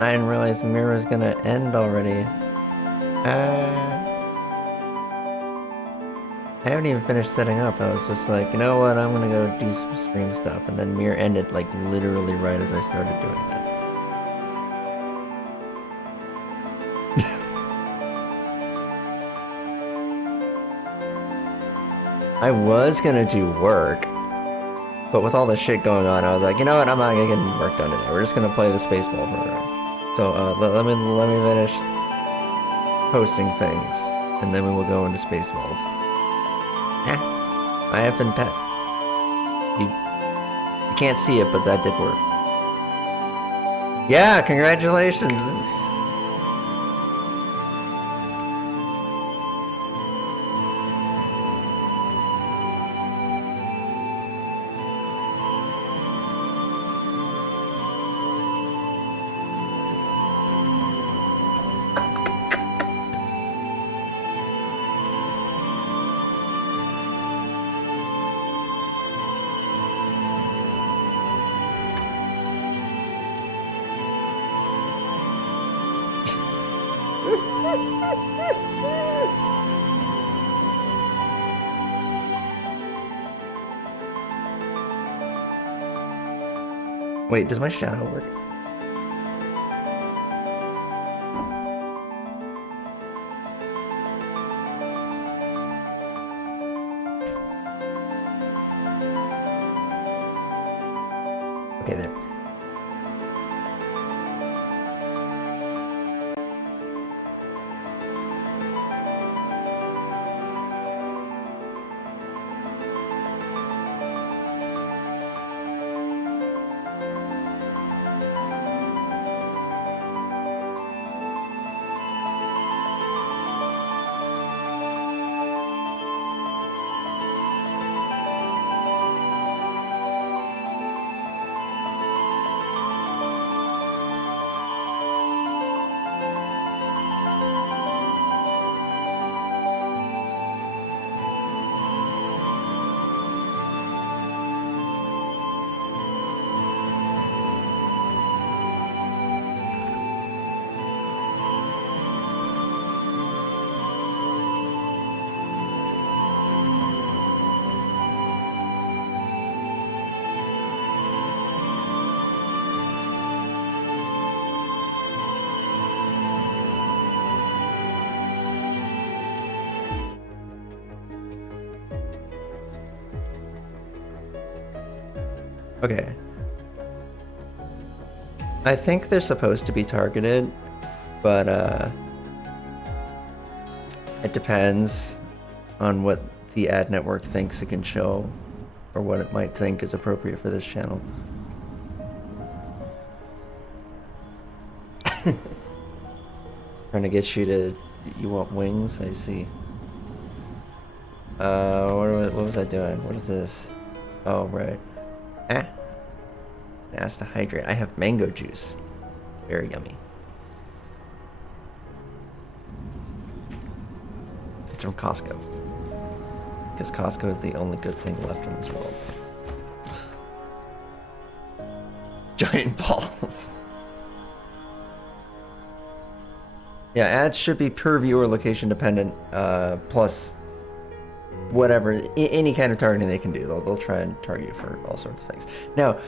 I didn't realize Mirror was gonna end already. I haven't even finished setting up. I was just like, you know what, I'm gonna go do some stream stuff, and then Mirror ended like literally right as I started doing that. I was gonna do work, but with all the shit going on, I was like, you know what, I'm not gonna get any work done today. We're just gonna play the Spaceball program. So let me finish posting things, and then we will go into Spaceballs. I have been pet. You can't see it, but that did work. Yeah, congratulations! Wait, does my shadow work? Okay, there. Okay. I think they're supposed to be targeted, but it depends on what the ad network thinks it can show, or what it might think is appropriate for this channel. Trying to get you to... You want wings? I see. What was I doing? What is this? Oh, right. Ah. It has to hydrate. I have mango juice. Very yummy. It's from Costco. Because Costco is the only good thing left in this world. Giant balls. Yeah, ads should be per viewer location dependent, plus whatever, any kind of targeting they can do. They'll try and target you for all sorts of things. Now,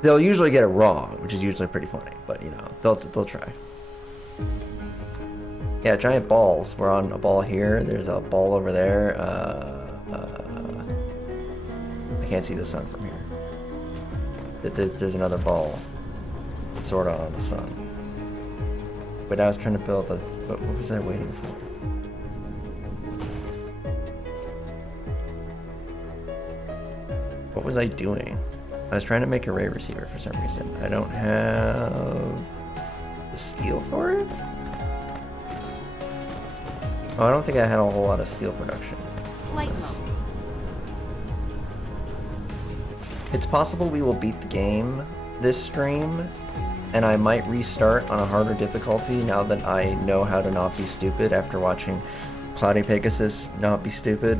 they'll usually get it wrong, which is usually pretty funny, but you know, they'll try. Yeah, giant balls. We're on a ball here. There's a ball over there. I can't see the sun from here. There's another ball, sort of on the sun. But I was trying to build a... What was I waiting for? What was I doing? I was trying to make a ray receiver for some reason. I don't have the steel for it? Oh, I don't think I had a whole lot of steel production. Light mode. It's possible we will beat the game this stream, and I might restart on a harder difficulty now that I know how to not be stupid after watching Cloudy Pegasus not be stupid.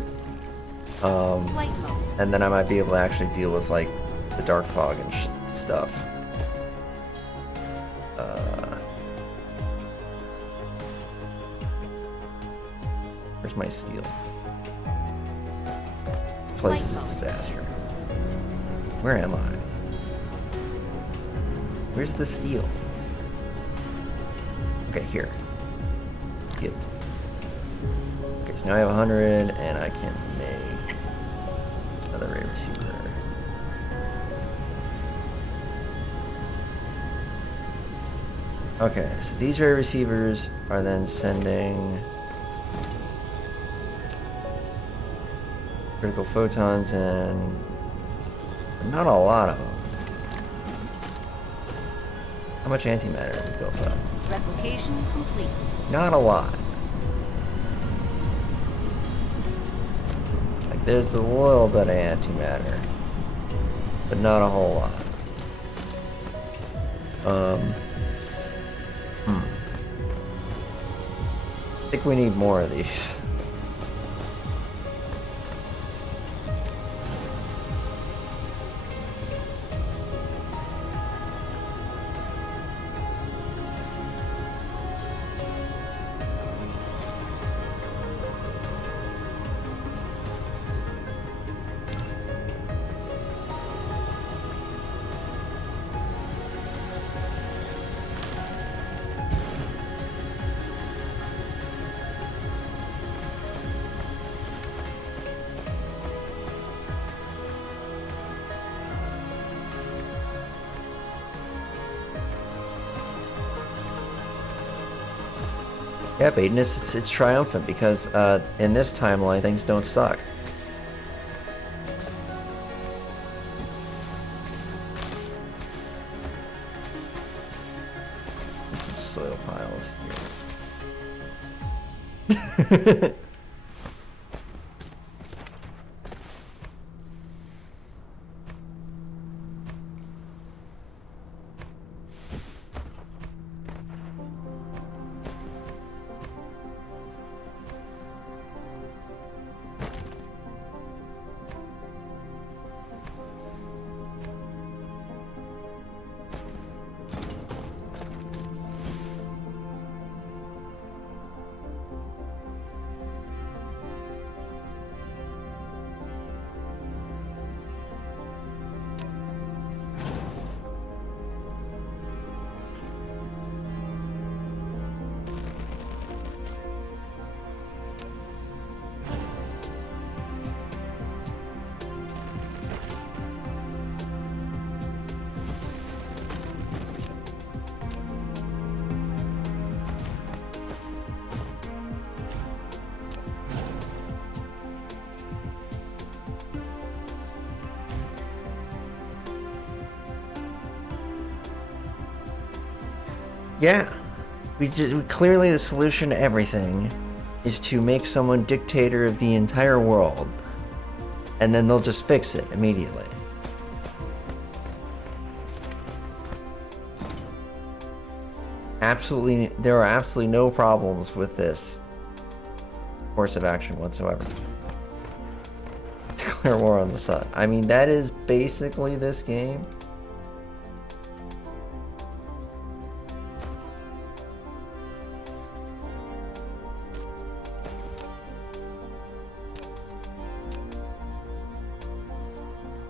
Light mode. And then I might be able to actually deal with like the dark fog and stuff. Where's my steel? This place is a disaster. Where am I? Where's the steel? Okay, here. Yep. Okay, so now I have 100, and I can make another ray receiver. Okay, so these ray receivers are then sending critical photons, and not a lot of them. How much antimatter have we built up? Replication complete. Not a lot. Like, there's a little bit of antimatter, but not a whole lot. I think we need more of these. Yeah, Baden, it's triumphant because in this timeline things don't suck. Get some soil piles here. Yeah, we clearly the solution to everything is to make someone dictator of the entire world, and then they'll just fix it immediately. There are absolutely no problems with this course of action whatsoever. Declare war on the sun. I mean, that is basically this game.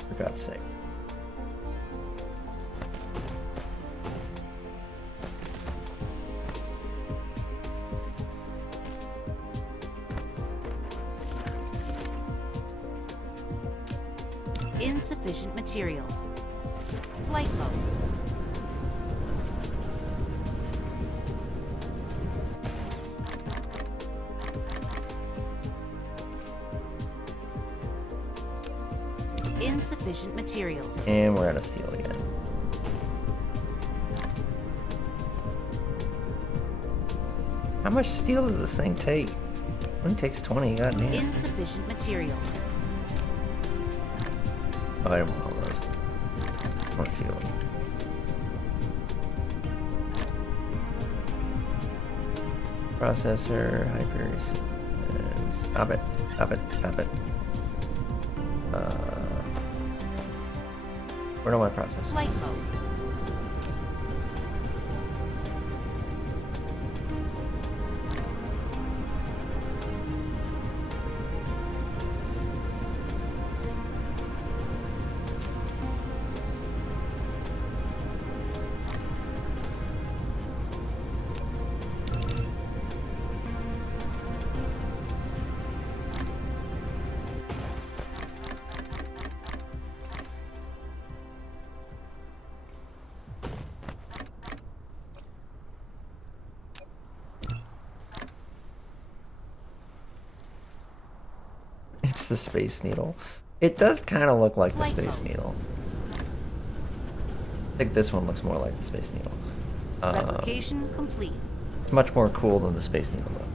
For God's sake. Insufficient materials. Flight mode. Insufficient materials. And we're out of steel again. How much steel does this thing take? It only takes 20, goddamn. Insufficient materials. Oh, I don't want all those. I want fuel. Processor, hypers. Stop it. Stop it. Stop it. Where do I process? Flight mode. It's the Space Needle. It does kind of look like the Flight Space mode. Needle. I think this one looks more like the Space Needle. Replication complete. It's much more cool than the Space Needle, though.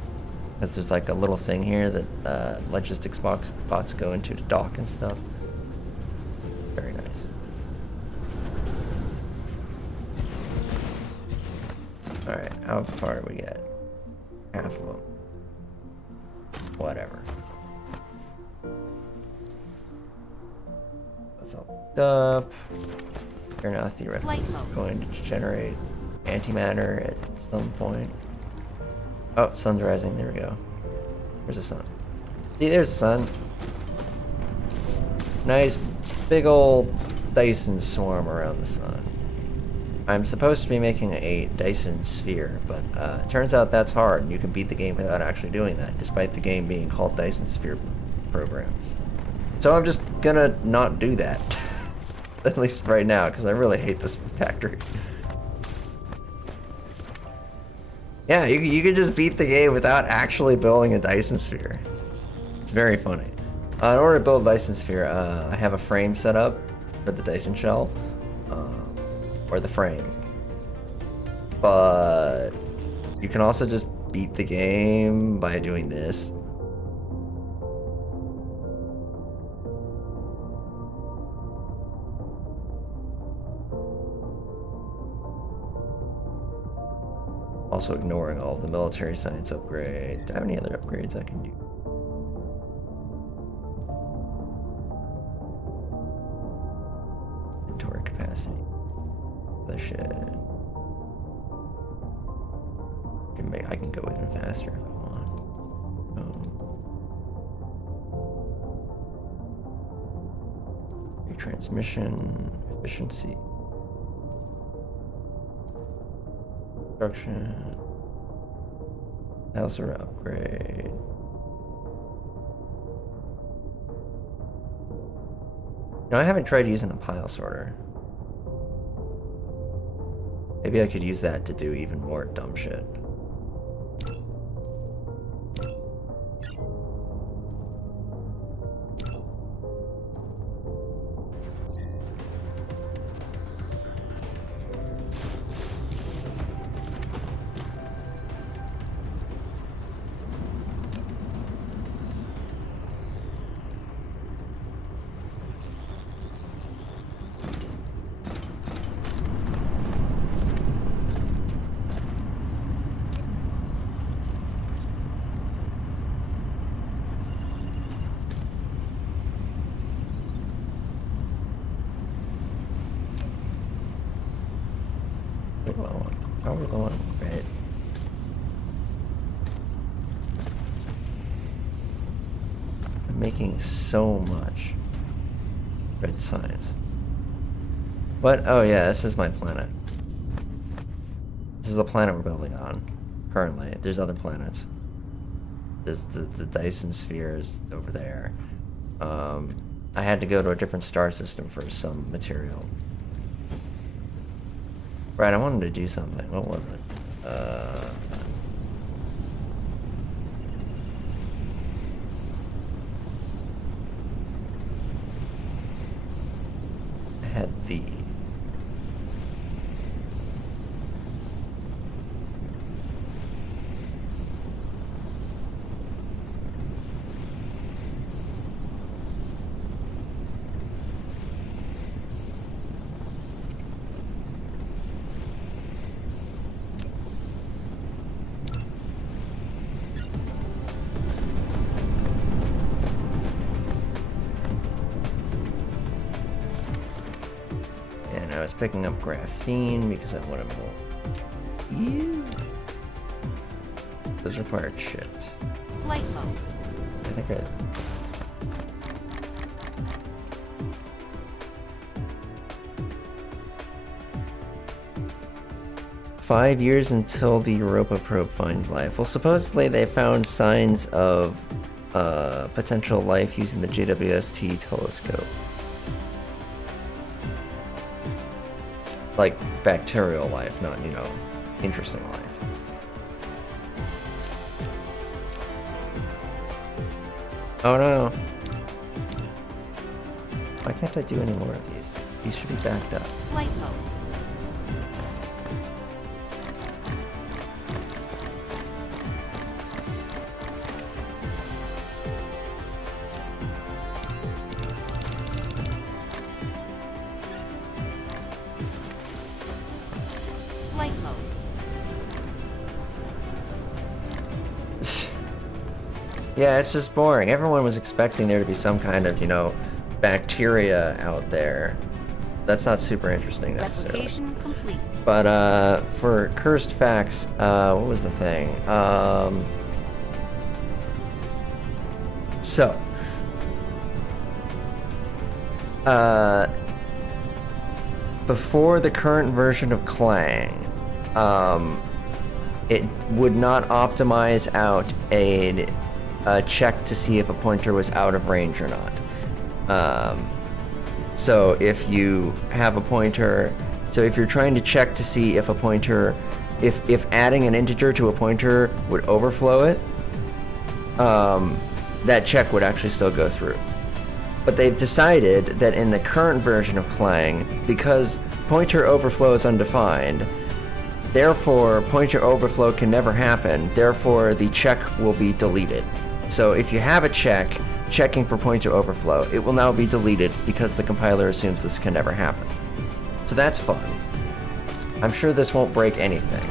Because there's like a little thing here that logistics bots go into to dock and stuff. Very nice. Alright, how far do we get? Half of them. Whatever. That's all hooked up. You're now theoretically Flight mode. going to generate antimatter at some point. Oh, sun's rising. There we go. There's the sun. See, there's the sun. Nice big old Dyson swarm around the sun. I'm supposed to be making a Dyson sphere, but it turns out that's hard, and you can beat the game without actually doing that, despite the game being called Dyson Sphere Program. So I'm just gonna not do that. At least right now, because I really hate this factory. Yeah, you can just beat the game without actually building a Dyson sphere. It's very funny. In order to build a Dyson sphere, I have a frame set up for the Dyson shell, or the frame. But you can also just beat the game by doing this. Also ignoring all of the military science upgrade. Do I have any other upgrades I can do? Inventory capacity. Other shit. I can go even faster if I want. Retransmission, efficiency. Construction. House or upgrade. No, I haven't tried using the pile sorter. Maybe I could use that to do even more dumb shit. How are we low on red? I'm making so much red science. What? Oh yeah, this is my planet. This is the planet we're building on currently. There's other planets. There's the Dyson spheres over there. I had to go to a different star system for some material. Right, I wanted to do something. What was it? I had the... picking up graphene because I want to use. Those require chips. Flight mode. I think I. 5 years until the Europa probe finds life. Well, supposedly they found signs of potential life using the JWST telescope. Like bacterial life, not, you know, interesting life. Oh no. Why can't I do any more of these? These should be backed up. Flight mode. Flight mode. Yeah, it's just boring. Everyone was expecting there to be some kind of, you know, bacteria out there. That's not super interesting necessarily. Replication complete. But for cursed facts, what was the thing? So before the current version of Clang, it would not optimize out a check to see if a pointer was out of range or not. So if you have a pointer, so if you're trying to check to see if a pointer, if adding an integer to a pointer would overflow it, that check would actually still go through. But they've decided that in the current version of Clang, because pointer overflow is undefined, therefore pointer overflow can never happen, therefore the check will be deleted. So if you have a check checking for pointer overflow, it will now be deleted because the compiler assumes this can never happen. So that's fun. I'm sure this won't break anything.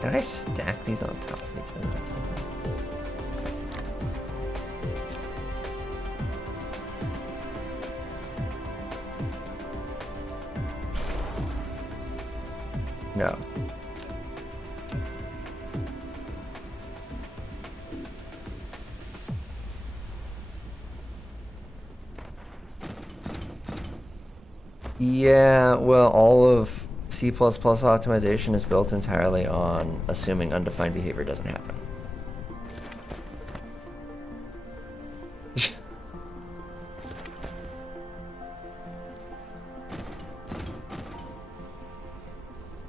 Can I stack these on top of each other? No. Yeah, well, all of C++ optimization is built entirely on assuming undefined behavior doesn't happen.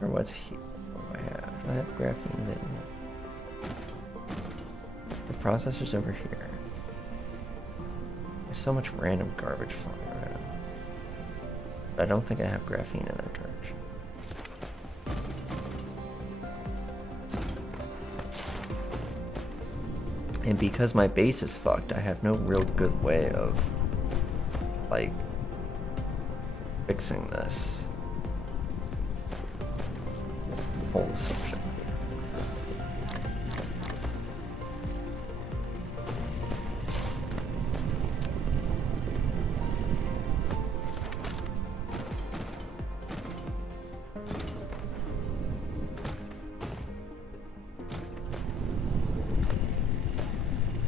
Or what's here? What do I have? Do I have graphene in? The processor's over here. There's so much random garbage flying around. But I don't think I have graphene in that direction. And because my base is fucked, I have no real good way of, like, fixing this whole assumption.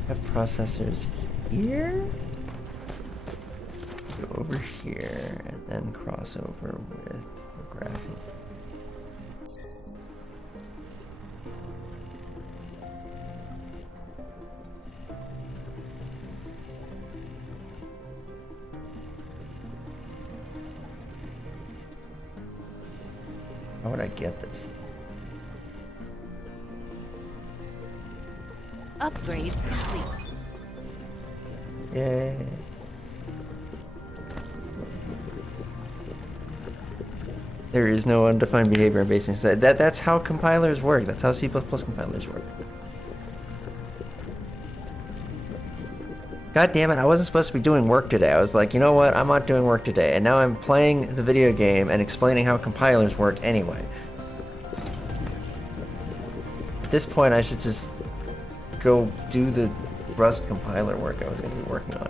Have processors here, go over here, and then cross over with the graphene. How would I get this? Upgrade complete. Yay. There is no undefined behavior in basic. That's how compilers work. That's how C++ compilers work. God damn it, I wasn't supposed to be doing work today. I was like, you know what, I'm not doing work today. And now I'm playing the video game and explaining how compilers work anyway. At this point, I should just go do the Rust compiler work I was going to be working on.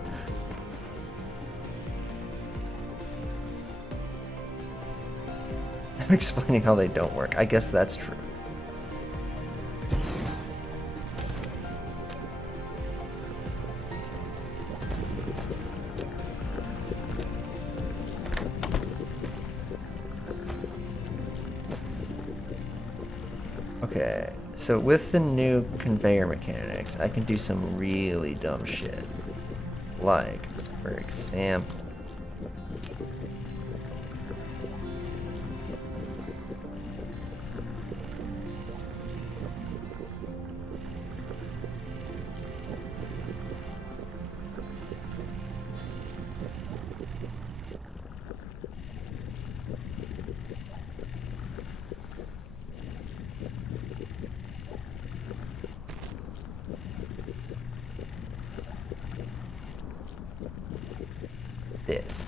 I'm explaining how they don't work. I guess that's true. Okay, so with the new conveyor mechanics, I can do some really dumb shit. Like, for example, this.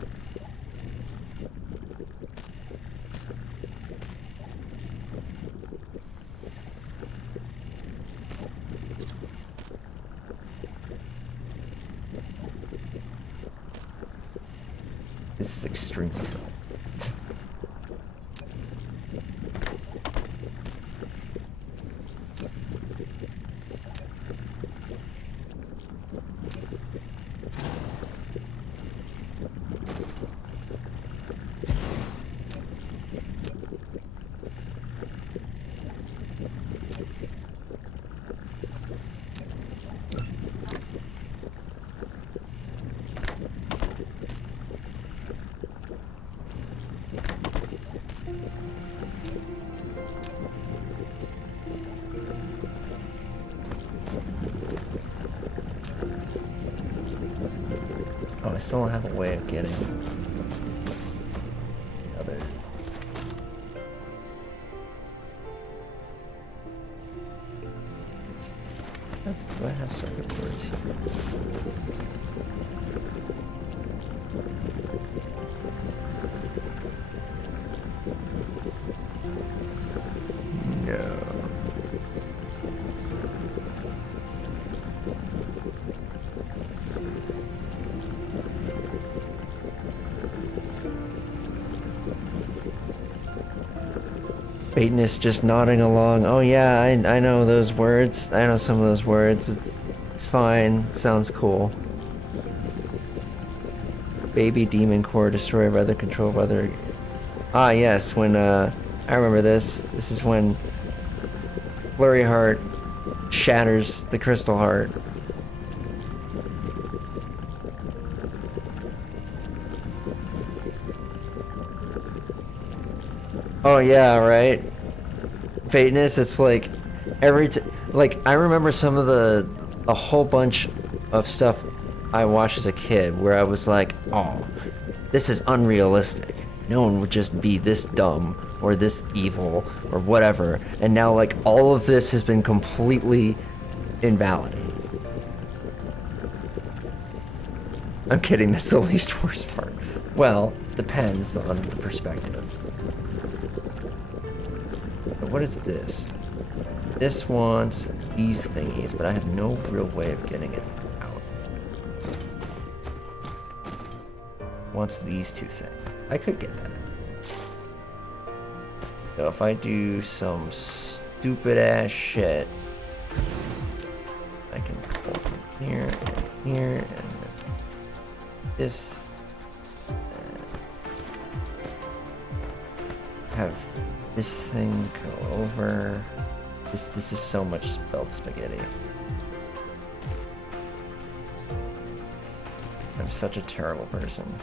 This is extremely slow. Oh, I still don't have a way of getting the other. Do I have circuit boards here? No. Peyton is just nodding along. Oh yeah, I know those words. I know some of those words. It's fine. Sounds cool. Baby demon core destroyer by the control by other. Ah yes, when I remember this. This is when Flurry Heart shatters the crystal heart. Oh yeah, right. Fateness, it's like like I remember some of a whole bunch of stuff I watched as a kid where I was like, oh, this is unrealistic. No one would just be this dumb or this evil or whatever. And now like all of this has been completely invalidated. I'm kidding, that's the least worst part. Well, depends on the perspective. What is this? This wants these thingies, but I have no real way of getting it out. Wants these two things. I could get that. So if I do some stupid ass shit, I can pull from here and here and this. Have this thing go over. This is so much spelled spaghetti. I'm such a terrible person.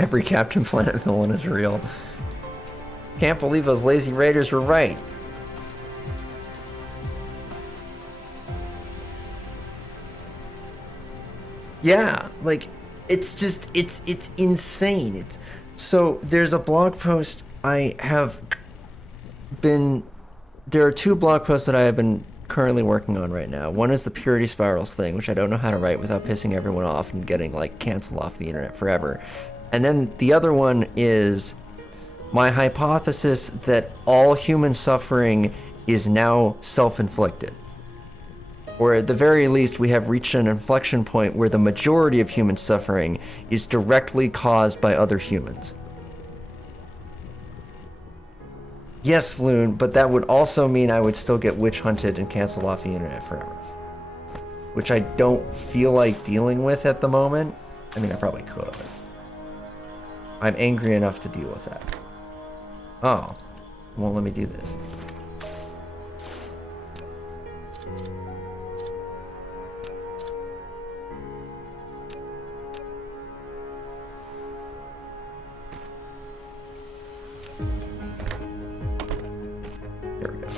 Every Captain Planet villain is real. Can't believe those lazy raiders were right. Yeah, like, it's just, it's insane. So there's a blog post I have been, there are two blog posts that I have been currently working on right now. One is the purity spirals thing, which I don't know how to write without pissing everyone off and getting, like, canceled off the internet forever. And then the other one is my hypothesis that all human suffering is now self-inflicted. Or at the very least, we have reached an inflection point where the majority of human suffering is directly caused by other humans. Yes, Loon, but that would also mean I would still get witch hunted and canceled off the internet forever. Which I don't feel like dealing with at the moment. I mean, I probably could. I'm angry enough to deal with that. Oh, it won't let me do this. There we go.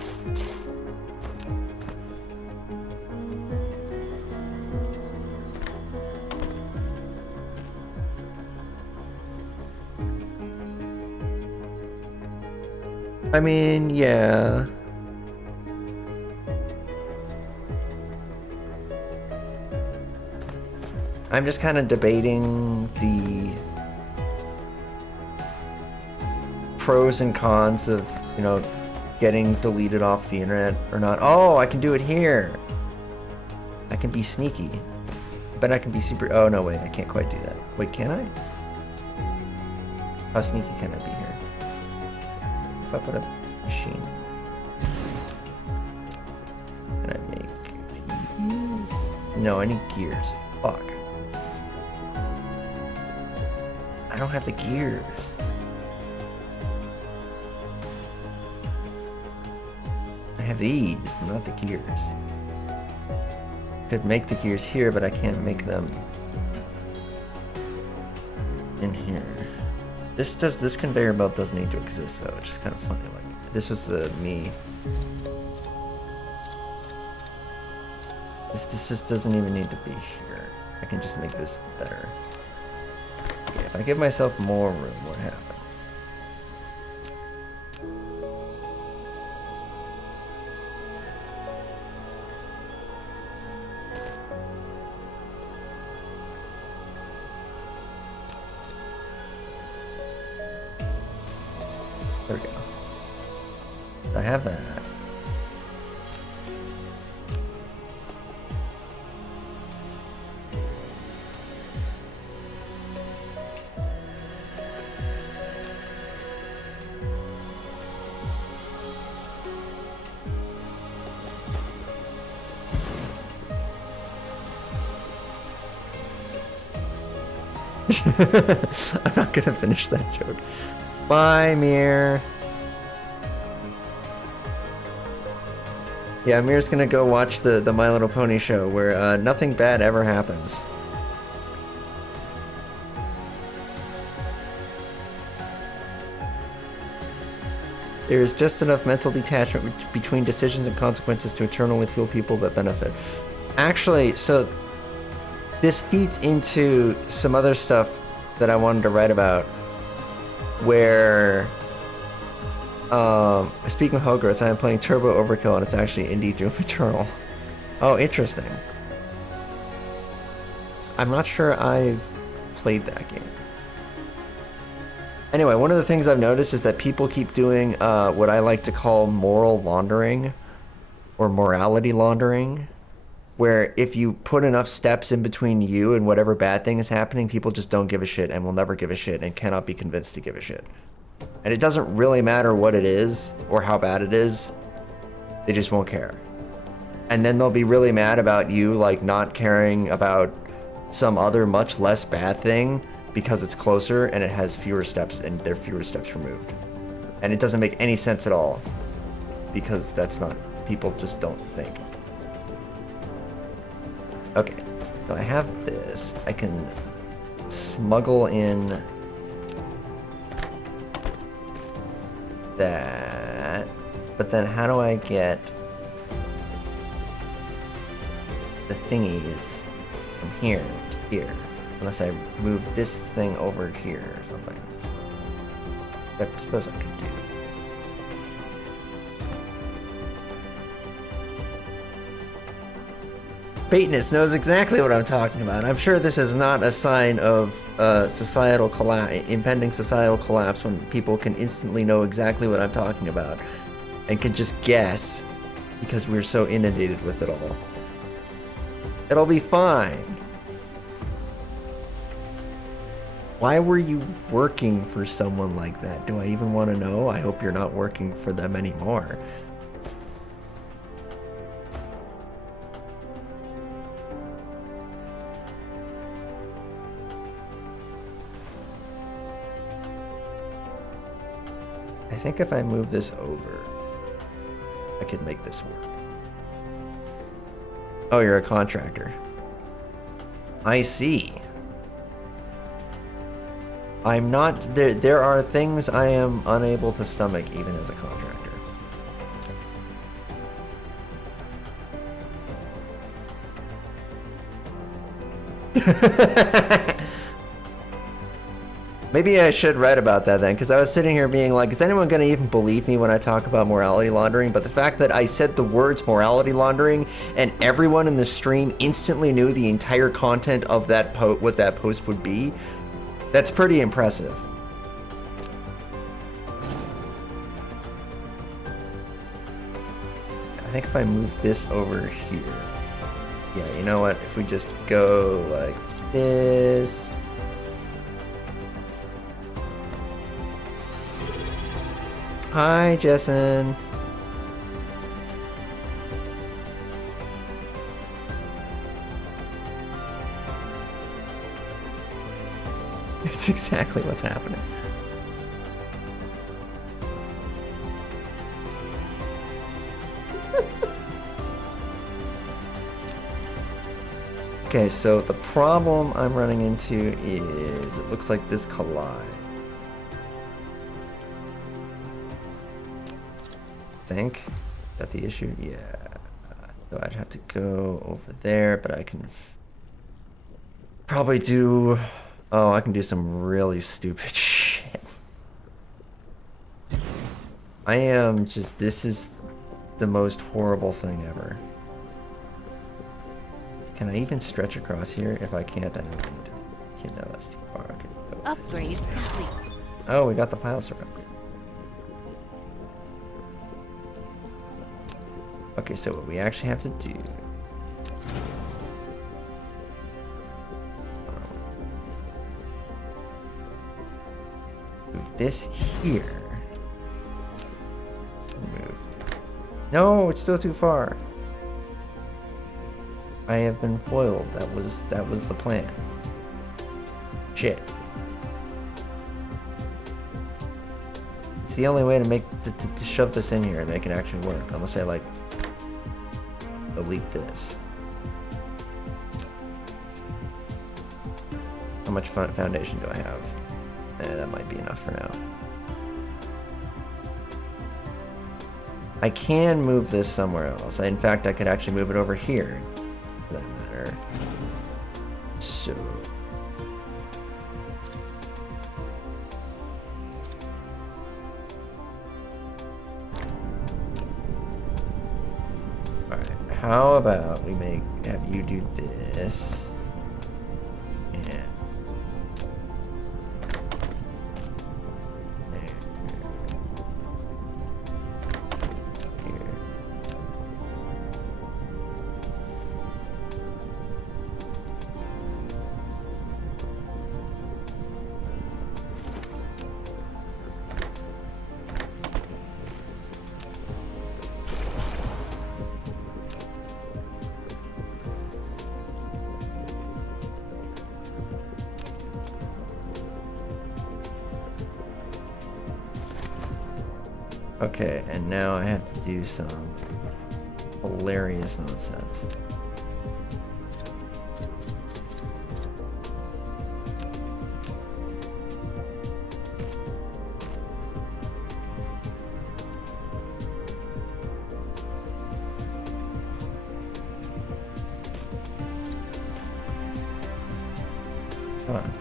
I mean, yeah. I'm just kind of debating the pros and cons of, you know, getting deleted off the internet or not. Oh, I can do it here. I can be sneaky. But I can be super... Oh, no, wait, I can't quite do that. Wait, can I? How sneaky can I be here? If I put a machine... Can I make these? No, I need gears. Fuck. I don't have the gears. I have these, but not the gears. Could make the gears here, but I can't make them in here. This conveyor belt doesn't need to exist though, which is kind of funny. Like this was me. This just doesn't even need to be here. I can just make this better. Okay, if I give myself more room, what happens? There we go. I have that. I'm not gonna finish that joke. Bye, Mir. Yeah, Mir's gonna go watch the My Little Pony show where nothing bad ever happens. There is just enough mental detachment between decisions and consequences to eternally fuel people that benefit. Actually, so this feeds into some other stuff that I wanted to write about, where, speaking of Hogwarts, I am playing Turbo Overkill, and it's actually indeed Doom Eternal. Oh, interesting. I'm not sure I've played that game. Anyway, one of the things I've noticed is that people keep doing what I like to call moral laundering, or morality laundering, where if you put enough steps in between you and whatever bad thing is happening, people just don't give a shit and will never give a shit and cannot be convinced to give a shit. And it doesn't really matter what it is or how bad it is, they just won't care. And then they'll be really mad about you, like, not caring about some other much less bad thing because it's closer and it has fewer steps and there are fewer steps removed. And it doesn't make any sense at all, because that's not, people just don't think. Okay, so I have this. I can smuggle in that. But then how do I get the thingies from here to here? Unless I move this thing over here or something. I suppose I could do. Bateness knows exactly what I'm talking about. I'm sure this is not a sign of societal impending societal collapse when people can instantly know exactly what I'm talking about and can just guess because we're so inundated with it all. It'll be fine. Why were you working for someone like that? Do I even want to know? I hope you're not working for them anymore. I think if I move this over, I could make this work. Oh, you're a contractor. I see. I'm not... There are things I am unable to stomach even as a contractor. Maybe I should write about that then, because I was sitting here being like, is anyone going to even believe me when I talk about morality laundering? But the fact that I said the words morality laundering and everyone in the stream instantly knew the entire content of that what that post would be, that's pretty impressive. I think if I move this over here, yeah, you know what? If we just go like this. Hi, Jessen. It's exactly what's happening. Okay, so the problem I'm running into is it looks like this collide. Think that the issue, yeah. So I'd have to go over there, but I can probably do. Oh, I can do some really stupid shit. I am just. This is the most horrible thing ever. Can I even stretch across here? If I can't, I don't need to. Okay, no, that's too far. Okay. Go. Upgrade complete. Oh, we got the pile sort upgrade. Okay, so what we actually have to do... move this here. Move. No, it's still too far. I have been foiled. That was the plan. Shit. It's the only way to make to shove this in here and make it actually work. Unless I like delete this. How much foundation do I have? That might be enough for now. I can move this somewhere else. In fact, I could actually move it over here, for that matter. So... how about we have you do this, and there. Here. Okay, and now I have to do some hilarious nonsense. on.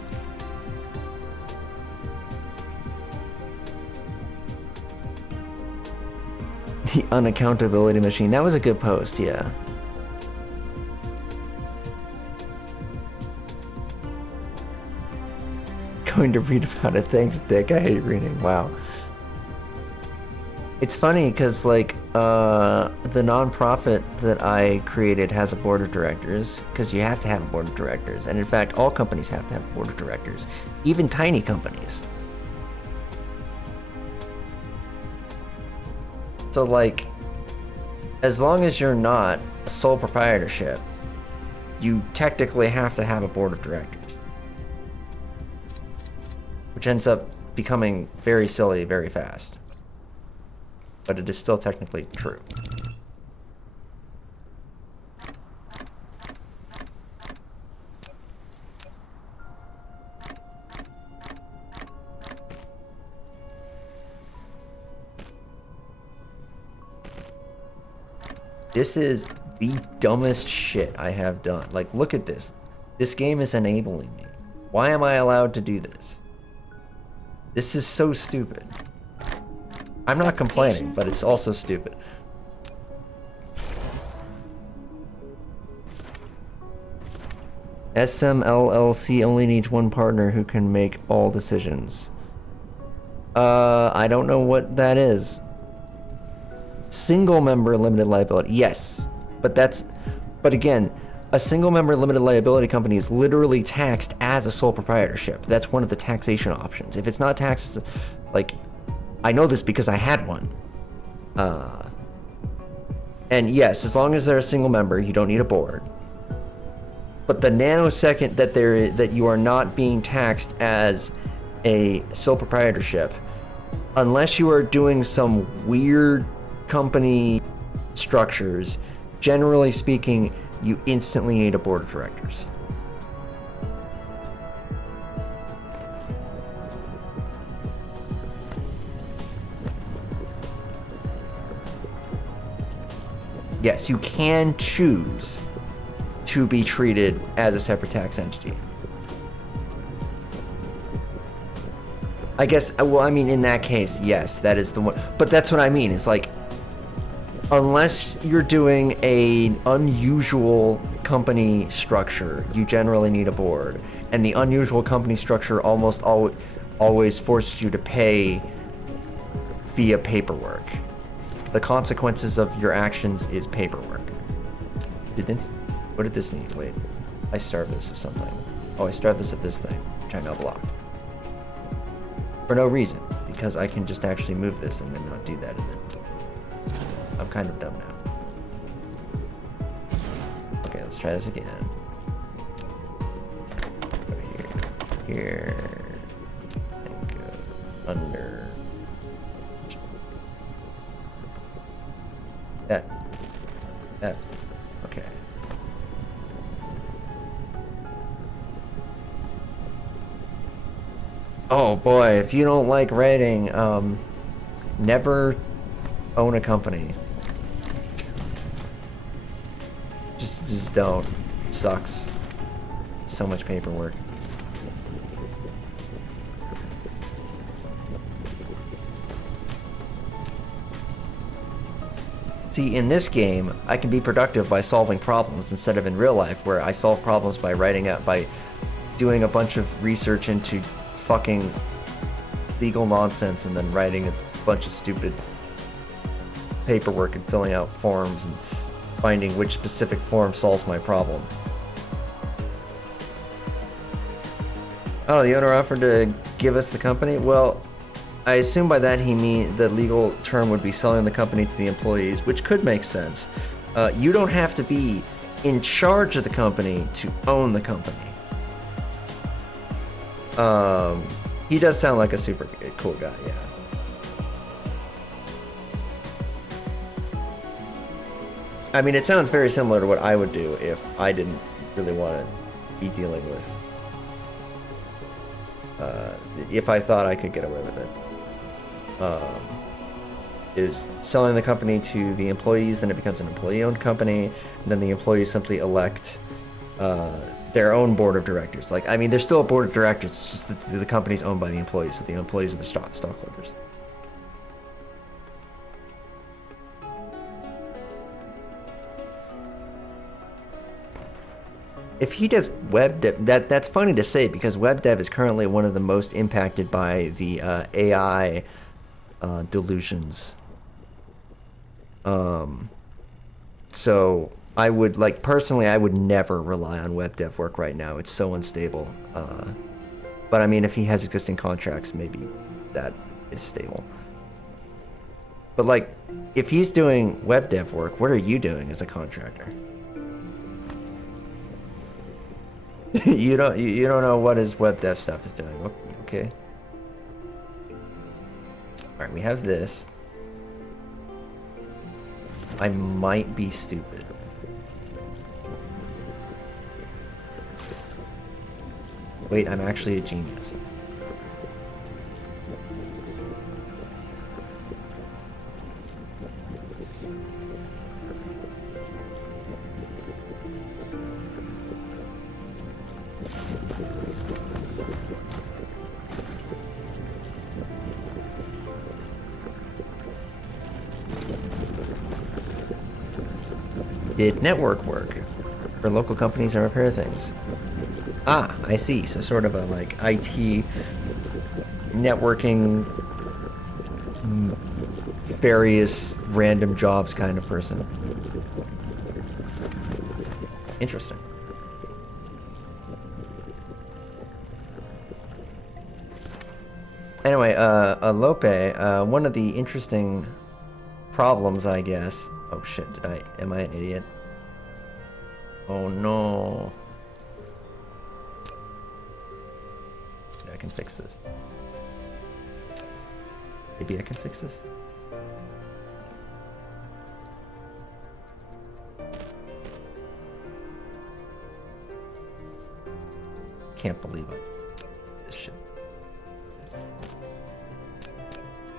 The unaccountability machine. That was a good post, yeah. Going to read about it. Thanks, Dick. I hate reading. Wow. It's funny because, like, the nonprofit that I created has a board of directors, because you have to have a board of directors. And in fact, all companies have to have a board of directors, even tiny companies. So, like, as long as you're not a sole proprietorship, you technically have to have a board of directors. Which ends up becoming very silly very fast. But it is still technically true. This is the dumbest shit I have done. Like, look at this. This game is enabling me. Why am I allowed to do this? This is so stupid. I'm not complaining, but it's also stupid. SMLLC only needs one partner who can make all decisions. I don't know what that is. Single member limited liability. Yes, but again, a single member limited liability company is literally taxed as a sole proprietorship. That's one of the taxation options. If it's not taxed, like, I know this because I had one. And yes, as long as they're a single member, you don't need a board. But the nanosecond that you are not being taxed as a sole proprietorship, unless you are doing some weird company structures, generally speaking, you instantly need a board of directors. Yes, you can choose to be treated as a separate tax entity. I guess, well, I mean, in that case, yes, that is the one. But that's what I mean. It's like, unless you're doing an unusual company structure, you generally need a board. And the unusual company structure almost always forces you to pay via paperwork. The consequences of your actions is paperwork. What did this need? Wait, I starved this of something. Oh, I starved this of this thing, which I now blocked. For no reason, because I can just actually move this and then not do that. And then I'm kind of dumb now. Okay, let's try this again. Go here, and go under. That. Okay. Oh boy, if you don't like writing, never own a company. Just don't. It sucks. So much paperwork. See, in this game, I can be productive by solving problems instead of in real life, where I solve problems by by doing a bunch of research into fucking legal nonsense and then writing a bunch of stupid paperwork and filling out forms and finding which specific form solves my problem. Oh, the owner offered to give us the company? Well, I assume by that he means the legal term would be selling the company to the employees, which could make sense. You don't have to be in charge of the company to own the company. He does sound like a super cool guy, yeah. I mean, it sounds very similar to what I would do if I didn't really want to be dealing with, if I thought I could get away with it. Is selling the company to the employees, then it becomes an employee-owned company, and then the employees simply elect their own board of directors. Like, I mean, there's still a board of directors. It's just that the company's owned by the employees, so the employees are the stockholders. If he does web dev, that's funny to say because web dev is currently one of the most impacted by the AI delusions. So I would personally, I would never rely on web dev work right now. It's so unstable. But I mean, if he has existing contracts, maybe that is stable. But like, if he's doing web dev work, what are you doing as a contractor? you don't know what his web dev stuff is doing. Okay. All right, we have this. I might be stupid. Wait, I'm actually a genius. Did network work for local companies and repair things? Ah, I see. So sort of a like IT networking, various random jobs kind of person. Interesting. Anyway, Lope, one of the interesting problems, I guess. Oh shit, am I an idiot? Oh no. I can fix this. Maybe I can fix this. Can't believe it. This shit.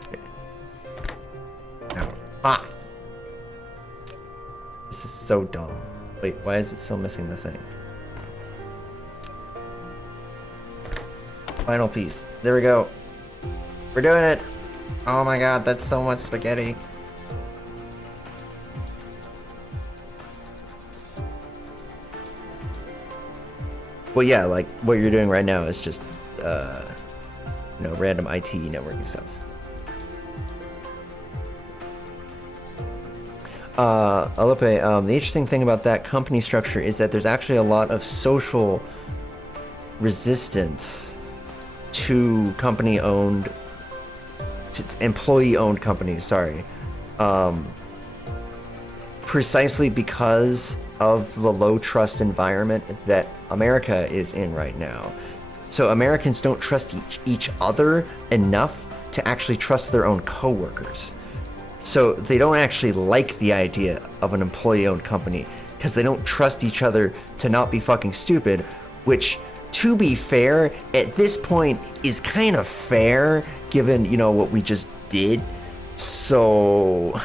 Okay. Now, ah! This is so dumb. Wait, why is it still missing the thing? Final piece. There we go. We're doing it! Oh my god, that's so much spaghetti. Well, yeah, like, what you're doing right now is just, random IT networking stuff. Alope, the interesting thing about that company structure is that there's actually a lot of social resistance to employee-owned companies, sorry. Precisely because of the low trust environment that America is in right now. So Americans don't trust each other enough to actually trust their own coworkers. So they don't actually like the idea of an employee-owned company because they don't trust each other to not be fucking stupid, which, to be fair, at this point is kind of fair given, what we just did. So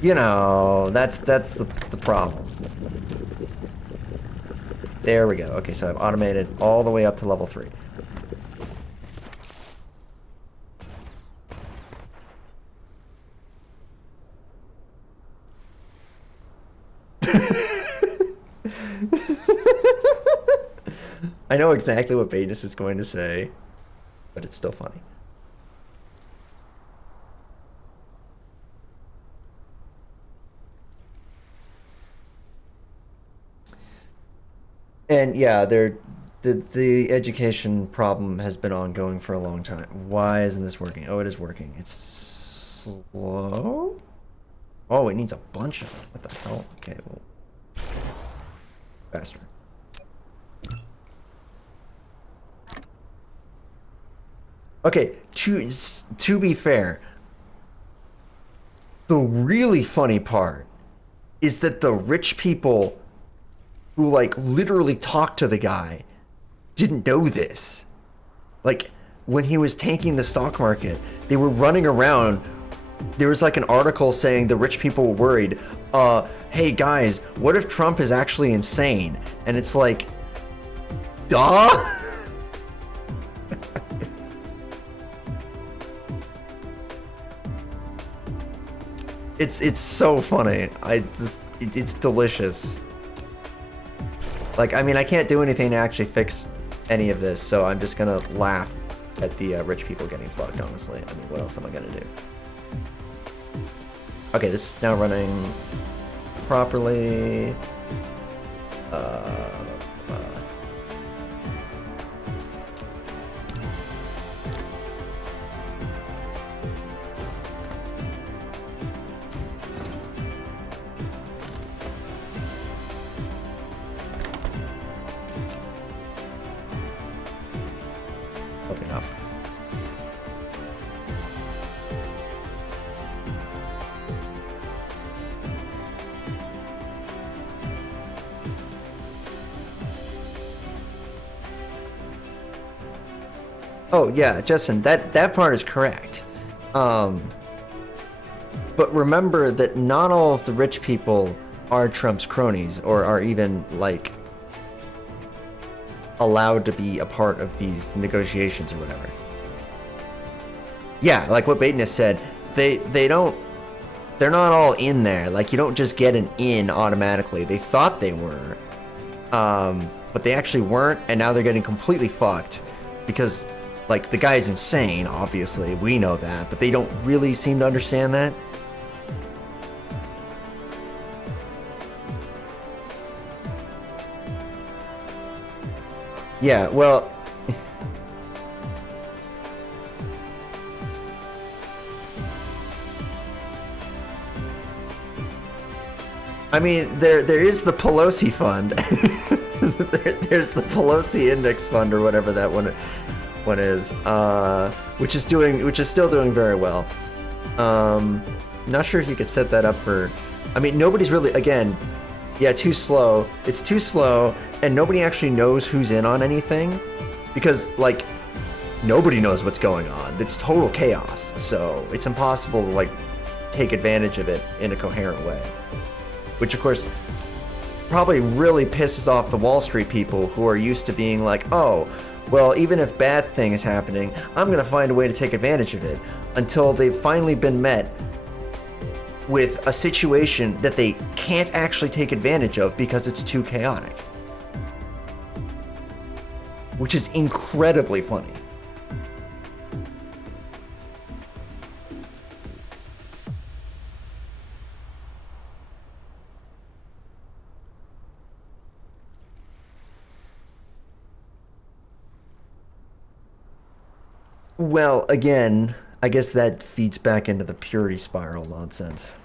that's the problem. There we go. Okay, so I've automated all the way up to level 3. I know exactly what Batus is going to say, but it's still funny. And yeah, the education problem has been ongoing for a long time. Why isn't this working? Oh, it is working. It's slow? Oh, it needs a bunch of it. What the hell? Okay, well, faster. Okay, to be fair, the really funny part is that the rich people who literally talked to the guy didn't know this. Like, when he was tanking the stock market, they were running around. There was an article saying the rich people were worried. hey guys, what if Trump is actually insane? And it's like, duh? It's so funny. It's delicious. Like, I mean, I can't do anything to actually fix any of this, so I'm just gonna laugh at the rich people getting fucked, honestly. I mean, what else am I gonna do? Okay, this is now running properly. Okay, enough. Oh yeah, Justin, that part is correct. But remember that not all of the rich people are Trump's cronies or are even like allowed to be a part of these negotiations or whatever. Yeah, like what Baitness said, they're not all in there. Like, you don't just get an in automatically. They thought they were, but they actually weren't, and now they're getting completely fucked because, like, the guy's insane, obviously, we know that, but they don't really seem to understand that. Yeah, well, I mean, there is the Pelosi fund. There's the Pelosi index fund or whatever that one is, which is still doing very well. Not sure if you could set that up for. I mean, nobody's really, again, yeah, too slow. It's too slow, and nobody actually knows who's in on anything, because like nobody knows what's going on. It's total chaos, so it's impossible to like take advantage of it in a coherent way. Which of course probably really pisses off the Wall Street people who are used to being like, oh, well, even if bad thing is happening, I'm gonna find a way to take advantage of it, until they've finally been met with a situation that they can't actually take advantage of because it's too chaotic. Which is incredibly funny. Well, again, I guess that feeds back into the purity spiral nonsense.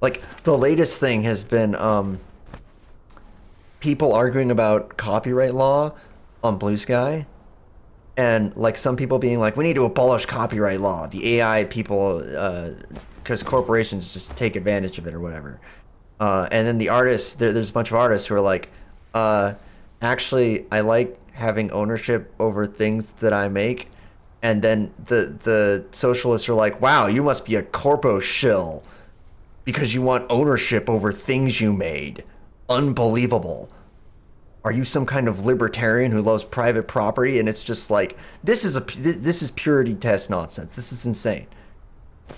Like, the latest thing has been, people arguing about copyright law on Blue Sky. And, like, some people being like, we need to abolish copyright law. The AI people, because corporations just take advantage of it or whatever. And then the artists, there's a bunch of artists who are like, actually, I like having ownership over things that I make. And then the socialists are like, wow, you must be a corpo shill because you want ownership over things you made. Unbelievable. Are you some kind of libertarian who loves private property? And it's just like, this is purity test nonsense. This is insane.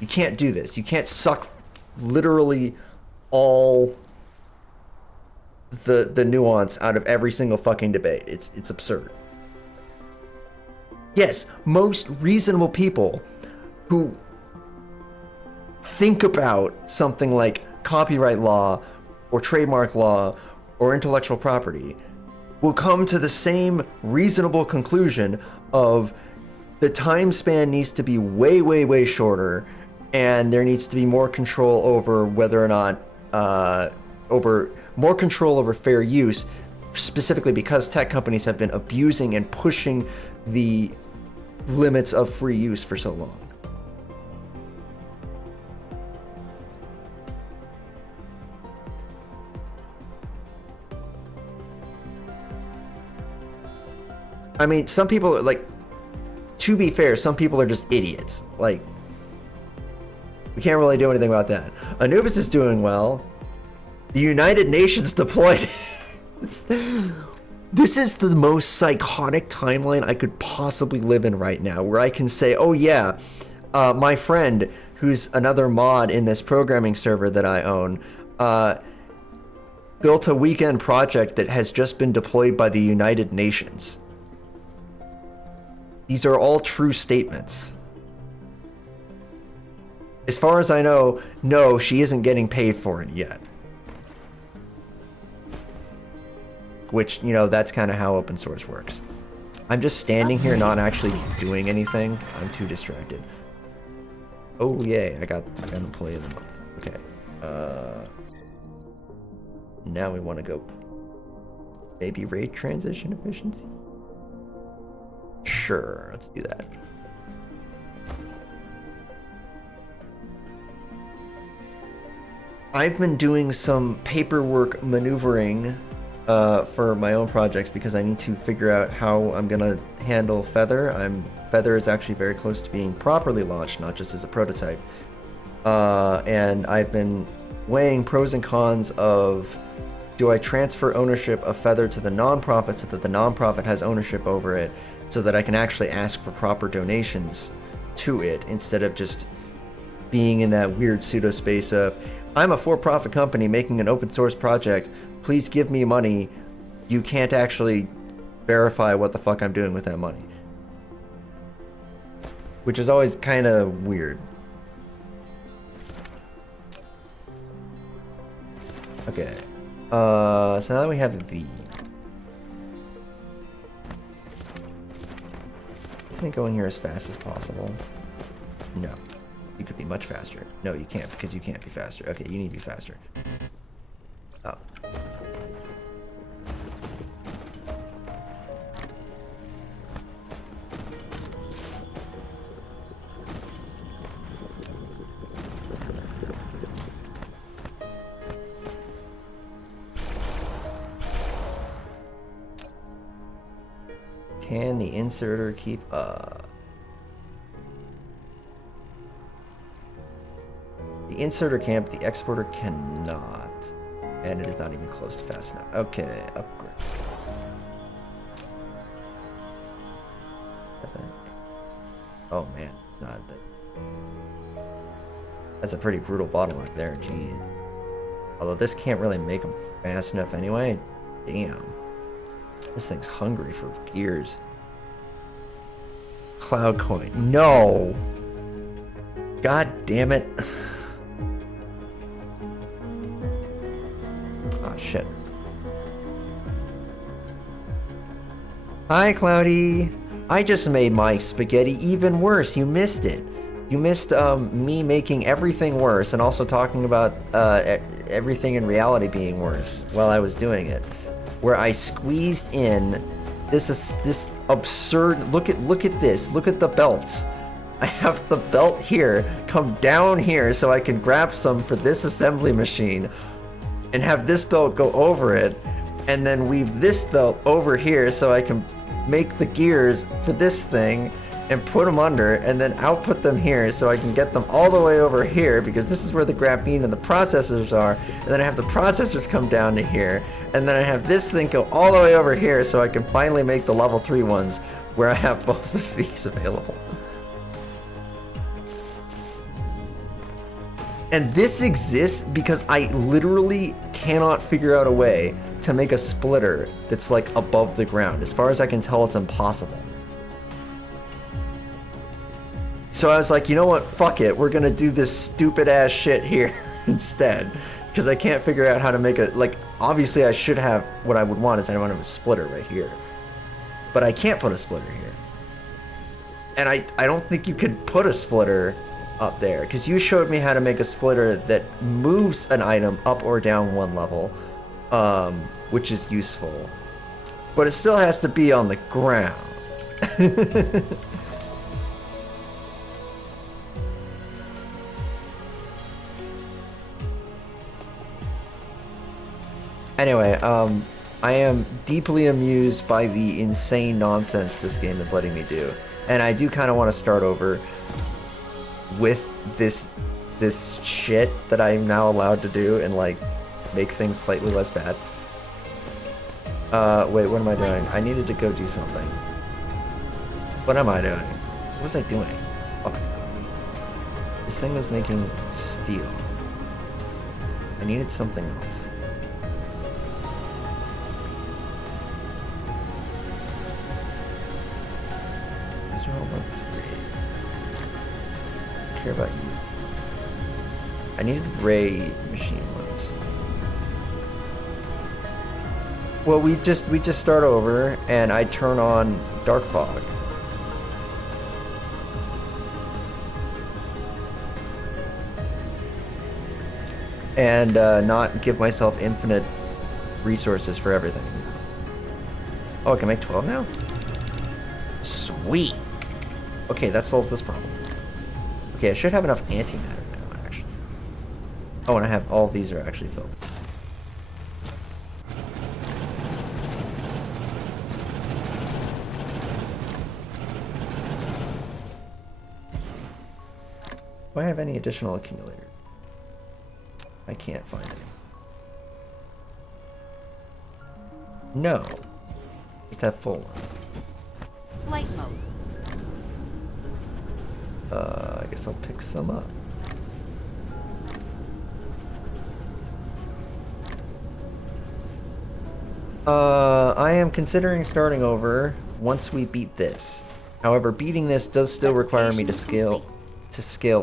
You can't do this. You can't suck literally all the nuance out of every single fucking debate. It's absurd. Yes, most reasonable people who think about something like copyright law or trademark law or intellectual property will come to the same reasonable conclusion of the time span needs to be way, way, way shorter, and there needs to be more control over whether or not, more control over fair use, specifically because tech companies have been abusing and pushing the limits of free use for so long. I mean, some people, like, to be fair, some people are just idiots. Like, We can't really do anything about that. Anubis is doing well. The United Nations deployed. This is the most psychotic timeline I could possibly live in right now, where I can say, oh yeah, my friend, who's another mod in this programming server that I own, built a weekend project that has just been deployed by the United Nations. These are all true statements. As far as I know, no, she isn't getting paid for it yet. Which, you know, that's kind of how open source works. I'm just standing here not actually doing anything. I'm too distracted. Oh, yay, I got an employee of the month. Okay. Now we want to go maybe rate transition efficiency? Sure, let's do that. I've been doing some paperwork maneuvering for my own projects because I need to figure out how I'm gonna handle Feather. Feather is actually very close to being properly launched, not just as a prototype. And I've been weighing pros and cons of, do I transfer ownership of Feather to the nonprofit so that the nonprofit has ownership over it, so that I can actually ask for proper donations to it instead of just being in that weird pseudo space of, I'm a for-profit company making an open source project, please give me money. You can't actually verify what the fuck I'm doing with that money. Which is always kind of weird. Okay. So now we have the... Can I go in here as fast as possible? No. You could be much faster. No, you can't, because you can't be faster. Okay, you need to be faster. Oh. Can the inserter keep up? The inserter can't, the exporter cannot. And it is not even close to fast enough. Okay, upgrade. Oh man, not that. That's a pretty brutal bottleneck there, jeez. Although this can't really make them fast enough anyway. Damn. This thing's hungry for gears. Cloud coin. No! God damn it. Oh shit. Hi, Cloudy. I just made my spaghetti even worse. You missed it. You missed me making everything worse and also talking about everything in reality being worse while I was doing it. Where I squeezed in this absurd, look at this, look at the belts. I have the belt here come down here so I can grab some for this assembly machine and have this belt go over it, and then weave this belt over here so I can make the gears for this thing and put them under, and then output them here so I can get them all the way over here because this is where the graphene and the processors are, and then I have the processors come down to here, and then I have this thing go all the way over here so I can finally make the level 3 ones where I have both of these available. And this exists because I literally cannot figure out a way to make a splitter that's like above the ground. As far as I can tell, it's impossible. So I was like, you know what, fuck it, we're gonna do this stupid ass shit here instead. Because I can't figure out how to make it, like, obviously I should have, what I would want is I want to have a splitter right here. But I can't put a splitter here. And I don't think you could put a splitter up there, because you showed me how to make a splitter that moves an item up or down one level, which is useful. But it still has to be on the ground. Anyway, I am deeply amused by the insane nonsense this game is letting me do. And I do kind of want to start over with this this shit that I'm now allowed to do and like make things slightly less bad. Wait, what am I doing? I needed to go do something. What am I doing? What was I doing? Fuck. This thing was making steel. I needed something else. These are all about free. I care about you. I needed ray machine ones. Well, we just start over, and I turn on dark fog. And not give myself infinite resources for everything. Oh, I can make 12 now? Sweet. Okay, that solves this problem. Okay, I should have enough antimatter now, actually. Oh, and I have all of these are actually filled. Do I have any additional accumulators? I can't find any. No. Just have full ones. Flight mode. I guess I'll pick some up. I am considering starting over once we beat this. However, beating this does still require me to scale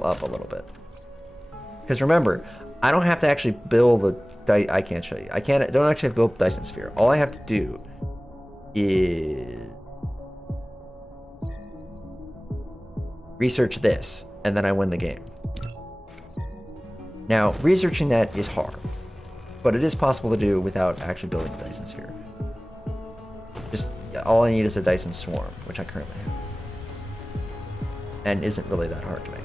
up a little bit. Because remember, I don't have to actually build I can't show you. Don't actually have to build the Dyson sphere. All I have to do is research this, and then I win the game. Now, researching that is hard, but it is possible to do without actually building the Dyson sphere. Just all I need is a Dyson swarm, which I currently have, and isn't really that hard to make.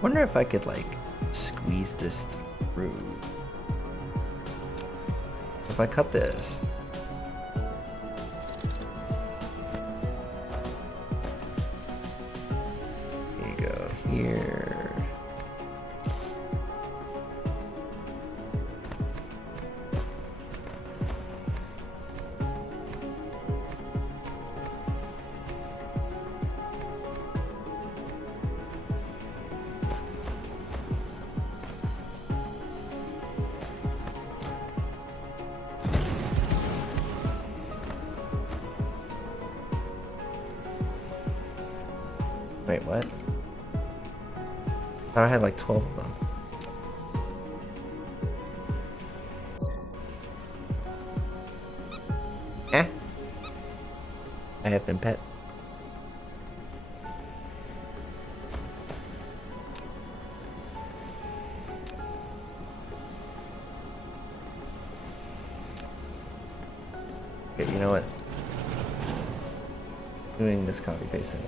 Wonder if I could like squeeze this through. If I cut this. Here you go, here. Wait, what? I thought I had like 12 of them. Eh? I have been pet. Okay, you know what? Doing this copy paste thing.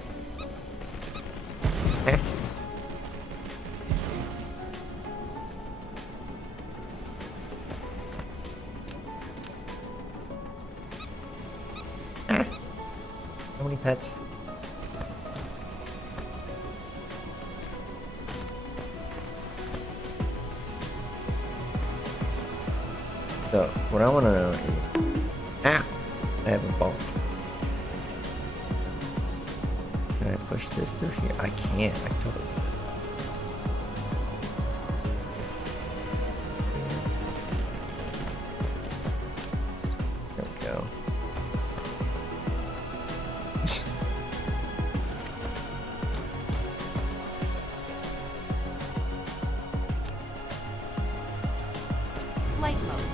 How many pets? So, what I want to know is... Ah! I have a bomb. Can I push this through here? I can't. I totally can't. There we go. Flight mode.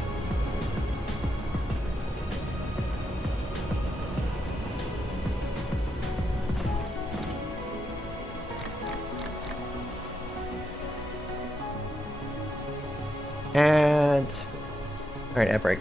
And all right, at break.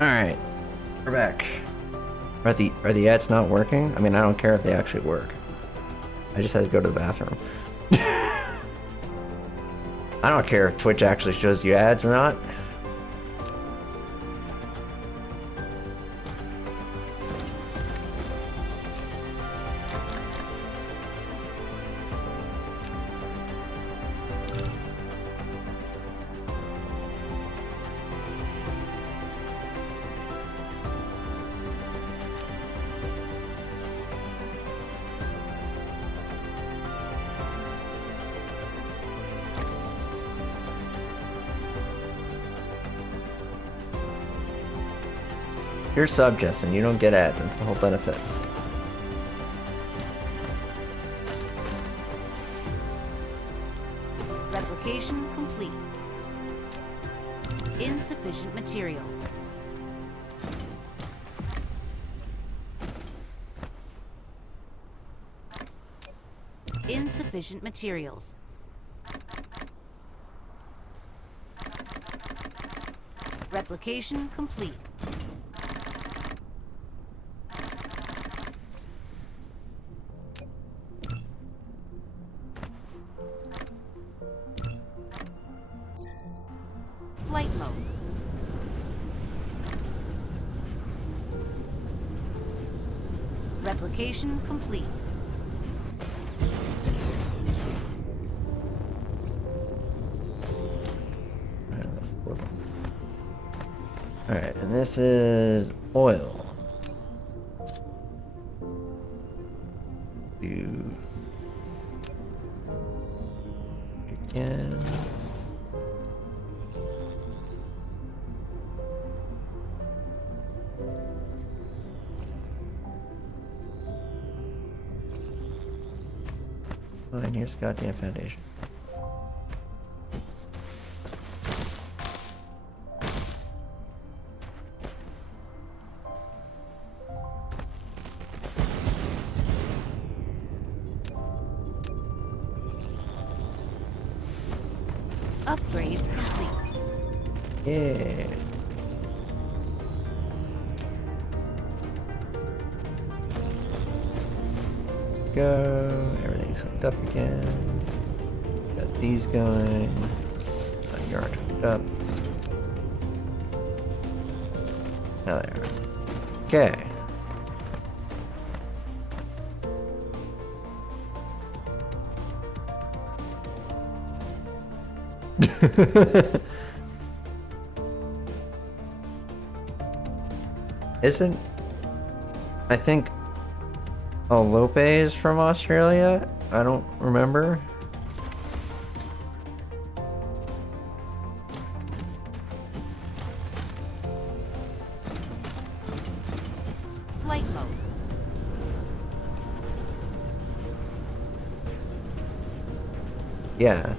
Alright, we're back. Are the ads not working? I mean, I don't care if they actually work. I just had to go to the bathroom. I don't care if Twitch actually shows you ads or not. You're sub, Justin. You don't get ads. That's the whole benefit. Replication complete. Insufficient materials. Insufficient materials. Replication complete. Flight mode. Replication complete. And this is oil. Do again. Fine, here's the goddamn foundation. Upgrade complete. Yeah. Go. Everything's hooked up again. Got these going. You're hooked up. Now there. Okay. Isn't I think Lope is from Australia? I don't remember. Flight mode. Yeah.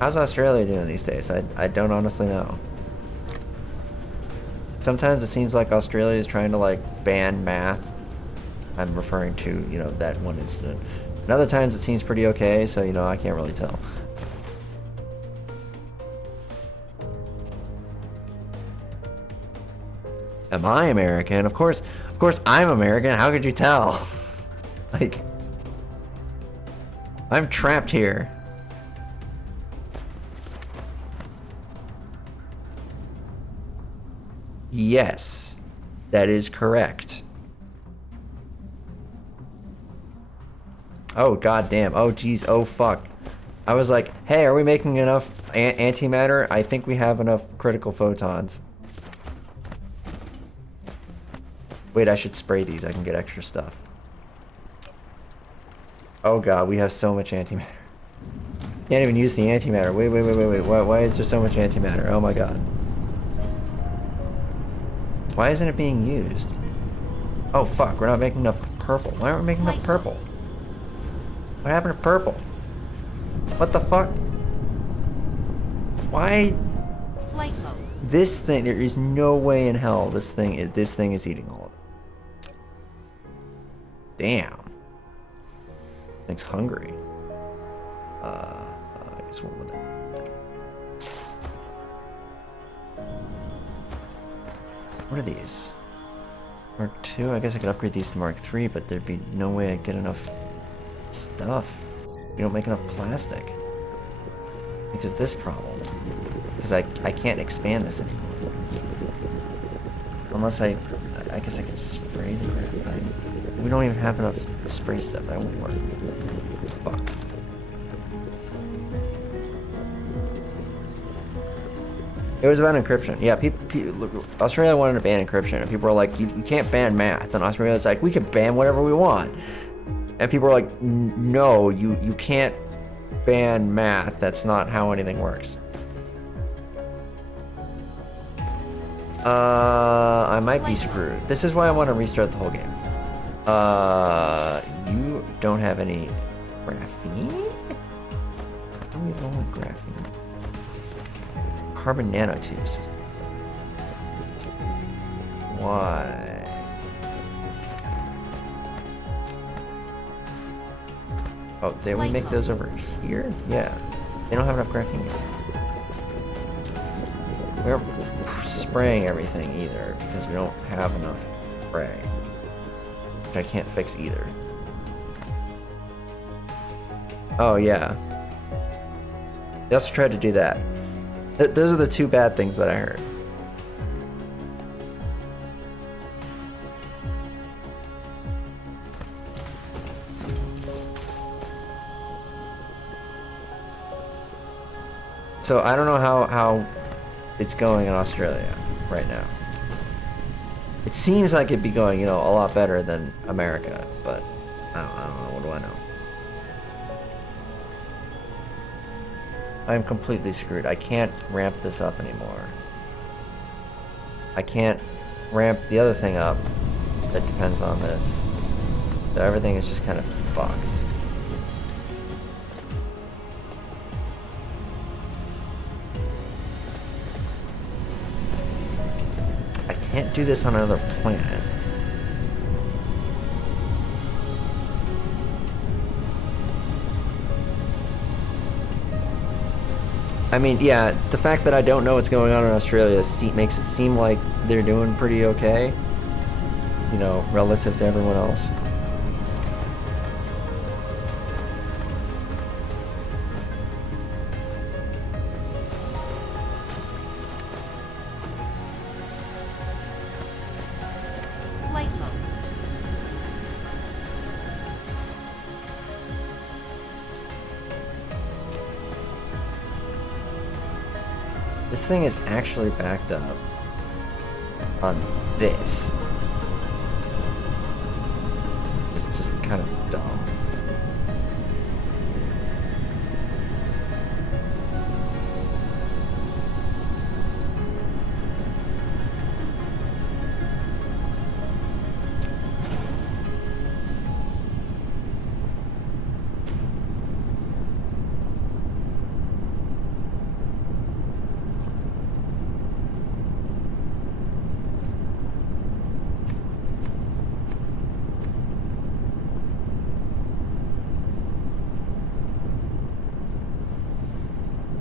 How's Australia doing these days? I don't honestly know. Sometimes it seems like Australia is trying to like ban math. I'm referring to, you know, that one incident. And other times it seems pretty okay, so you know, I can't really tell. Am I American? Of course I'm American. How could you tell? Like, I'm trapped here. Yes, that is correct. Oh, goddamn. Oh, geez. Oh, fuck. I was like, hey, are we making enough antimatter? I think we have enough critical photons. Wait, I should spray these. I can get extra stuff. Oh, God. We have so much antimatter. Can't even use the antimatter. Wait. Why is there so much antimatter? Oh, my God. Why isn't it being used? Oh, fuck. We're not making enough purple. Why aren't we making enough purple? What happened to purple? What the fuck? Why? Flight mode. This thing, there is no way in hell this thing is eating all of it. Damn. Thing's hungry. I guess we'll limit it. What are these? Mark II? I guess I could upgrade these to Mark III, but there'd be no way I'd get enough stuff. We don't make enough plastic. Because this problem. Because I can't expand this anymore. Unless I guess I could spray the crap, but we don't even have enough spray stuff. That won't work. Fuck. It was about encryption. Yeah, Australia wanted to ban encryption, and people were like, you can't ban math. And Australia's like, we can ban whatever we want. And people were like, no, you can't ban math. That's not how anything works. I might be screwed. This is why I want to restart the whole game. You don't have any graphene? How do we low on graphene? Carbon nanotubes. Why? Oh, did we make those over here? Yeah. They don't have enough graphene yet. We're spraying everything either because we don't have enough spray. Which I can't fix either. Oh, yeah. They also tried to do that. Those are the two bad things that I heard. So I don't know how it's going in Australia. right now. It seems like it'd be going, you know, a lot better than America, but I don't know. What do I know? I'm completely screwed. I can't ramp this up anymore. I can't ramp the other thing up that depends on this. So everything is just kind of fucked. I can't do this on another planet. I mean, yeah, the fact that I don't know what's going on in Australia makes it seem like they're doing pretty okay, you know, relative to everyone else. Flight mode. This thing is actually backed up on this. It's just kind of dumb.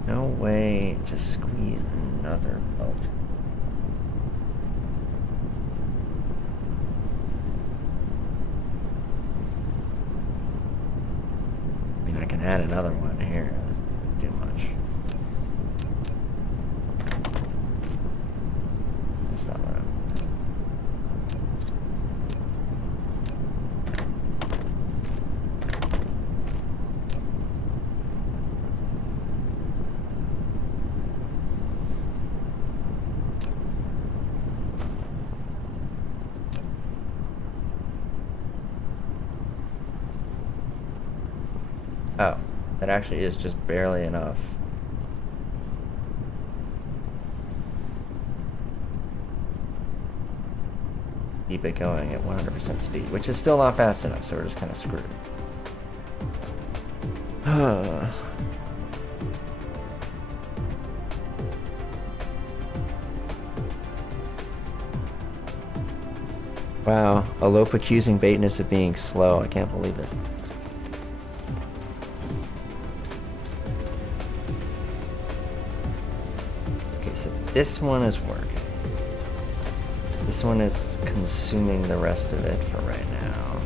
No way to squeeze another belt. I mean, I can add another one here. It doesn't do much. That's not what I'm... Oh, that actually is just barely enough. Keep it going at 100% speed, which is still not fast enough, so we're just kind of screwed. Wow, Alope accusing Bateness of being slow. I can't believe it. Okay, so this one is working. This one is consuming the rest of it for right now.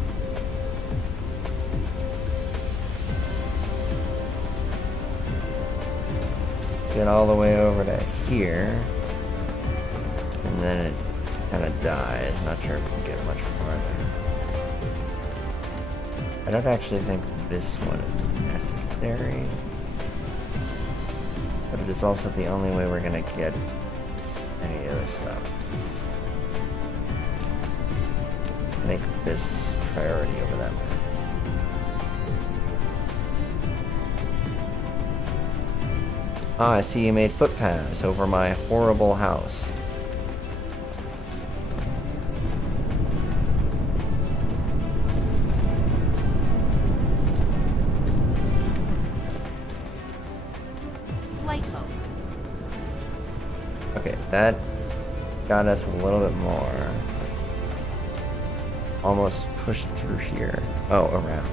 Get all the way over to here. And then it kind of dies. Not sure if we can get much farther. I don't actually think this one is necessary. But it is also the only way we're gonna get any of this stuff. Make this priority over that one. Ah, I see you made footpaths over my horrible house. Flight mode. Okay, that got us a little bit more. Almost pushed through here. Oh, around.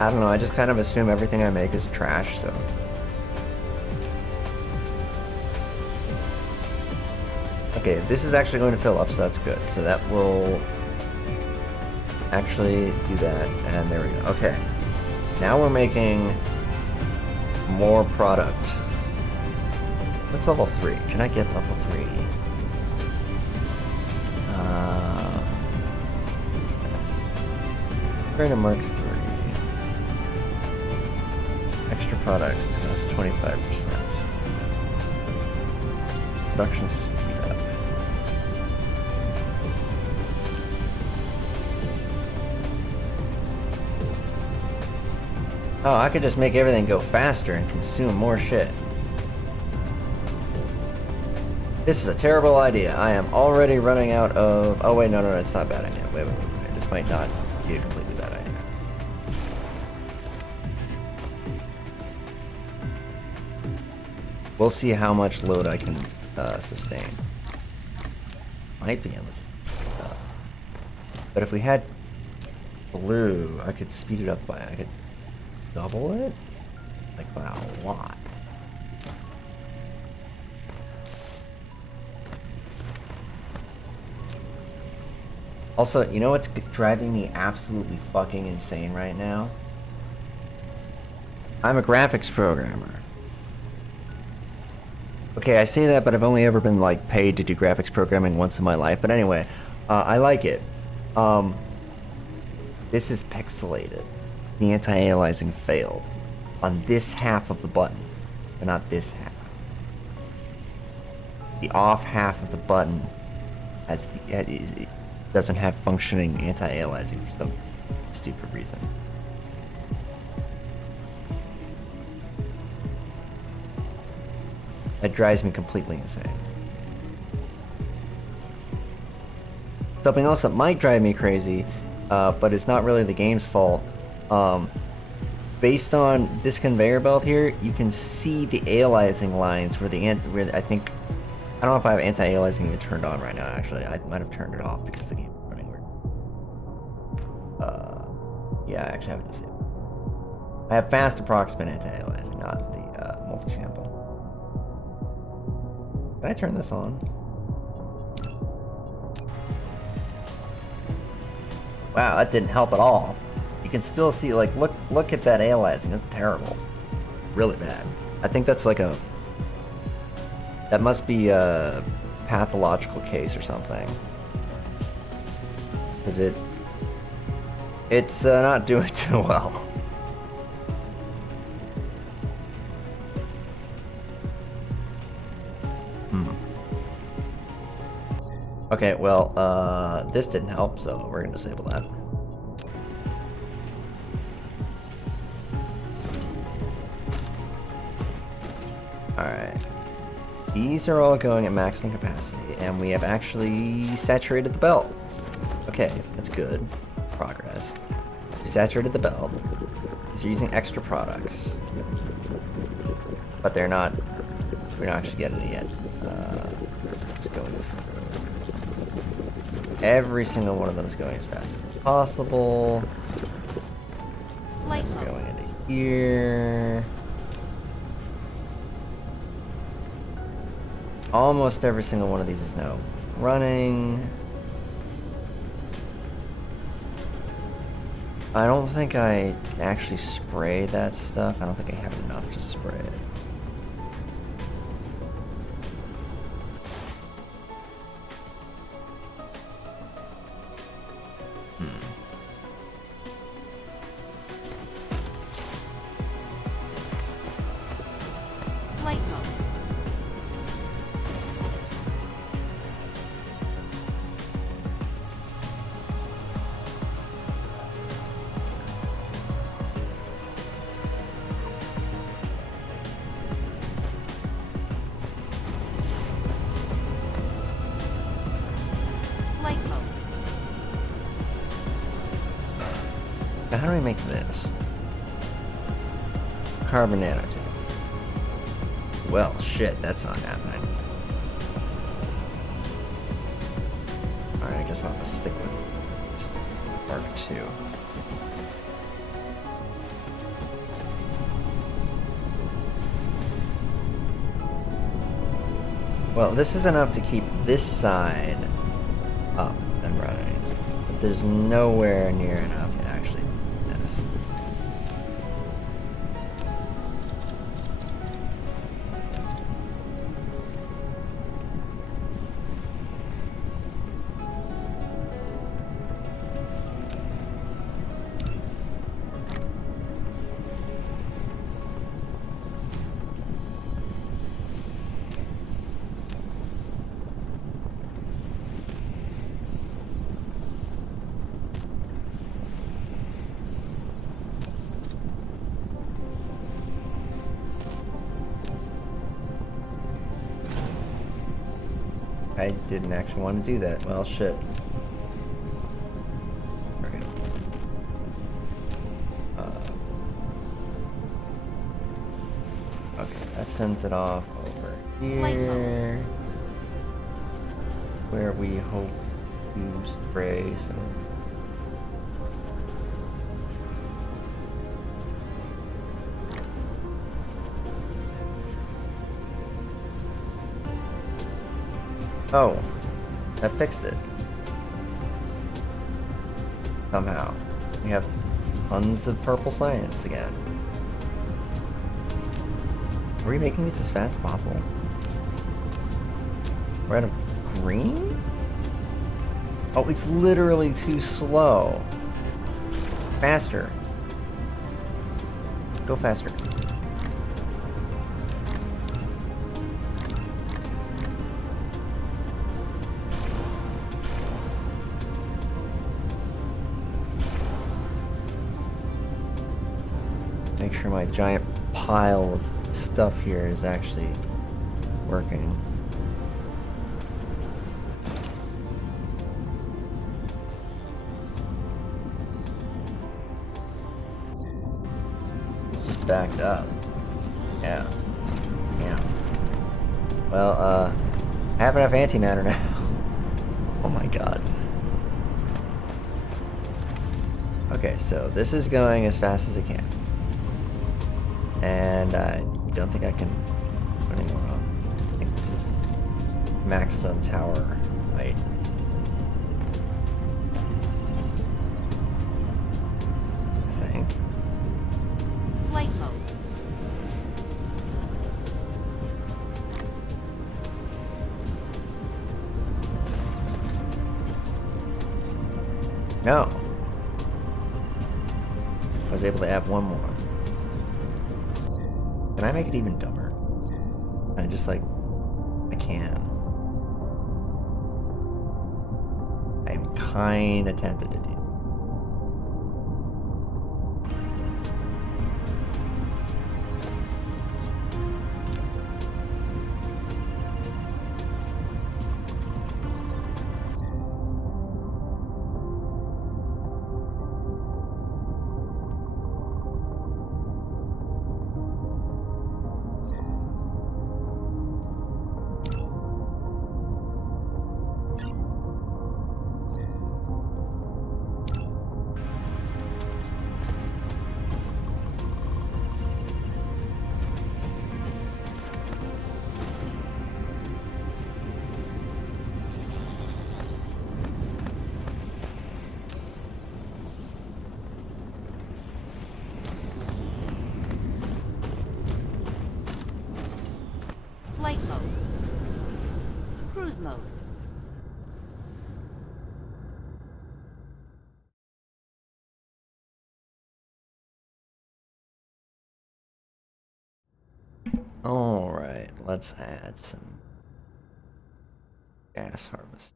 I don't know, I just kind of assume everything I make is trash, so. Okay, this is actually going to fill up, so that's good. So that will actually do that, and there we go. Okay. Now we're making more product. What's level 3? Can I get level 3? We're gonna mark 3. Extra products cost 25%. Production speed up. Oh, I could just make everything go faster and consume more shit. This is a terrible idea. I am already running out of... Oh, wait, no, it's not a bad idea. Wait. This might not be a completely bad idea. We'll see how much load I can sustain. Might be able to. But if we had blue, I could speed it up by... I could double it? Like, by a lot. Also, you know what's driving me absolutely fucking insane right now? I'm a graphics programmer. Okay, I say that, but I've only ever been, like, paid to do graphics programming once in my life. But anyway, I like it. This is pixelated. The anti-aliasing failed on this half of the button, but not this half. The off half of the button has the... doesn't have functioning anti-aliasing for some stupid reason. That drives me completely insane. Something else that might drive me crazy, but it's not really the game's fault. Based on this conveyor belt here, you can see the aliasing lines where I think... I don't know if I have anti-aliasing even turned on right now, actually. I might have turned it off because the game is running weird. Yeah, I actually have it disabled. I have fast approximate anti-aliasing, not the multi-sample. Can I turn this on? Wow, that didn't help at all. You can still see, like, look at that aliasing. That's terrible. Really bad. I think that's like a... That must be a pathological case or something. Because it's not doing too well. Okay, well, this didn't help, so we're gonna disable that. Alright. These are all going at maximum capacity, and we have actually saturated the belt. Okay, that's good. Progress. We saturated the belt. These are using extra products. But they're not... We're not actually getting it yet. Just going through. Every single one of them is going as fast as possible. Light We're mode. going into here. Almost every single one of these is now running. I don't think I actually sprayed that stuff. I don't think I have enough to spray it. Light mode. Light mode. Now, how do we make this? Carbon nanotube. Well, shit, that's not happening. Alright, I guess I'll have to stick with Mark 2. Well, this is enough to keep this side up and running. But there's nowhere near enough to actually do this. I didn't actually want to do that. Well, shit. Okay. Okay, that sends it off over here, where we hope to spray some. Oh, that fixed it. Somehow. We have tons of purple science again. Are we making these as fast as possible? We're out of green? Oh, it's literally too slow. Faster. Go faster. Make sure my giant pile of stuff here is actually working. It's just backed up. Yeah. Yeah. Well, I have enough antimatter now. Oh my god. Okay, so this is going as fast as it can. And I don't think I can put any more on. I think this is maximum tower height. I think. Flight mode. No. I was able to add one more. Can I make it even dumber? I just like, I can. I'm kinda tempted to do. Flight mode. Cruise mode. Alright, let's add some gas harvest.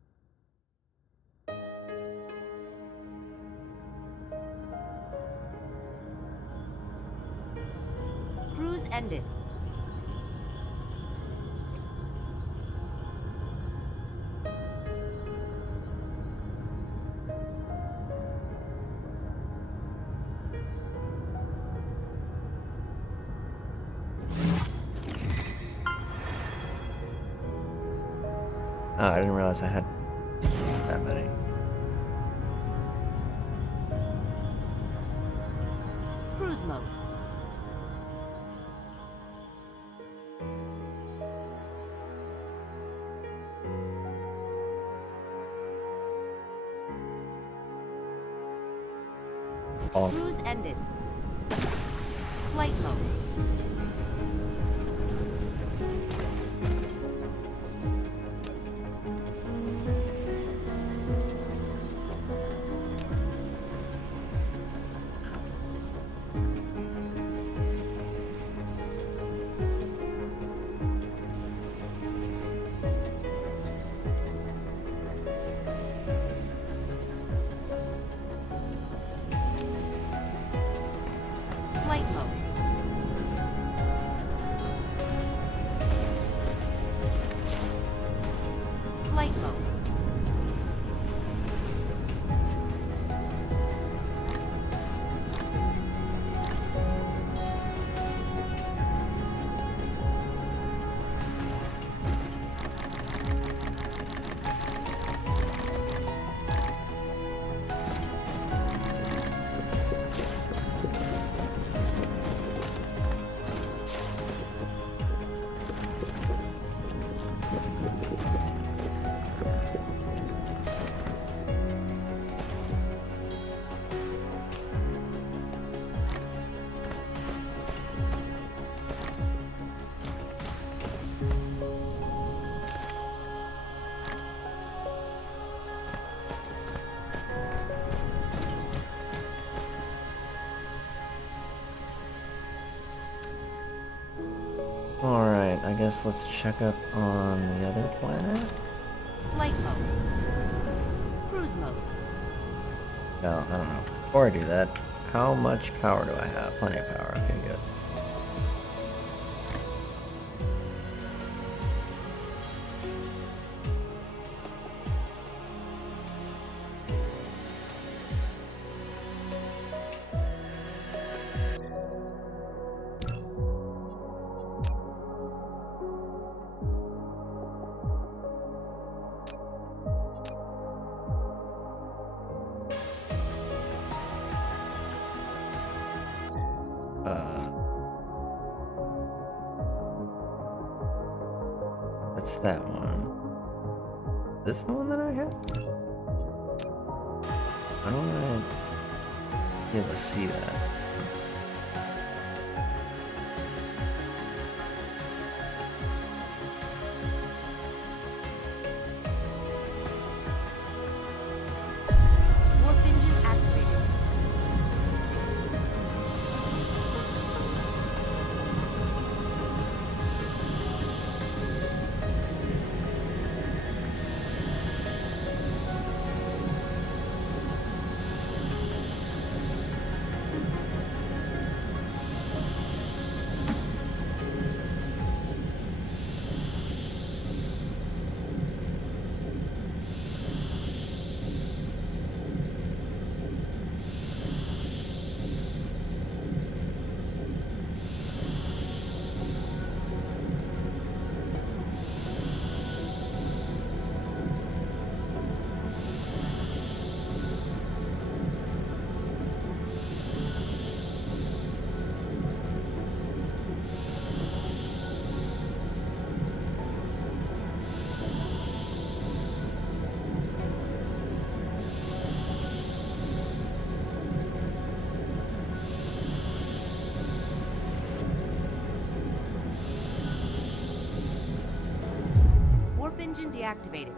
Cruise ended. Oh, I didn't realize I had that many. Cruise mode. Oh. Cruise ended. Flight mode. Flight mode. Flight mode. Alright, I guess let's check up on the other planet. Flight mode. Cruise mode. No, I don't know. Before I do that, how much power do I have? Plenty of power. Okay, good. That's that one. Is this the one that I have? I don't want to be able to see that. Warp engine activated. Warp engine deactivated.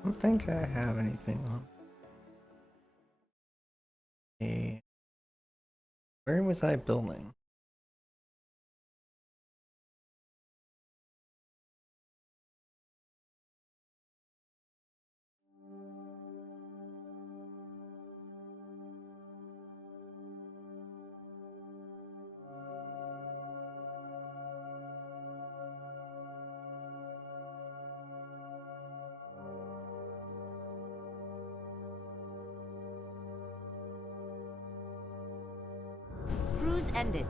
I don't think I have anything on. Where was I building? Cruise ended.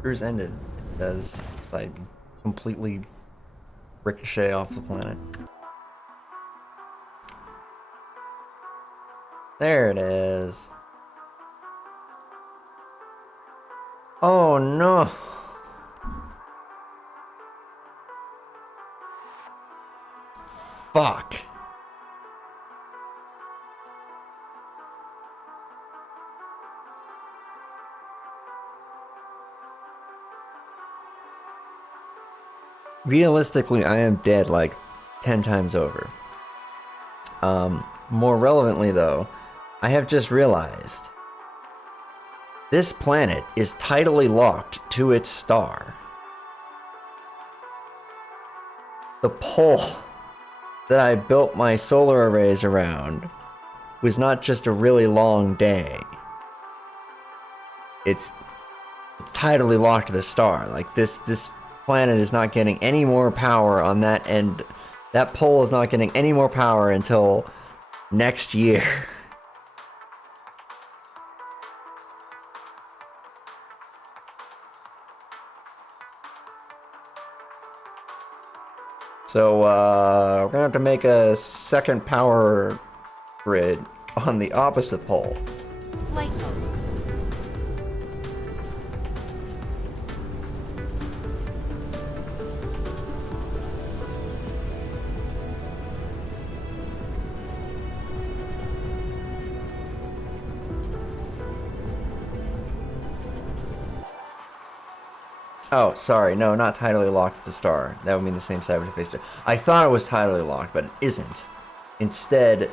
Cruise ended. It does, like, completely ricochet off the planet. There it is. Oh no. Fuck. Realistically, I am dead like 10 times over. More relevantly though, I have just realized this planet is tidally locked to its star. The pole that I built my solar arrays around was not just a really long day. It's tidally locked to the star. Like this planet is not getting any more power on that end. That pole is not getting any more power until next year. So we're gonna have to make a second power grid on the opposite pole. Flight mode. Oh, sorry. No, not tidally locked to the star. That would mean the same side would face it. I thought it was tidally locked, but it isn't. Instead...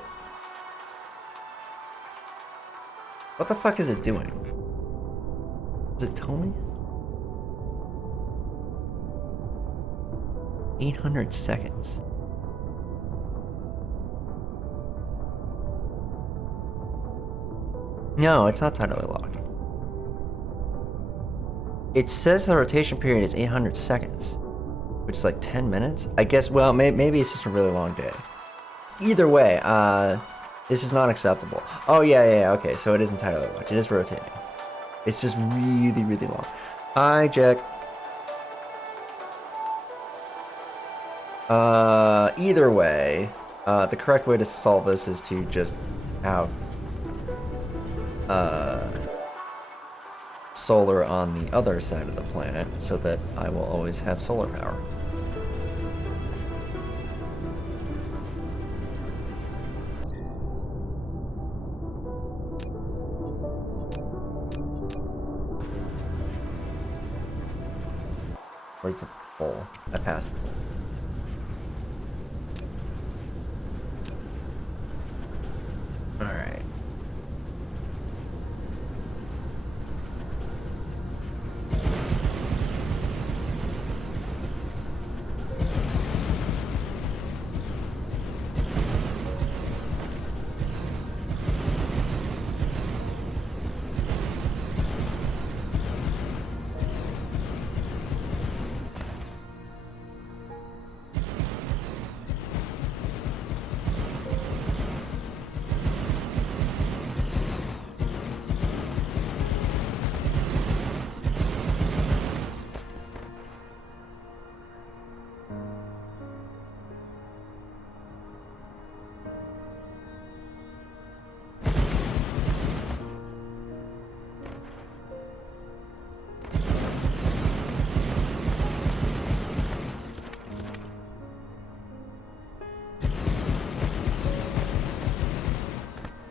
What the fuck is it doing? Does it tell me? 800 seconds. No, it's not tidally locked. It says the rotation period is 800 seconds, which is like 10 minutes. I guess, well, maybe it's just a really long day. Either way, this is not acceptable. Oh, yeah, okay, so it isn't tidally locked. It is rotating. It's just really, really long. Hi, Jack. Either way, the correct way to solve this is to just have, solar on the other side of the planet so that I will always have solar power. Where's the pole? I passed the pole. Alright.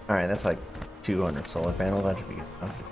Alright, that's like 200 solar panels. That should be good enough.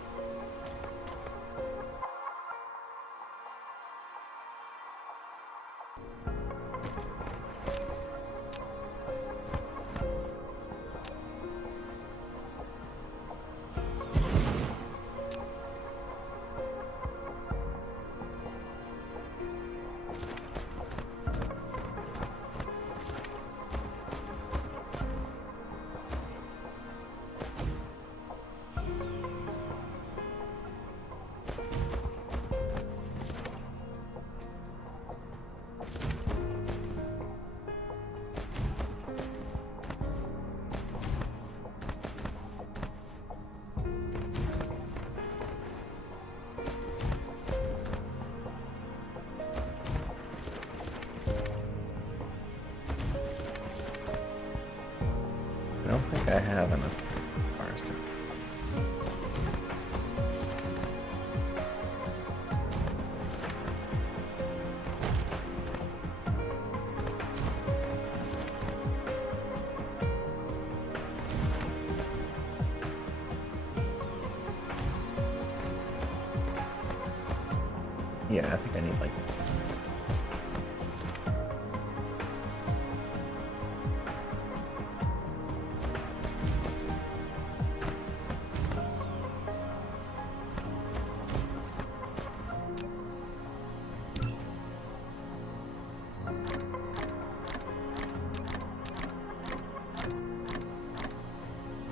I don't think I have enough cars to... Yeah, I think I need like...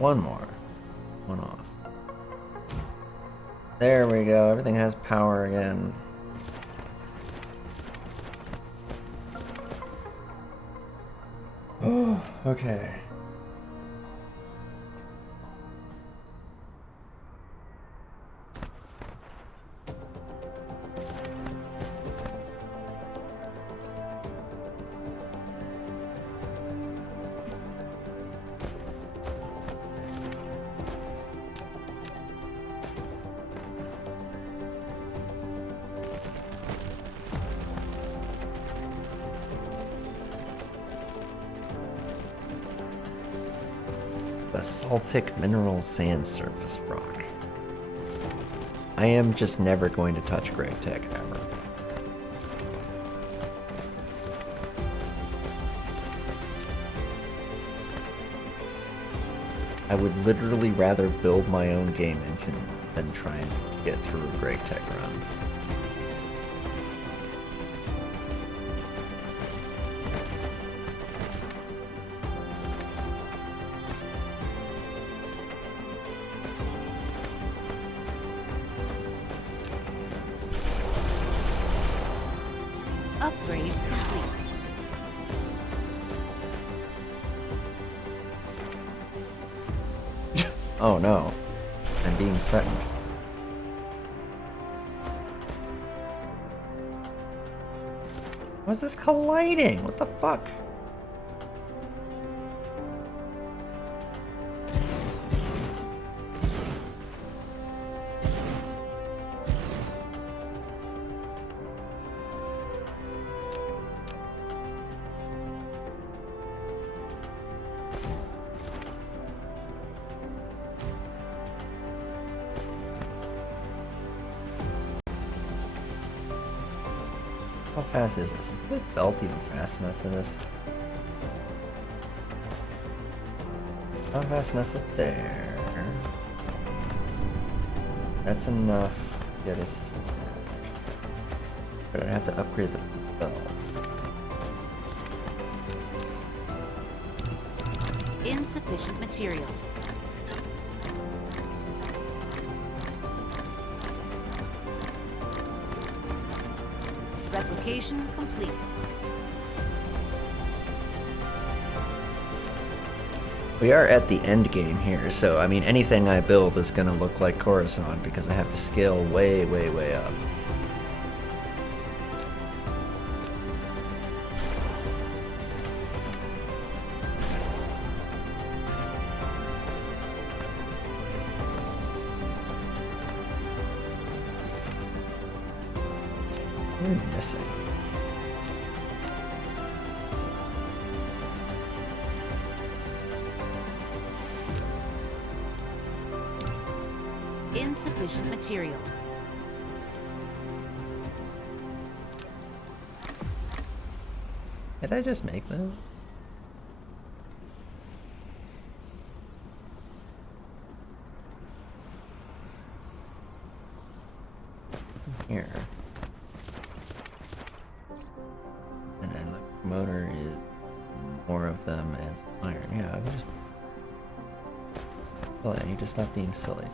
One more. One off. There we go. Everything has power again. Oh, okay. Basaltic mineral sand surface rock. I am just never going to touch Greg Tech ever. I would literally rather build my own game engine than try and get through a Greg Tech run. Upgrade complete. Oh no, I'm being threatened. What's this colliding? What the fuck? How fast is this? Is the belt even fast enough for this? Not fast enough for there. That's enough to get us through there. But I'd have to upgrade the belt. Insufficient materials. Replication complete. We are at the end game here, so I mean anything I build is gonna look like Coruscant because I have to scale way, way, way up. We're missing. Insufficient materials. Did I just make that? Here. And an electric motor is more of them as iron. Yeah, I just. Well, I need to stop being silly.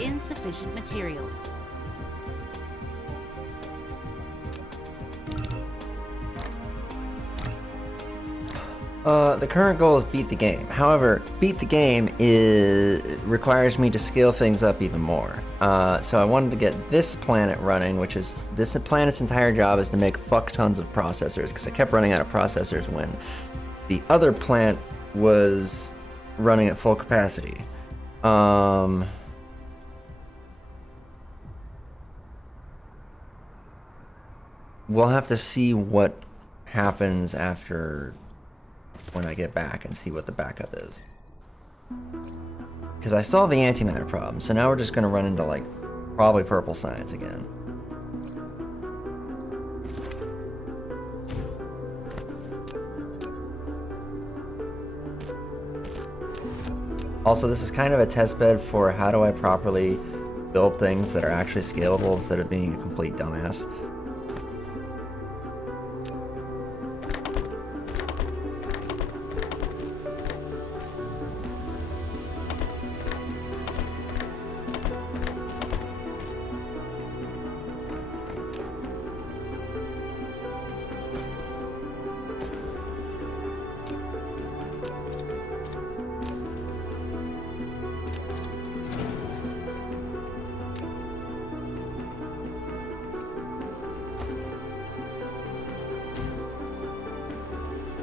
Insufficient materials. The current goal is beat the game. However, beat the game requires me to scale things up even more. So I wanted to get this planet running, which is this planet's entire job is to make fuck tons of processors, because I kept running out of processors when the other plant was running at full capacity. We'll have to see what happens after when I get back and see what the backup is. Because I solved the antimatter problem, so now we're just going to run into, like, probably purple science again. Also, this is kind of a test bed for how do I properly build things that are actually scalable instead of being a complete dumbass.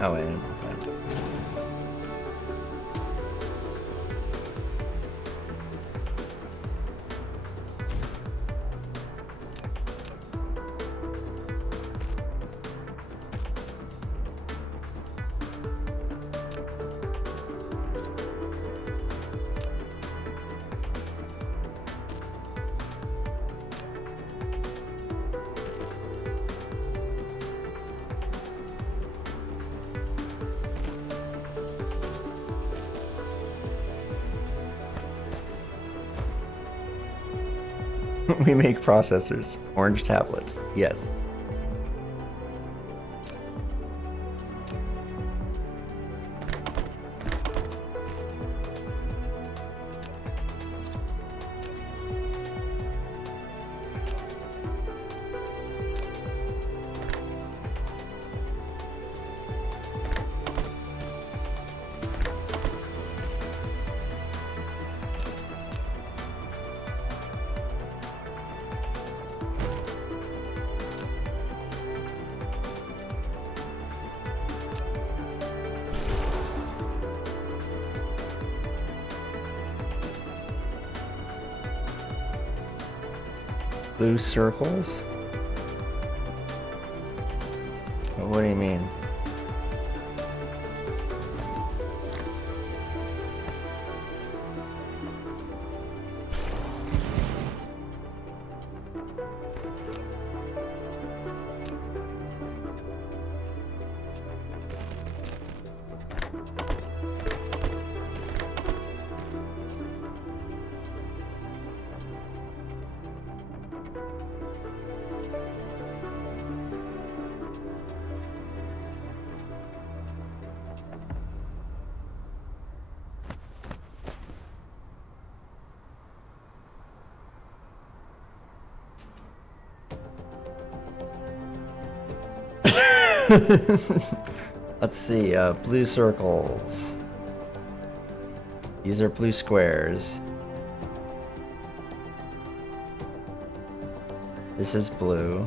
Oh, wait. Okay. We make processors. Orange tablets. Yes. Blue circles? What do you mean? Let's see, blue circles. These are blue squares. This is blue,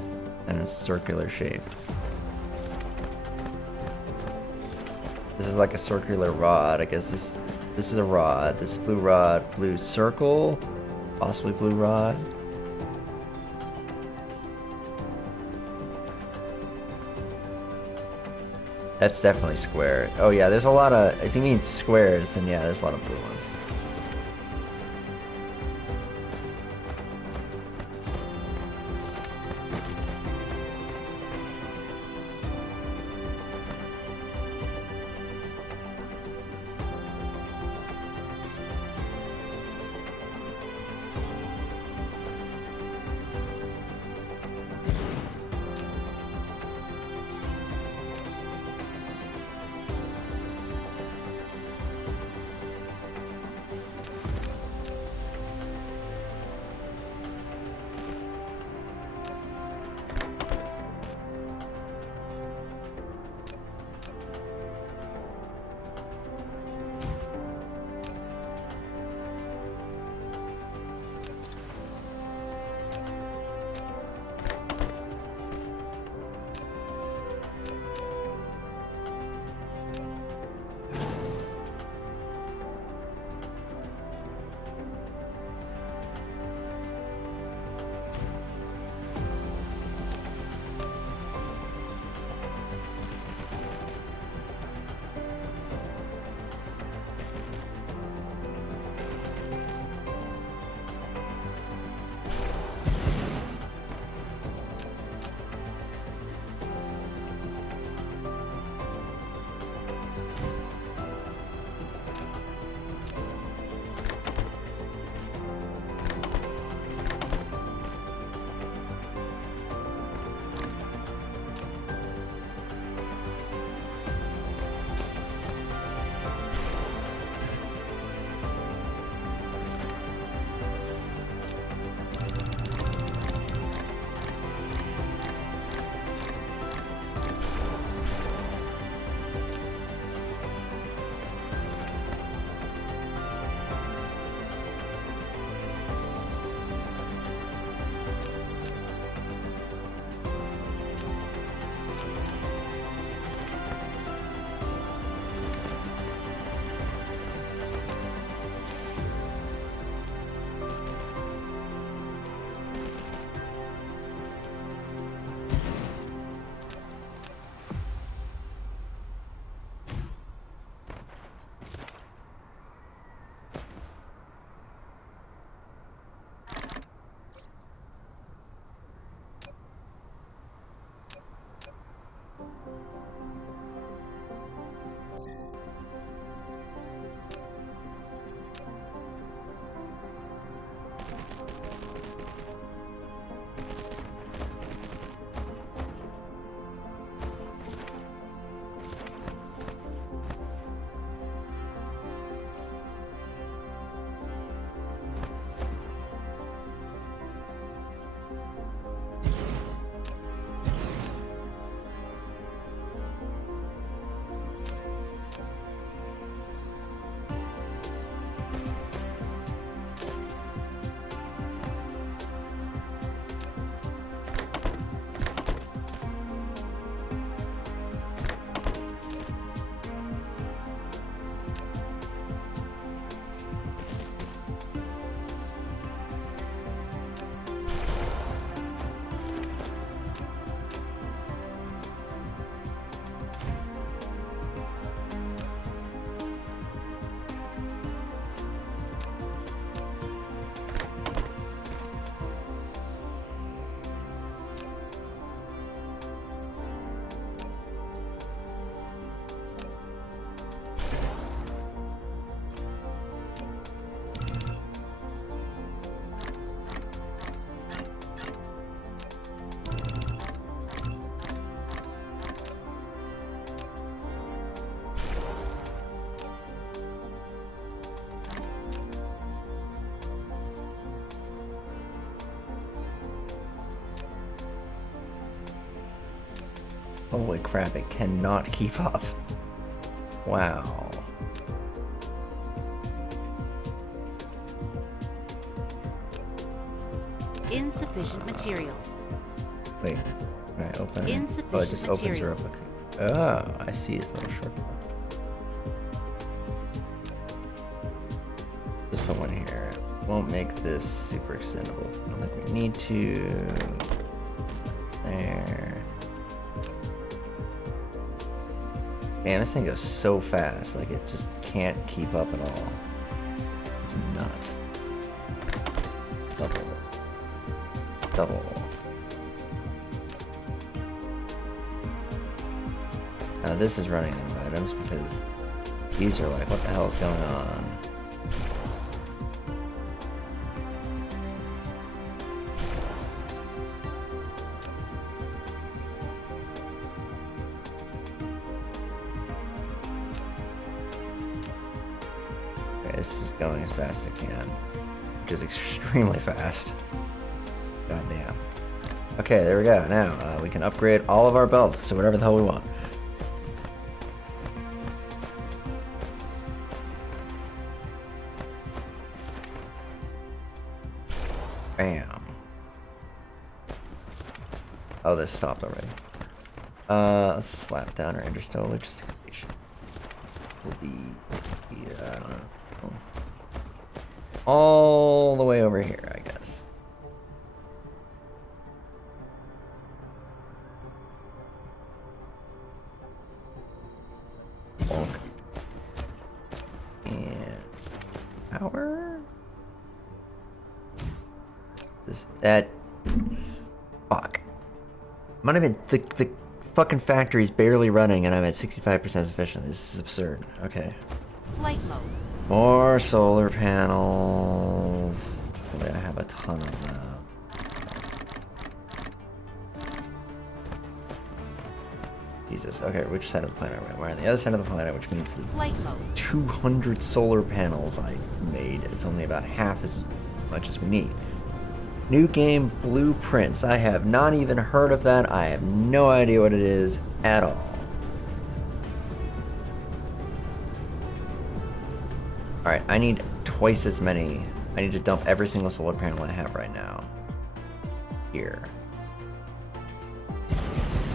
and it's circular shaped. This is like a circular rod. I guess this is a rod. This is blue rod, blue circle, possibly blue rod. That's definitely square. Oh yeah, there's a lot of, if you mean squares, then yeah, there's a lot of blue ones. Holy crap, it cannot keep up. Wow. Insufficient materials. Wait, can I open it? Insufficient Oh, it just opens real materials. quickly. Oh, I see his little shortcut. Just put one here. Won't make this super extendable. I don't think we need to. There. Damn, this thing goes so fast. Like, it just can't keep up at all. It's nuts. Double. Double. Now this is running out of items because these are like, what the hell is going on? Okay, this is going as fast as it can, which is extremely fast. God damn. Okay, there we go. Now we can upgrade all of our belts to whatever the hell we want. Bam. Oh, this stopped already. Let's slap down our interstellar logistics station. Will be, I don't know, all the way over here, I guess. Bulk. And power. That fuck. I'm not even the fucking factory's barely running and I'm at 65% efficient. This is absurd. Okay. Flight mode. More solar panels. Hopefully I have a ton of them. Jesus. Okay, which side of the planet are we on? We're on the other side of the planet, which means the Flight mode. 200 solar panels I made is only about half as much as we need. New game blueprints. I have not even heard of that. I have no idea what it is at all. Alright, I need twice as many. I need to dump every single solar panel I have right now here.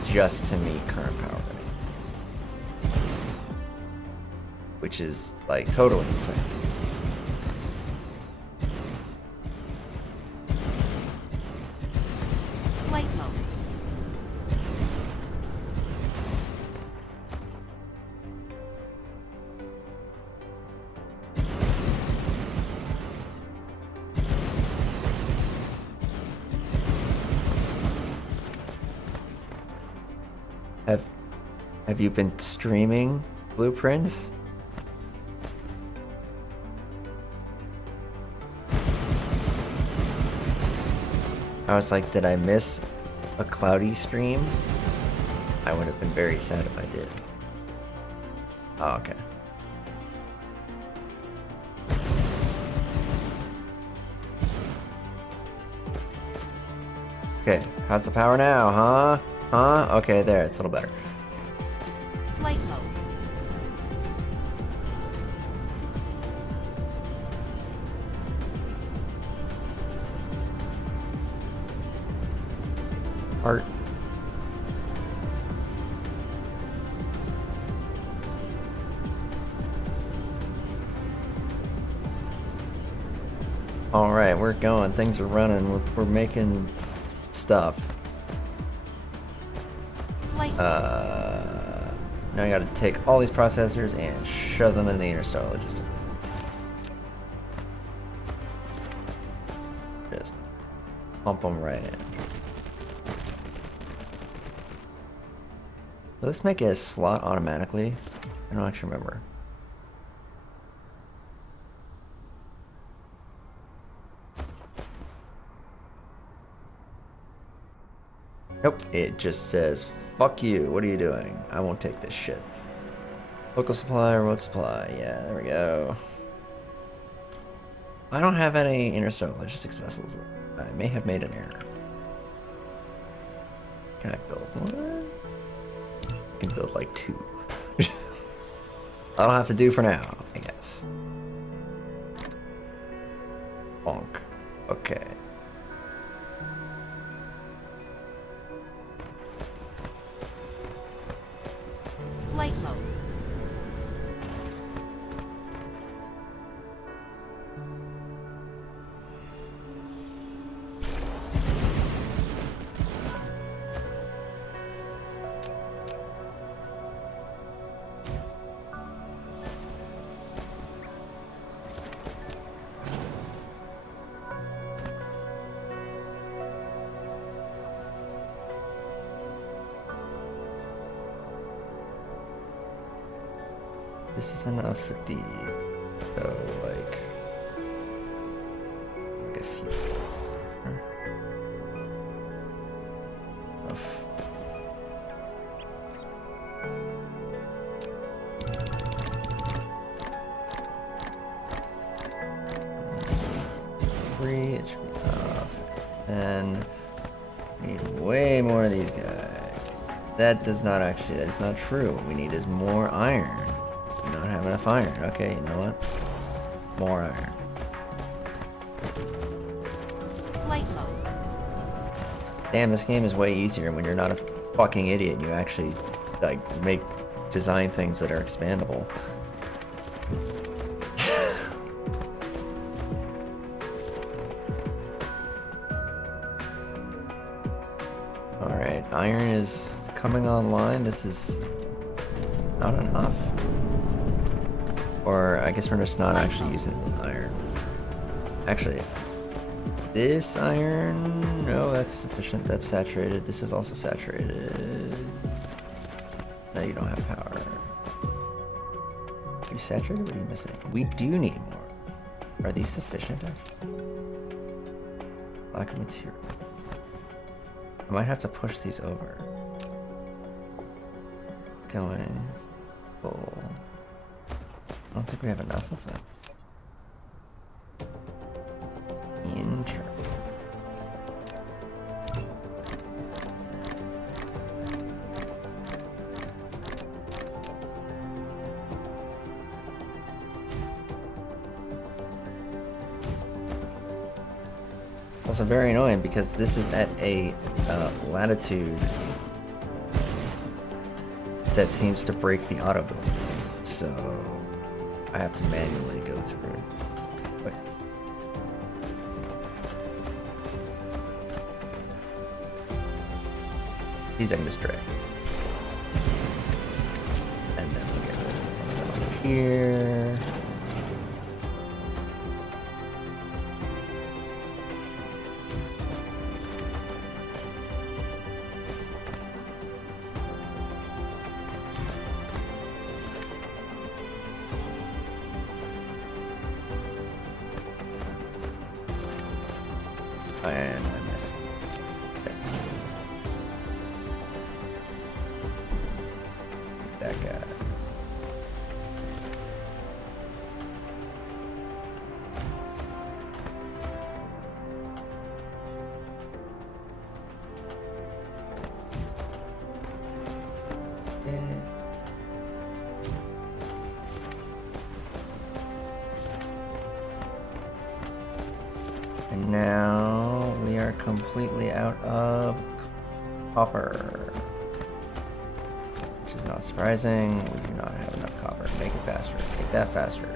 Just to meet current power rating. Which is like totally insane. Flight mode. Have you been streaming blueprints? I was like, did I miss a cloudy stream? I would have been very sad if I did. Oh, okay. Okay, how's the power now, huh? Huh? Okay, there, it's a little better. Flight mode. Art. All right, we're going. Things are running. We're making stuff. Flight Now I gotta take all these processors and shove them in the interstellar logistics. Just pump them right in. Will this make it a slot automatically? I don't actually remember. Nope, it just says, fuck you, what are you doing? I won't take this shit. Local supply, remote supply, yeah, there we go. I don't have any interstellar logistics vessels. I may have made an error. Can I build one? can build like 2. I'll have to do for now, I guess. Bonk. Okay. Flight mode. This is enough for the like a few of 3, it should be enough. And we need way more of these guys. That does not actually, that's not true. What we need is more iron. We don't have enough iron. Okay, you know what? More iron. Flight mode. Damn, this game is way easier when you're not a fucking idiot. You actually, like, design things that are expandable. Alright, iron is coming online. This is not enough. Or I guess we're just not actually using iron. Actually, this iron, no, that's sufficient. That's saturated. This is also saturated. No, you don't have power. Are you saturated? What are you missing? We do need more. Are these sufficient? Lack of material. I might have to push these over. Going full. I don't think we have enough of them. Inter. Also very annoying because this is at a latitude that seems to break the auto build. So I have to manually go through it. But these I can just drag. And then we'll get rid of one of them over here. And I missed. Okay. That guy. Yeah. And now we are completely out of copper. Which is not surprising. We do not have enough copper. Make it faster. Make that faster.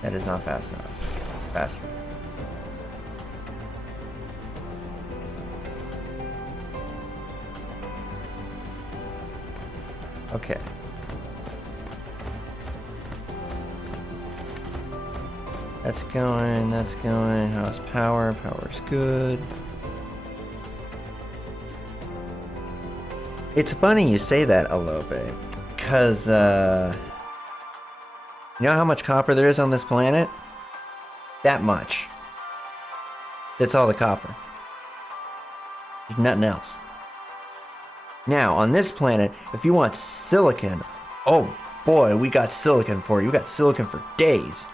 That is not fast enough. Faster. Okay. That's going, that's going. How's power? Power's good. It's funny you say that, Alobe, because, you know how much copper there is on this planet? That much. That's all the copper. There's nothing else. Now, on this planet, if you want silicon, oh boy, we got silicon for you. We got silicon for days.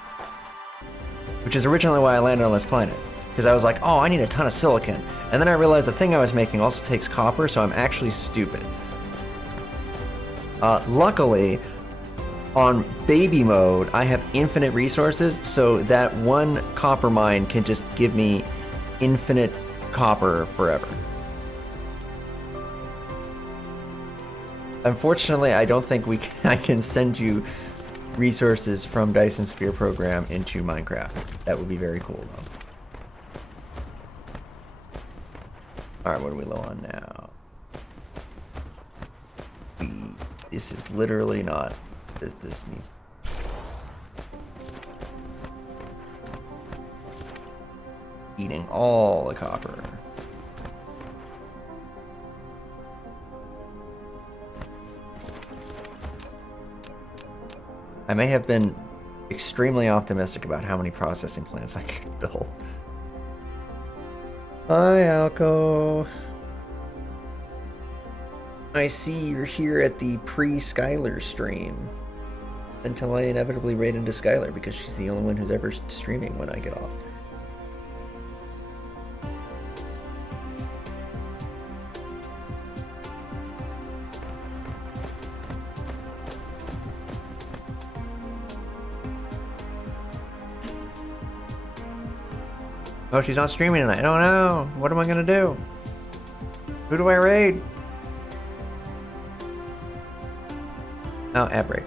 Which is originally why I landed on this planet. because I was like, oh, I need a ton of silicon. And then I realized the thing I was making also takes copper, so I'm actually stupid. Luckily, on baby mode, I have infinite resources, so that one copper mine can just give me infinite copper forever. Unfortunately, I don't think I can send you resources from Dyson Sphere program into Minecraft. That would be very cool, though. Alright, what are we low on now? This is literally not... This needs... Eating all the copper. I may have been extremely optimistic about how many processing plants I could build. Hi, Alco. I see you're here at the pre-Skylar stream. Until I inevitably raid into Skylar because she's the only one who's ever streaming when I get off. Oh, she's not streaming tonight. I don't know. What am I gonna do? Who do I raid? Oh, ad break.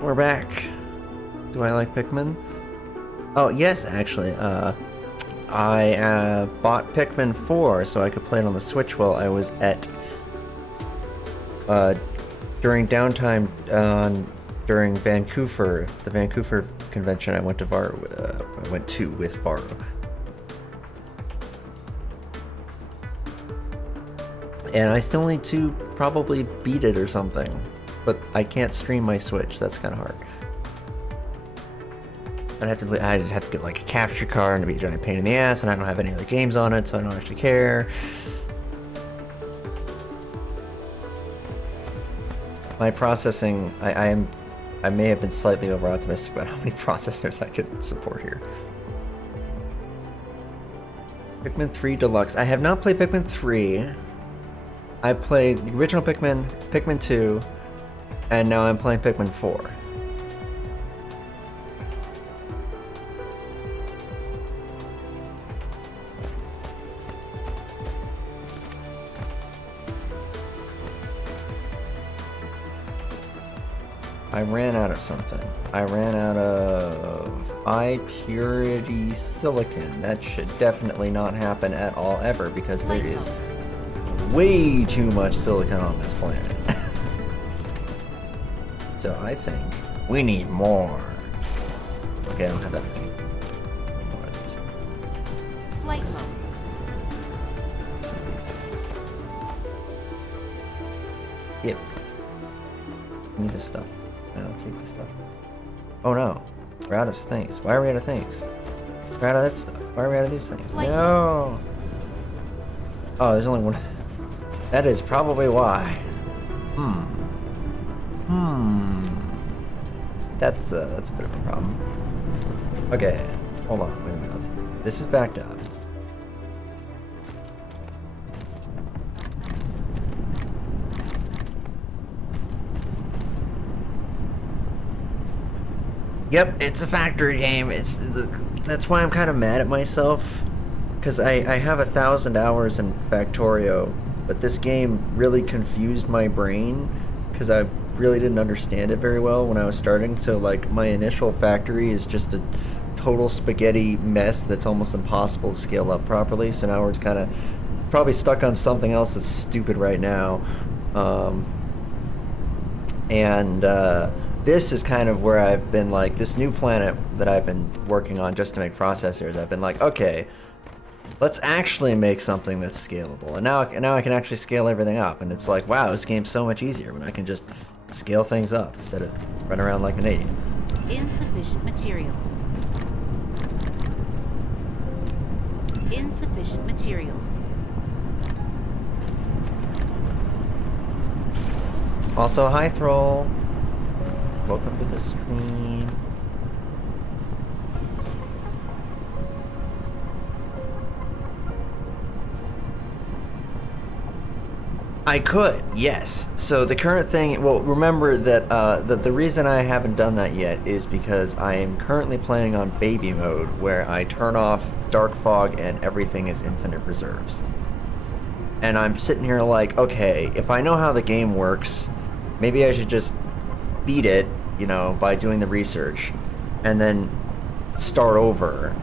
We're back. Do I like Pikmin? Oh, yes, actually. I bought Pikmin 4 so I could play it on the Switch while I was at during downtime during Vancouver, the Vancouver convention. I went to with Varo. And I still need to probably beat it or something, but I can't stream my Switch. That's kind of hard. I'd have to get like a capture card and it'd be a giant pain in the ass, and I don't have any other games on it, so I don't actually care. My processing, I may have been slightly over optimistic about how many processors I could support here. Pikmin 3 Deluxe. I have not played Pikmin 3. I played the original Pikmin, Pikmin 2, and now I'm playing Pikmin 4. I ran out of something. I ran out of high purity silicon. That should definitely not happen at all ever, because there is way too much silicon on this planet. So I think we need more. Okay, I don't have that many. More of these. Flight mode. Some of these. Yep. I need this stuff. I'll take this stuff. Oh no. We're out of things. Why are we out of things? We're out of that stuff. Why are we out of these things? No! Oh, there's only one. That is probably why. That's a bit of a problem. Okay. Hold on. Wait a minute. This is backed up. Yep, it's a factory game. That's why I'm kind of mad at myself, because I have 1,000 hours in Factorio, but this game really confused my brain because I really didn't understand it very well when I was starting. So like my initial factory is just a total spaghetti mess that's almost impossible to scale up properly. So now we're just kind of probably stuck on something else that's stupid right now, this is kind of where I've been like, this new planet that I've been working on just to make processors, I've been like, okay, let's actually make something that's scalable. And now I can actually scale everything up. And it's like, wow, this game's so much easier when I can just scale things up instead of run around like an idiot. Insufficient materials. Insufficient materials. Also, hi Thrall. Welcome to the screen. I could, yes. So the current thing, well, remember that the reason I haven't done that yet is because I am currently playing on baby mode, where I turn off dark fog and everything is infinite reserves. And I'm sitting here like, okay, if I know how the game works, maybe I should just beat it, you know, by doing the research, and then start over.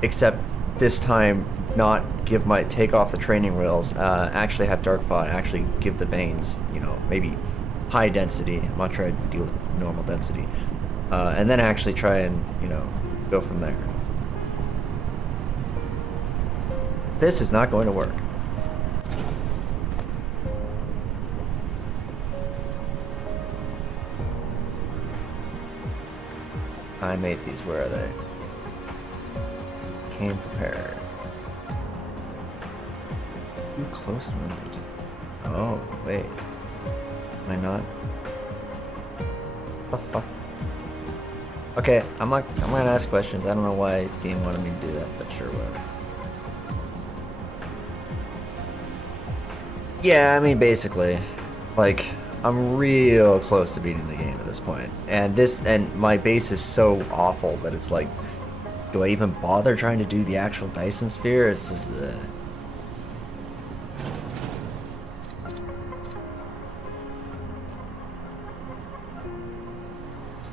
Except this time, not take off the training wheels, actually have dark fog, actually give the veins, you know, maybe high density. I'm not trying to deal with normal density, and then actually try and, you know, go from there. This is not going to work. I made these. Where are they? Came prepared. Too close to them. Just. Oh wait. Am I not? What the fuck? Okay, I'm gonna ask questions. I don't know why the game wanted me to do that, but sure, whatever. Yeah, I mean, basically, like, I'm real close to beating the game at this point. And my base is so awful that it's like, do I even bother trying to do the actual Dyson sphere? It's just,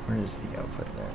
where is the output there?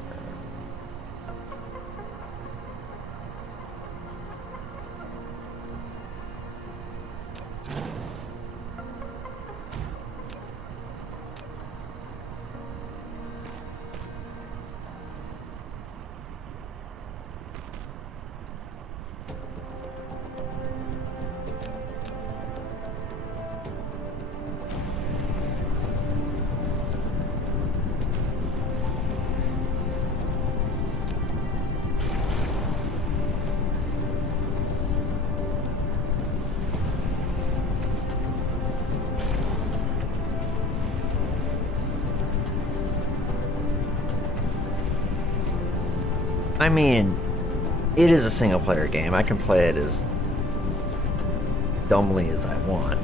I mean, it is a single player game. I can play it as dumbly as I want.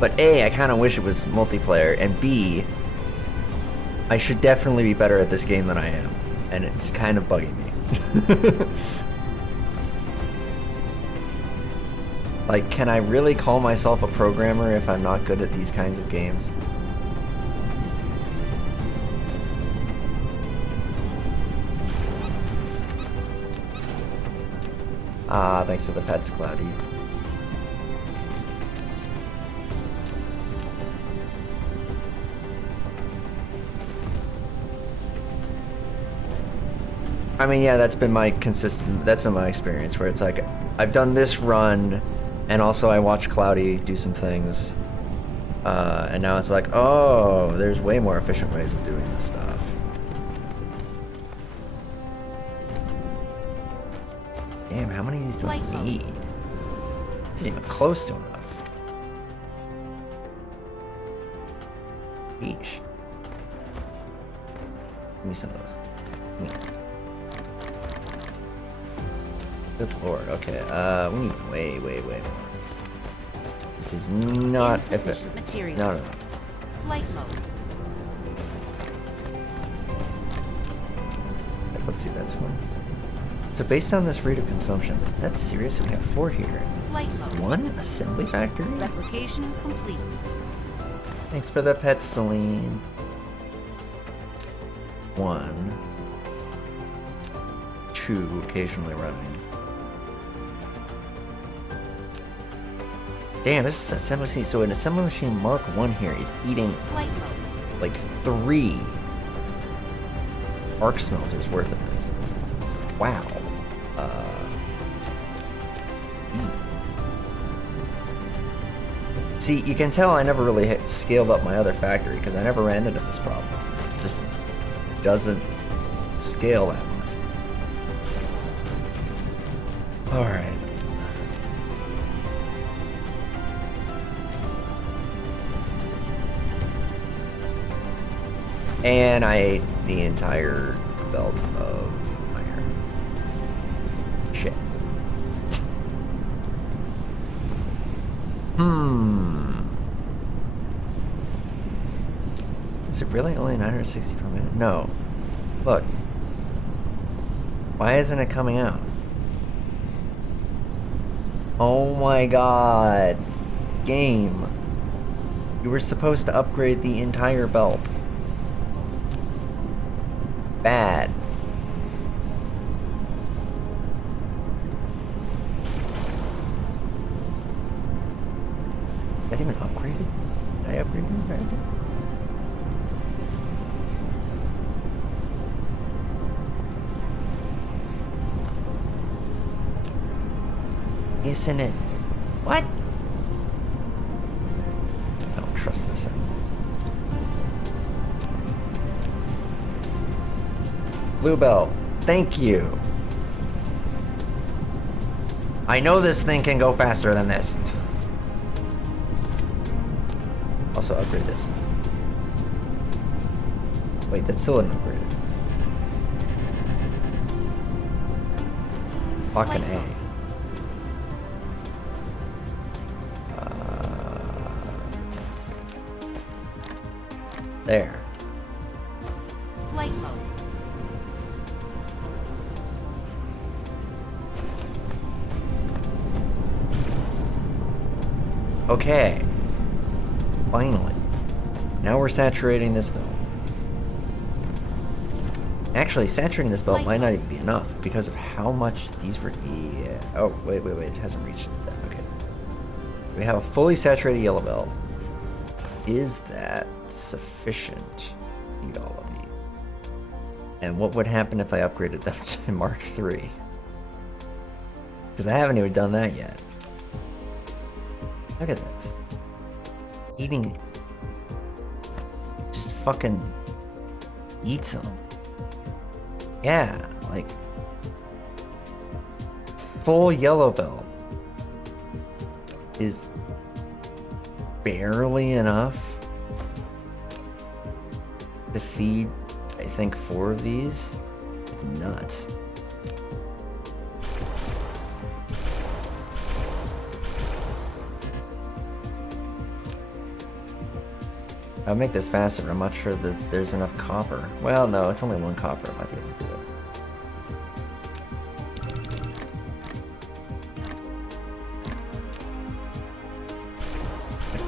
But A, I kind of wish it was multiplayer, and B, I should definitely be better at this game than I am, and it's kind of bugging me. Like, can I really call myself a programmer if I'm not good at these kinds of games? Ah, thanks for the pets, Cloudy. I mean, yeah, that's been my experience, where it's like, I've done this run, and also I watched Cloudy do some things, and now it's like, oh, there's way more efficient ways of doing this stuff. Damn, how many of these do I need? This isn't even close to enough. Eesh. Give me some of those. Good lord, okay, we need way more. This is not Insufficient materials. not enough. Flight mode. Let's see, that's one. So based on this rate of consumption, is that serious? We have 4 here. Flight mode. 1 assembly factory? Replication complete. Thanks for the pets, Celine. 1. 2, occasionally running. Damn, this is an assembly machine. So an assembly machine Mark 1 here is eating Flight mode. like 3 arc smelters worth of this. Wow. See, you can tell I never really scaled up my other factory because I never ran into this problem. It just doesn't scale that much. Alright. And I ate the entire belt of iron. Shit. Is it really only 960 per minute? No. Look. Why isn't it coming out? Oh my god. Game. You were supposed to upgrade the entire belt. Bad. Is that even upgraded? Did I upgrade the entire thing? Isn't it? What? I don't trust this anymore. Blue belt. Thank you. I know this thing can go faster than this. Also upgrade this. Wait, that's still an upgrade. Fucking A. There. Flight mode. Okay. Finally. Now we're saturating this belt. Actually, saturating this belt might not even be enough because of how much these were. Yeah. Oh, wait. It hasn't reached that. Okay. We have a fully saturated yellow belt. Is that sufficient? Eat all of these. And what would happen if I upgraded them to Mark III? Because I haven't even done that yet. Look at this. Eating. Just fucking eat some. Yeah, like full yellow belt is barely enough to feed, I think, 4 of these. just nuts. I'll make this faster, but I'm not sure that there's enough copper. Well, no, it's only one copper. I might be able to do it.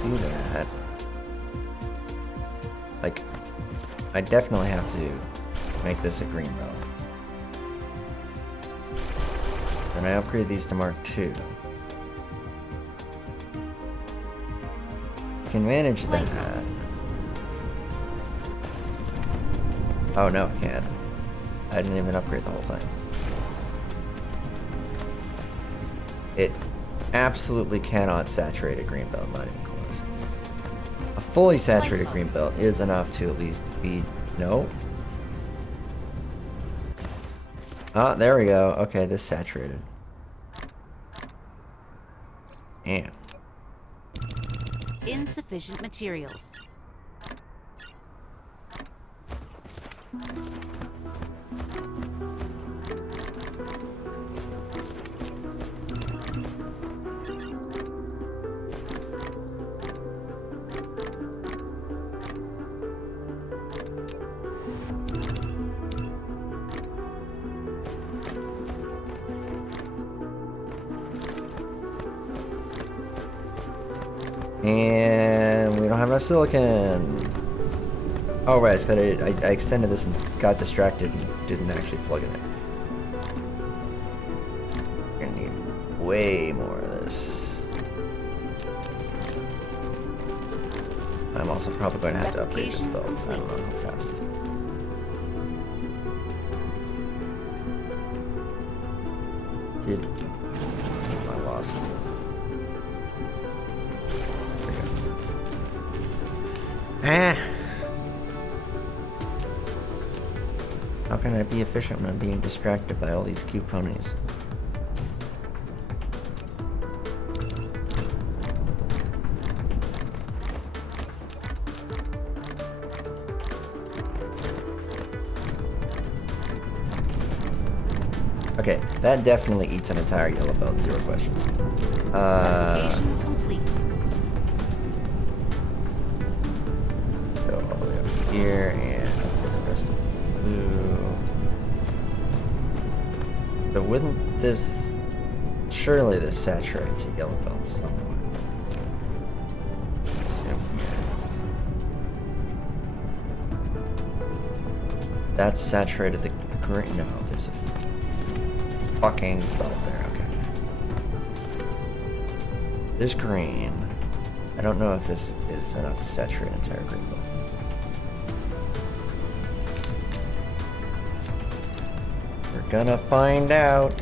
Do that. Like, I definitely have to make this a green belt. Then I upgrade these to Mark II. Can manage that. Oh no, I can't. I didn't even upgrade the whole thing. It absolutely cannot saturate a green belt, not even close. A fully saturated green belt is enough to at least feed. No. Ah, there we go. Okay, this saturated. Damn. Insufficient materials. And we don't have enough silicon. Oh right, it's 'cause I extended this and got distracted and didn't actually plug in it. We're gonna need way more of this. I'm also probably going to have to upgrade this belt. I don't know how fast this is. I lost it. Ah! How can I be efficient when I'm being distracted by all these cute ponies? Okay, that definitely eats an entire yellow belt, zero questions. Application complete. Go all the way up here and upgrade the rest of blue. But wouldn't this... Surely this saturates a yellow belt at some point. Assume here. That's saturated the green... No, there's a fucking belt there, okay. There's green. I don't know if this is enough to saturate an entire green belt. We're gonna find out.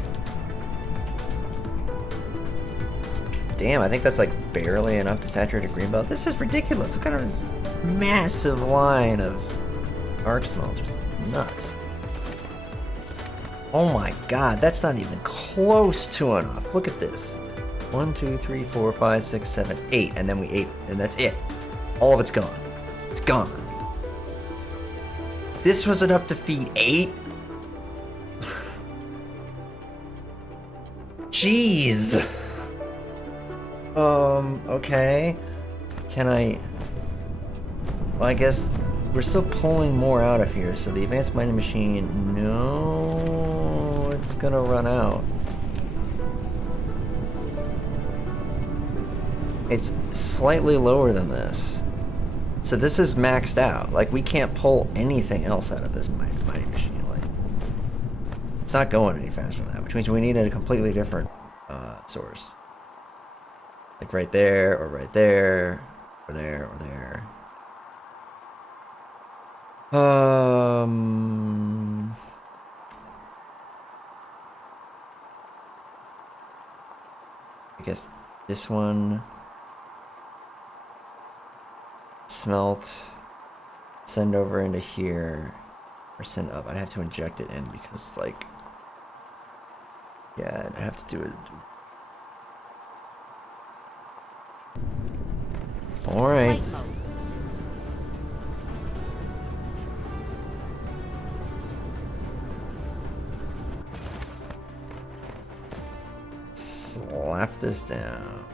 Damn, I think that's like barely enough to saturate a green belt. This is ridiculous. Look at this massive line of arc smelters. Nuts. Oh my god, that's not even close to enough. Look at this. 1, 2, 3, 4, 5, 6, 7, 8. And then we 8, and that's it. All of it's gone. It's gone. This was enough to feed 8? Jeez. Okay. Can I... Well, I guess we're still pulling more out of here, so the advanced mining machine... No... It's gonna run out. It's slightly lower than this. So this is maxed out. Like, we can't pull anything else out of this mining machine. Like, it's not going any faster than that, which means we need a completely different source. Like right there, or right there, or there, or there. I guess this one. Smelt. Send over into here. Or send up. I'd have to inject it in because, like. Yeah, I'd have to do it. Alright. Flight mode. this down.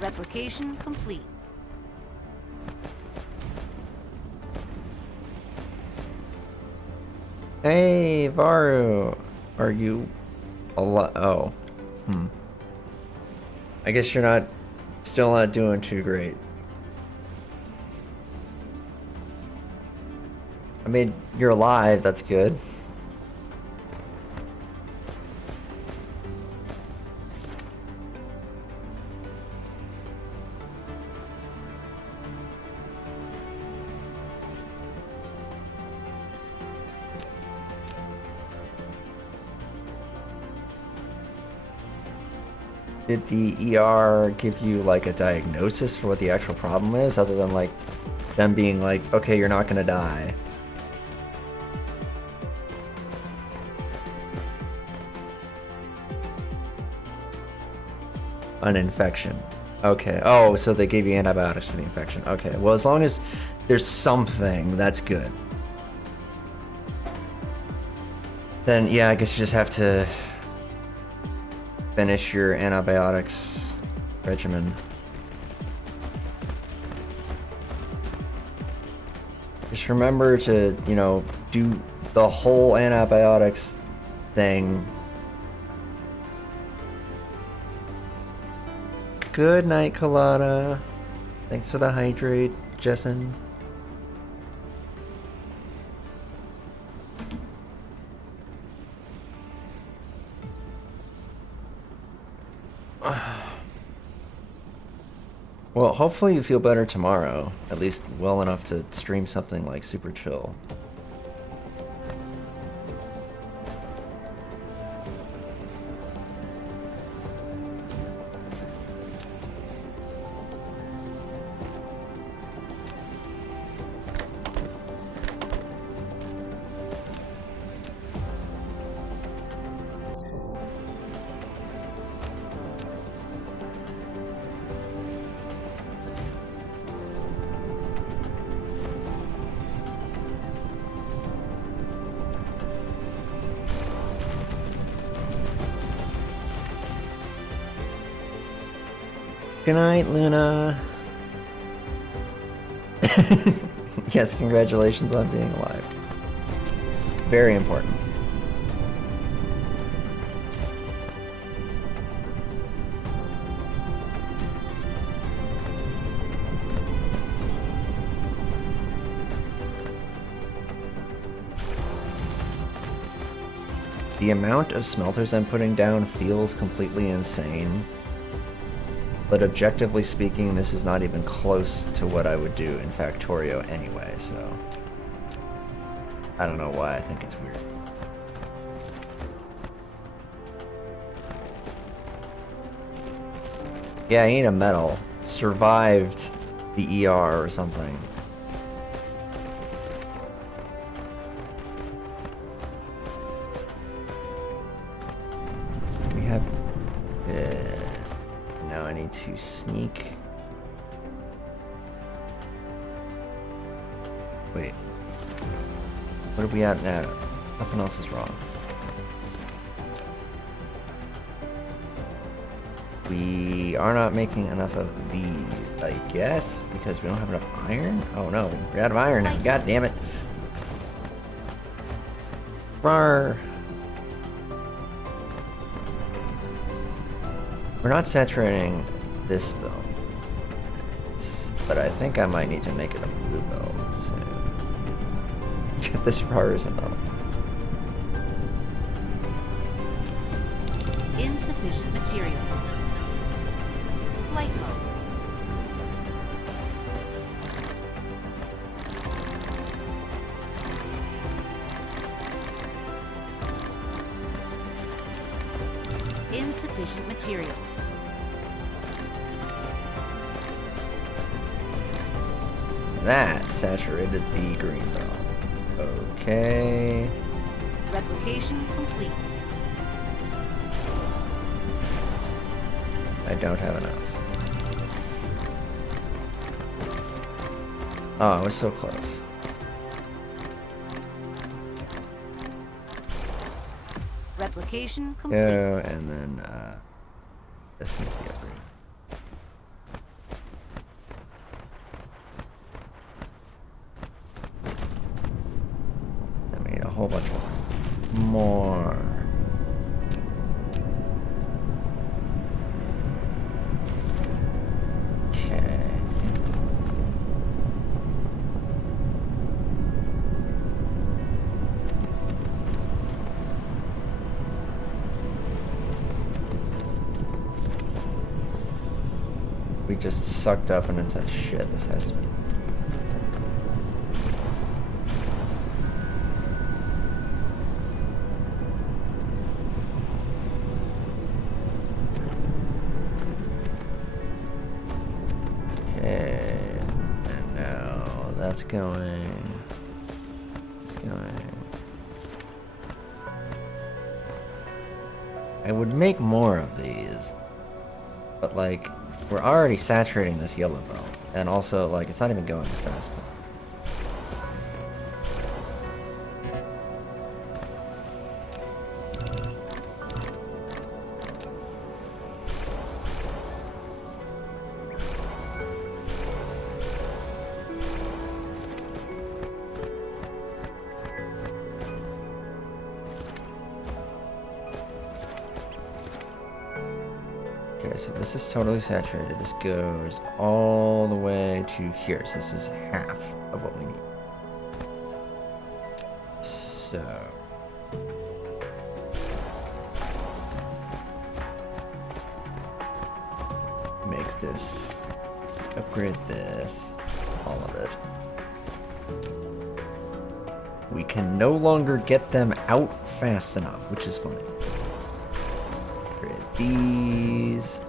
Replication complete. Hey, Varu. Are you Oh. I guess you're still not doing too great. I mean, you're alive, that's good. Did the ER give you like a diagnosis for what the actual problem is, other than like them being like, okay, you're not gonna die? An infection. Okay. Oh, so they gave you antibiotics for the infection. Okay. Well, as long as there's something, that's good. Then, yeah, I guess you just have to finish your antibiotics regimen. Just remember to, you know, do the whole antibiotics thing. Good night, Colada. Thanks for the hydrate, Jessen. Well, hopefully you feel better tomorrow. At least well enough to stream something like super chill. Good night, Luna. Yes, congratulations on being alive. Very important. The amount of smelters I'm putting down feels completely insane. But objectively speaking, this is not even close to what I would do in Factorio anyway, so I don't know why I think it's weird. Yeah, I need a medal. Survived the ER or something. We have... now I need to sneak. Wait. What are we at now? Nothing else is wrong. We are not making enough of these, I guess, because we don't have enough iron? Oh no, we're out of iron now. God damn it. Rawr. We're not saturating this build, but I think I might need to make it a blue build soon. Get this arsenal. Insufficient materials. Flight mode. Insufficient materials. that saturated the green belt. Okay. Replication complete. I don't have enough. Oh, I was so close. Replication complete. Go, and then, this needs to be upgraded. Then we need a whole bunch more. Okay. We just sucked up and into shit. This has to be. Okay. And now that's going. It's going. I would make more of these, but like. We're already saturating this yellow belt, and also, like, it's not even going as fast. Okay, so this is totally saturated. This goes all the way to here. So this is half of what we need. So. Make this. Upgrade this. All of it. We can no longer get them out fast enough, which is funny. These.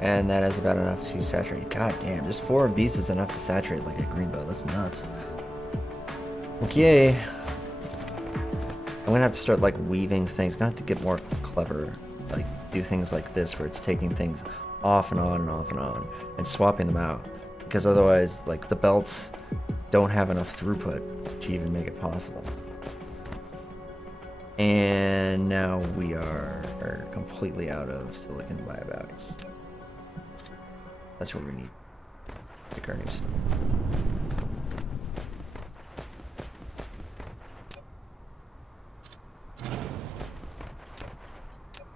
And that is about enough to saturate. God damn, just 4 of these is enough to saturate like a green belt. That's nuts. Okay. I'm gonna have to start like weaving things. I'm gonna have to get more clever. Like do things like this where it's taking things off and on and off and on and swapping them out, because otherwise like the belts don't have enough throughput to even make it possible. And now we are completely out of silicon by about here. That's what we need. Pick our new stuff.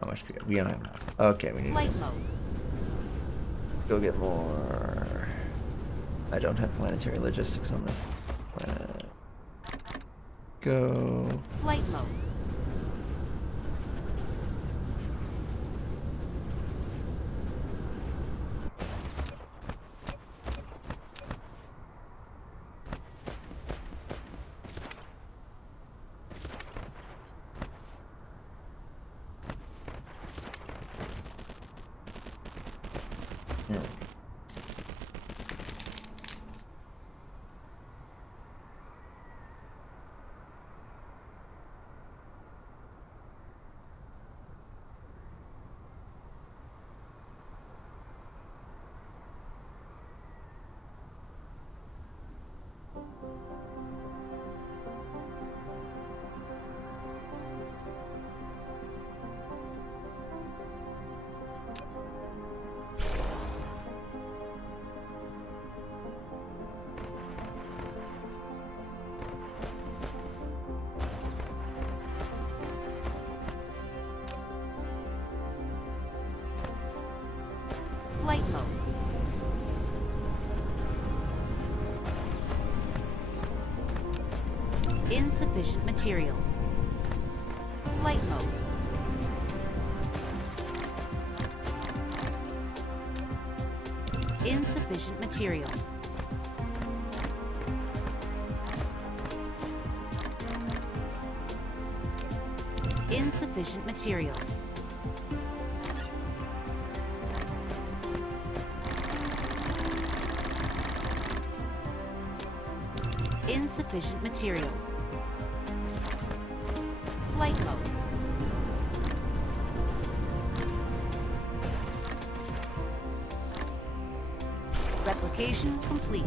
How much do we got? We don't have enough. Okay, we need Flight to mode. go get more. I don't have planetary logistics on this planet. Go. Flight mode. Flight mode. Insufficient materials. Flight mode. Insufficient materials. Insufficient materials. Insufficient materials. Flight mode. Replication complete.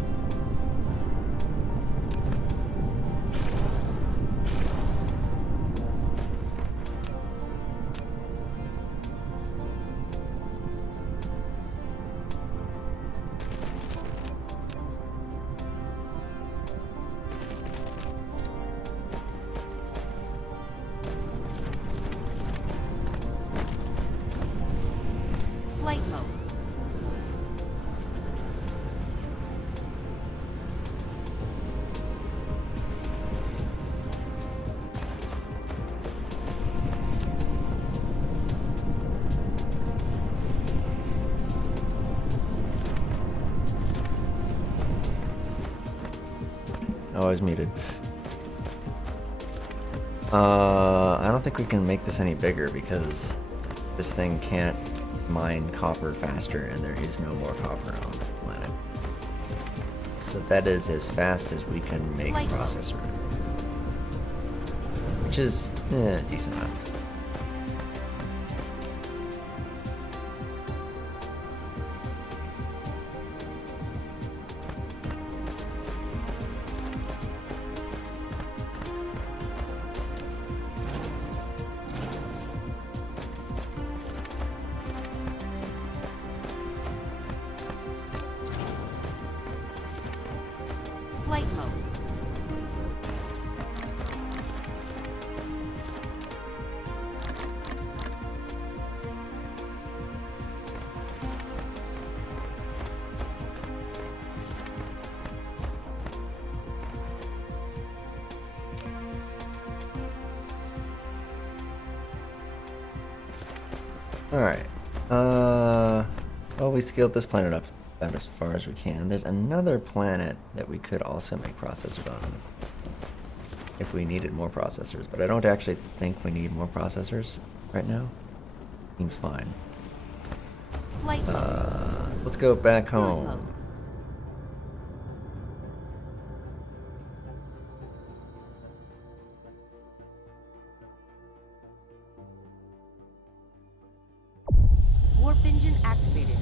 Flight mode. Oh, I was muted. I don't think we can make this any bigger because this thing can't mine copper faster and there is no more copper on the planet. So that is as fast as we can make Light bulb. processor. Which is a decent amount. Flight mode. Alright. Well, we scaled this planet up about as far as we can. There's another planet that we could also make processors on if we needed more processors, but I don't actually think we need more processors right now. Seems fine. Flight mode. Let's go back Cruise home. mode. Warp engine activated.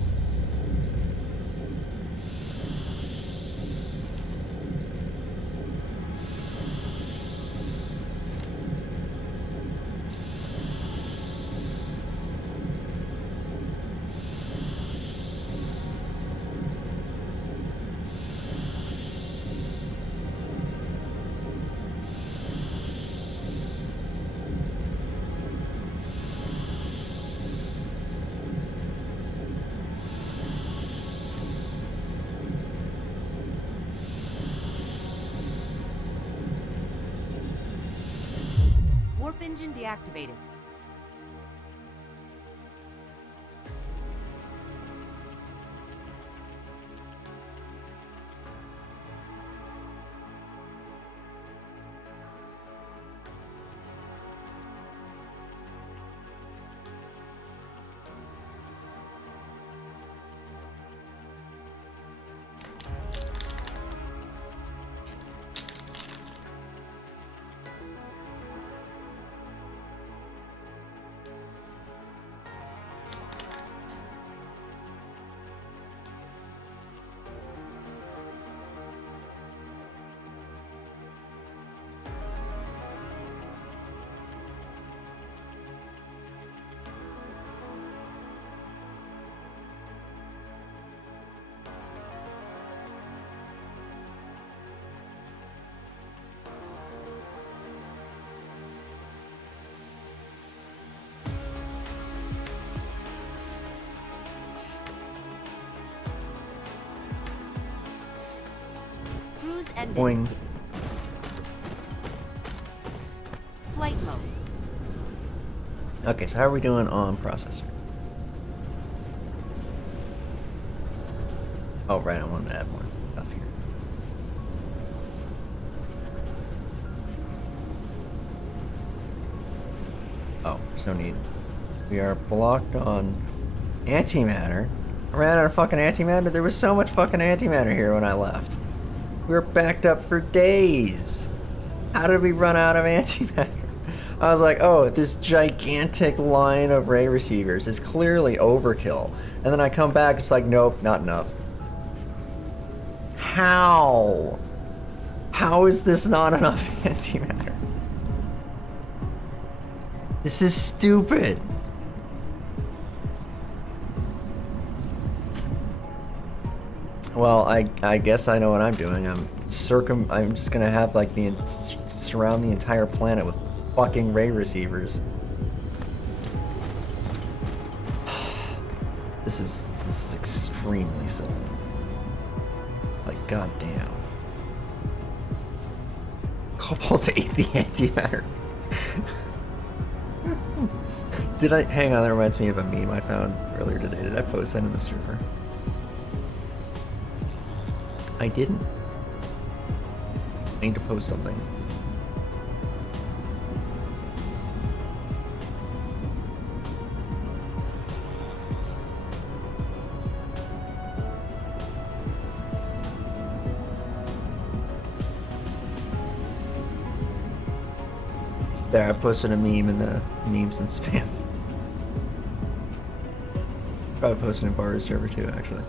Warp engine deactivated. Cruise ended. Boing. Flight mode. Okay, so how are we doing on processor? Oh, right, I wanted to add more stuff here. Oh, there's no need. We are blocked on antimatter. I ran out of fucking antimatter. There was so much fucking antimatter here when I left. We were backed up for days. How did we run out of antimatter? I was like, oh, this gigantic line of ray receivers is clearly overkill. And then I come back, it's like, nope, not enough. How? How is this not enough antimatter? This is stupid. Well, I guess I know what I'm doing. I'm just gonna have like surround the entire planet with fucking ray receivers. This is extremely silly. Like, goddamn. Cobalt ate the antimatter. Hang on, that reminds me of a meme I found earlier today. Did I post that in the server? I didn't. I need to post something. There, I posted a meme in the memes and spam. Probably posted in Bar's server too, actually.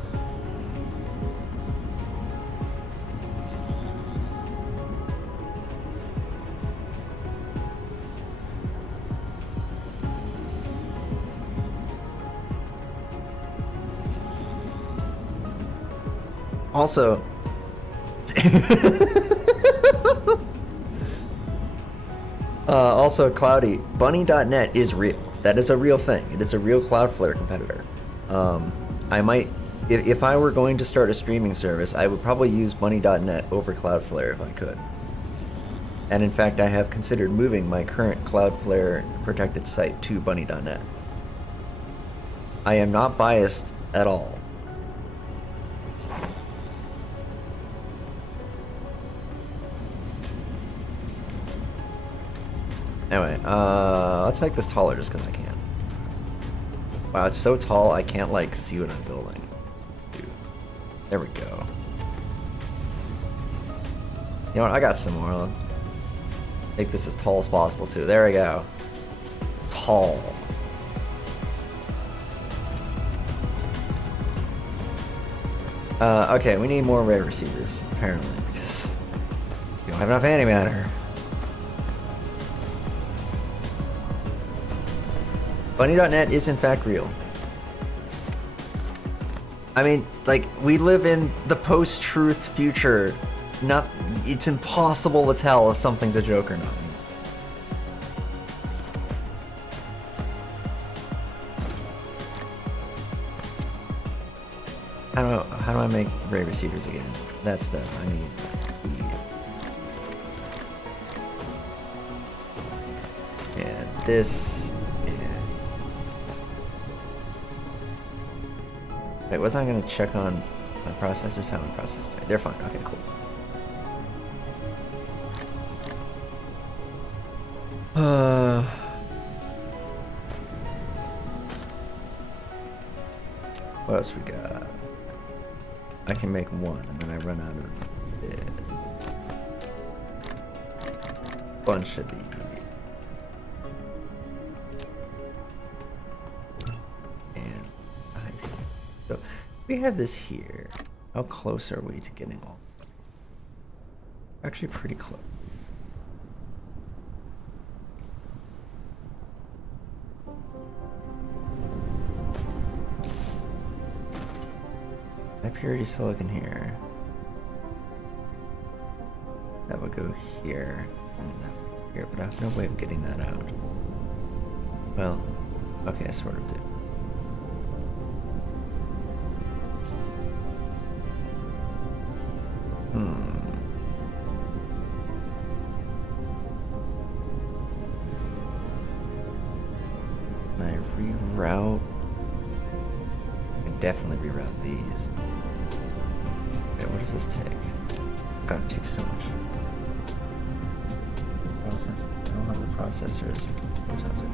Also, also Cloudy, Bunny.net is real. That is a real thing. It is a real Cloudflare competitor. I might, if I were going to start a streaming service, I would probably use Bunny.net over Cloudflare if I could. And in fact, I have considered moving my current Cloudflare protected site to Bunny.net. I am not biased at all. Anyway, let's make this taller just because I can. Wow, it's so tall I can't, like, see what I'm building. Dude. There we go. You know what, I got some more. I'll make this as tall as possible, too. There we go. Tall. Okay, we need more ray receivers, apparently, because we don't have enough antimatter. Bunny.net is in fact real. I mean, like, we live in the post-truth future. It's impossible to tell if something's a joke or not. How do I make ray receivers again? That stuff I need. And this. Wait, wasn't I gonna check on my processors? How my processors? They're fine. Okay, cool. What else we got? I can make one, and then I run out of it. Bunch of these. So we have this here. How close are we to getting all? Actually pretty close. High purity silicon here. That would go here and here, but I have no way of getting that out. Well, okay, I sort of do. Can I reroute? I can definitely reroute these. Okay, what does this take? God, it takes so much. I don't have the processors. Processor.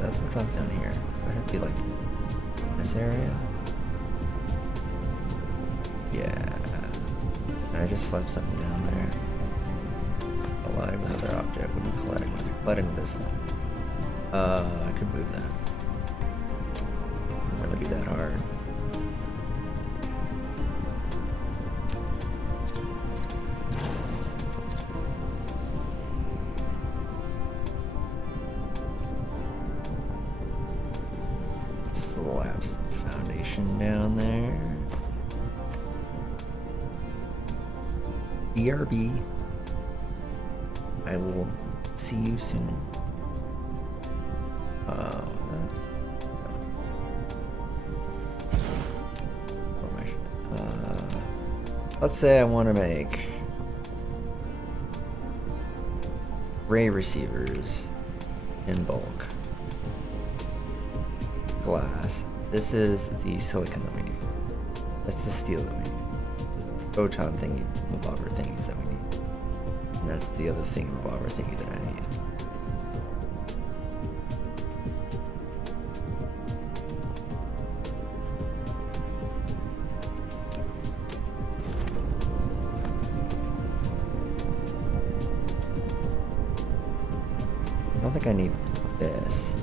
That's photon's down here. So it have to be like this area. Yeah. And I just slapped something down there. Align with other object when you collide into this thing. I could move that. Wouldn't really be that hard. Slap some foundation down there. BRB. I will see you soon. Let's say I want to make ray receivers in bulk. Glass. This is the silicon that we need. That's the steel that we need. The photon thingy, the bobber thingies that we need. And that's the other thing, the bobber thingy that I need. I don't think I need this.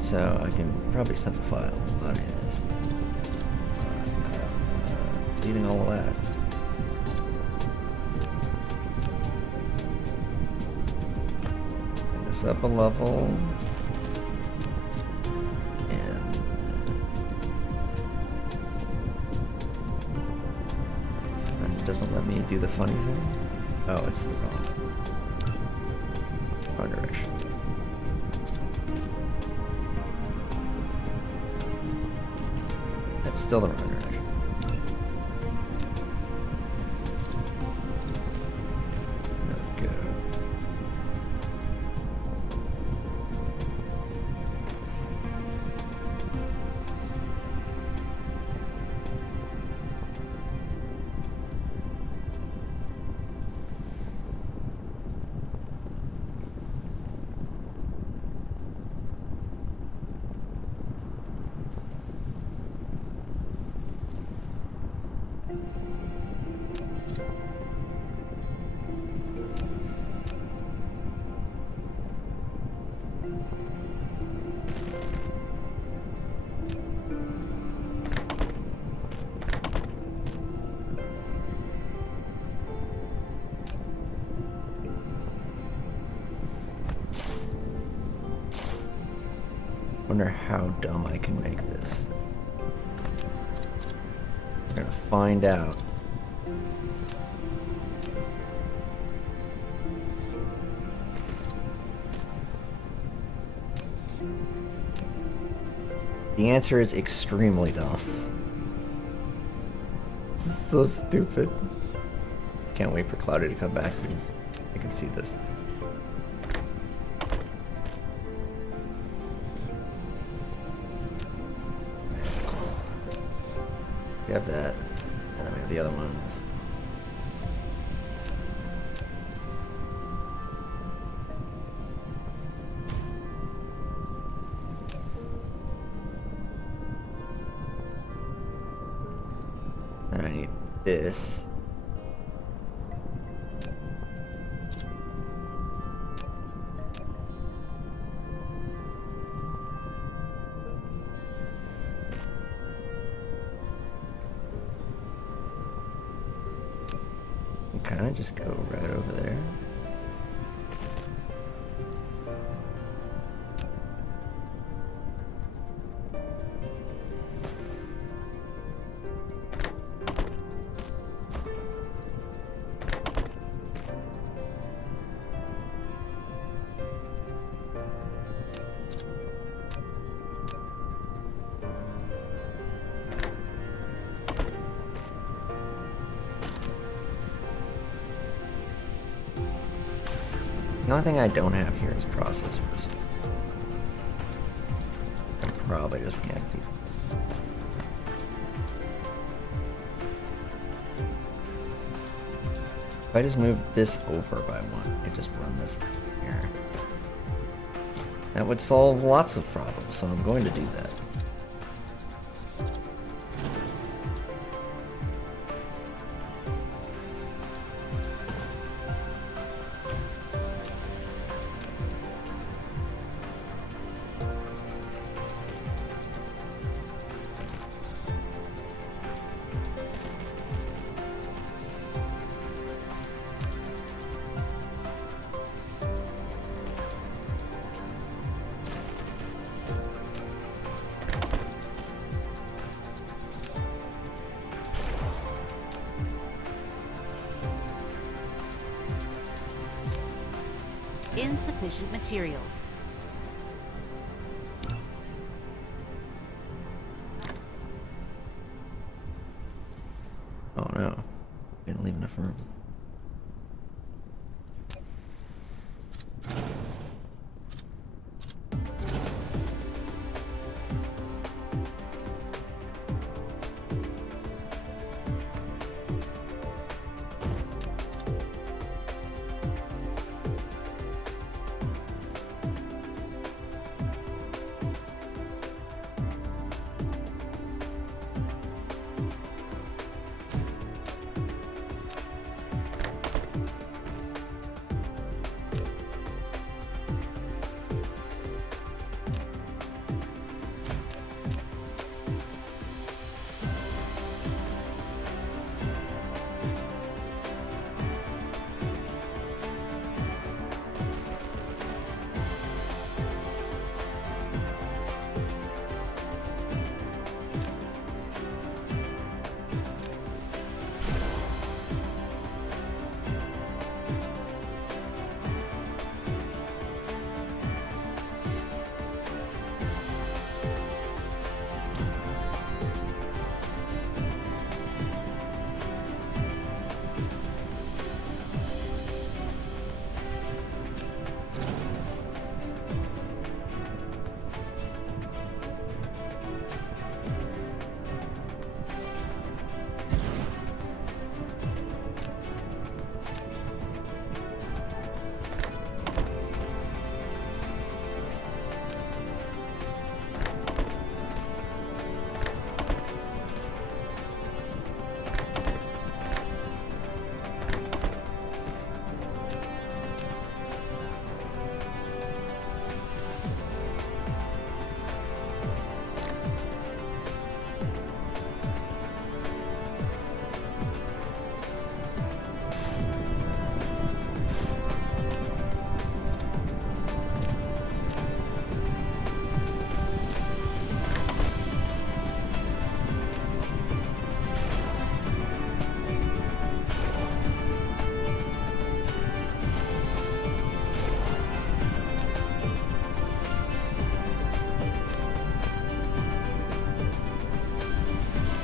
So I can probably simplify a lot of this. Leaving all of that. Bring this up a level. And it doesn't let me do the funny thing. Oh, it's the wrong direction. That's still the wrong direction. There we go. Wonder how dumb I can make this. We're gonna find out. The answer is extremely dumb. This is so stupid. Can't wait for Cloudy to come back so I can see this. We have that, and then we have the other ones. And I need this. Kind of just go right over there. The only thing I don't have here is processors. I probably just can't feed. If I just move this over by one, I just run this here. That would solve lots of problems, so I'm going to do that. Insufficient materials. Oh no. Didn't leave enough room.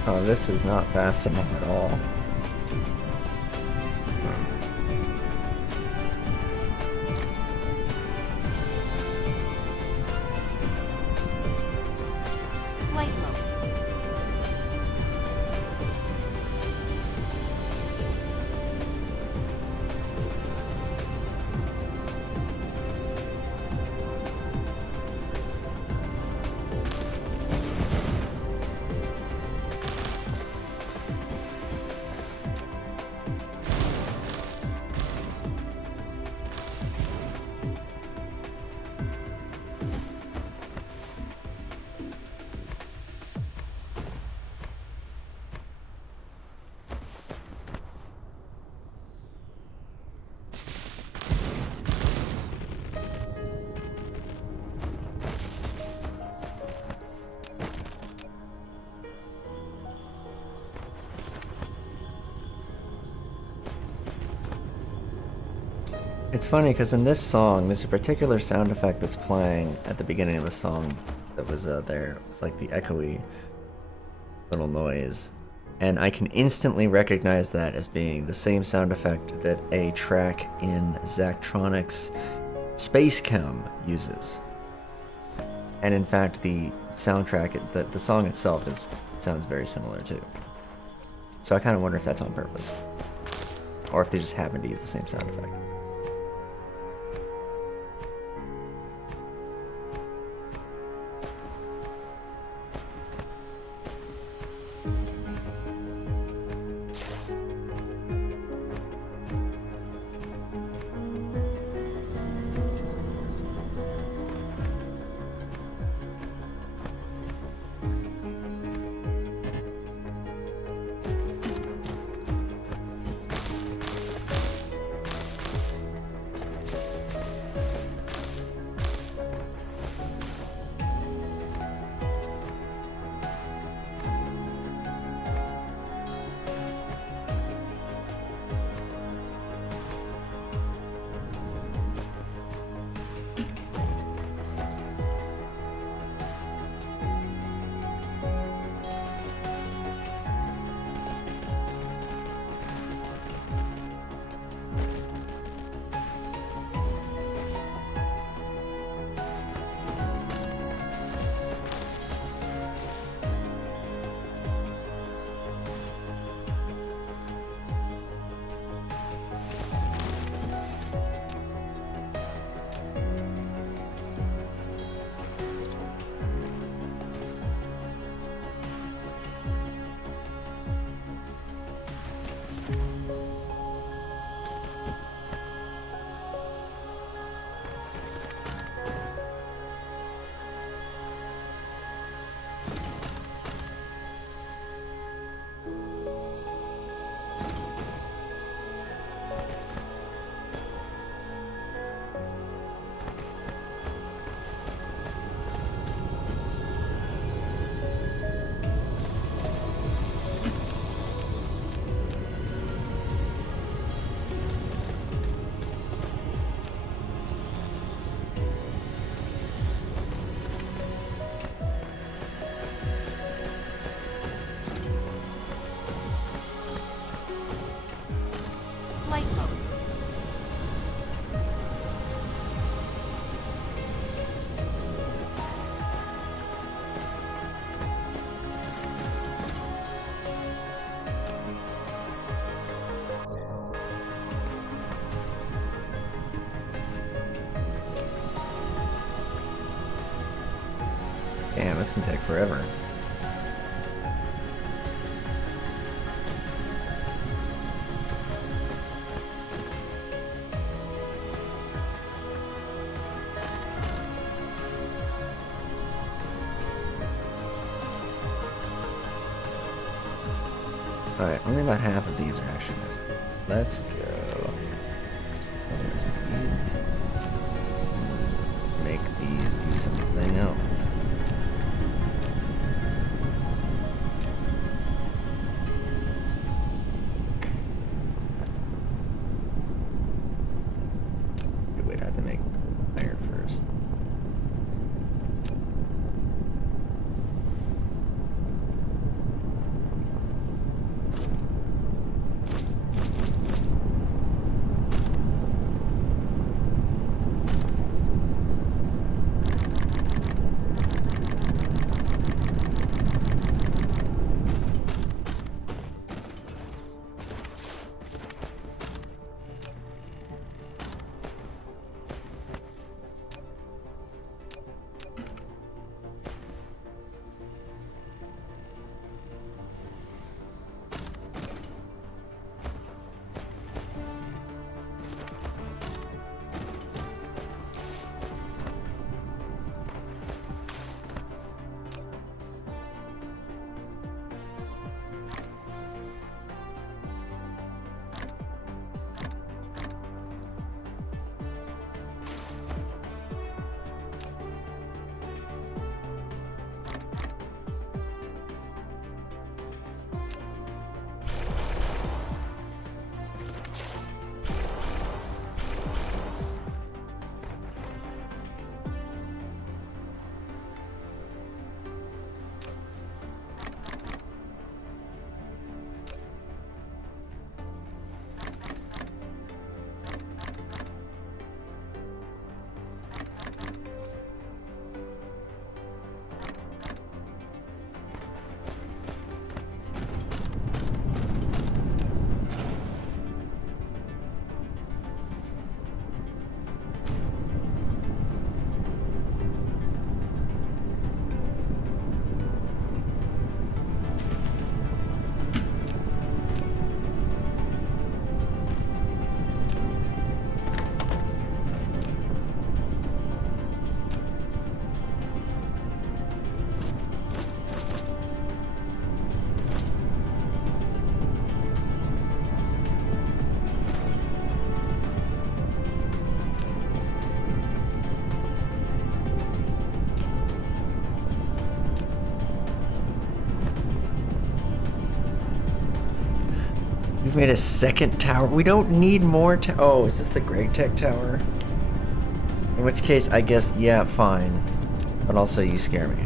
Oh, this is not fast enough at all. Flight mode. It's funny because in this song, there's a particular sound effect that's playing at the beginning of the song that was there. It's like the echoey little noise. And I can instantly recognize that as being the same sound effect that a track in Zachtronics' Space Chem uses. And in fact, the soundtrack, the song itself sounds very similar too. So I kind of wonder if that's on purpose. Or if they just happen to use the same sound effect. Damn, this can take forever. Alright, only about half of these are actually missed. Let's go. Miss these. Make these do something else. Wait, I have to make iron first. We've made a second tower. We don't need more oh, is this the Greg Tech tower? In which case, I guess, yeah, fine. But also, you scare me.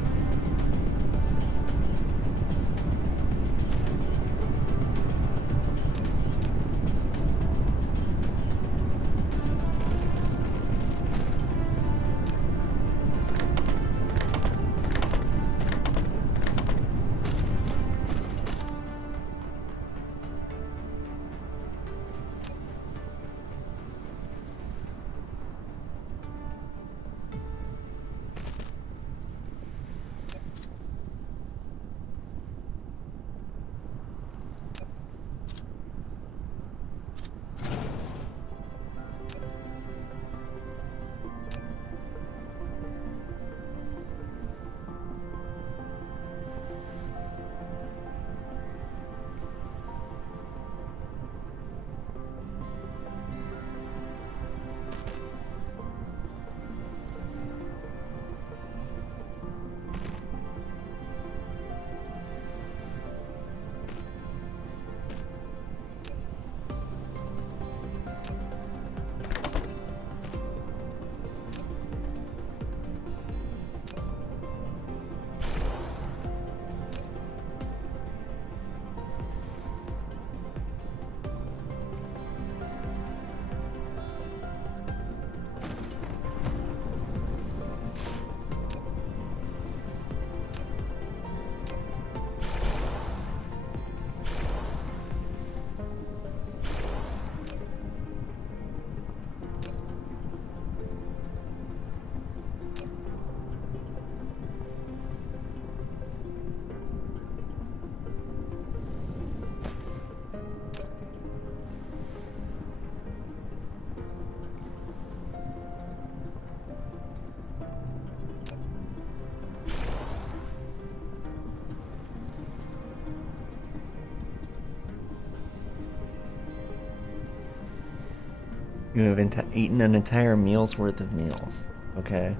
You have eaten an entire meal's worth of meals. Okay.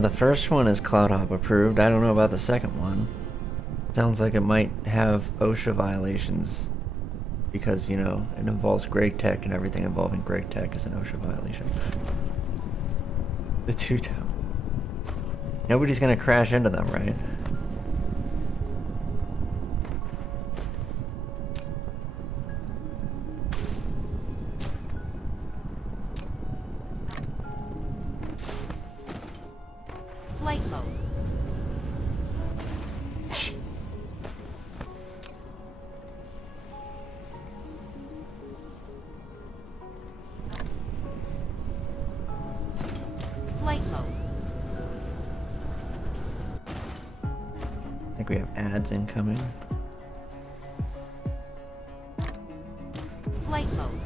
The first one is Cloud Hop approved. I don't know about the second one. Sounds like it might have OSHA violations because, you know, it involves Greg Tech and everything involving Greg Tech is an OSHA violation. The two town. Nobody's gonna crash into them, right? Flight mode. Flight mode. I think we have ads incoming. Flight mode.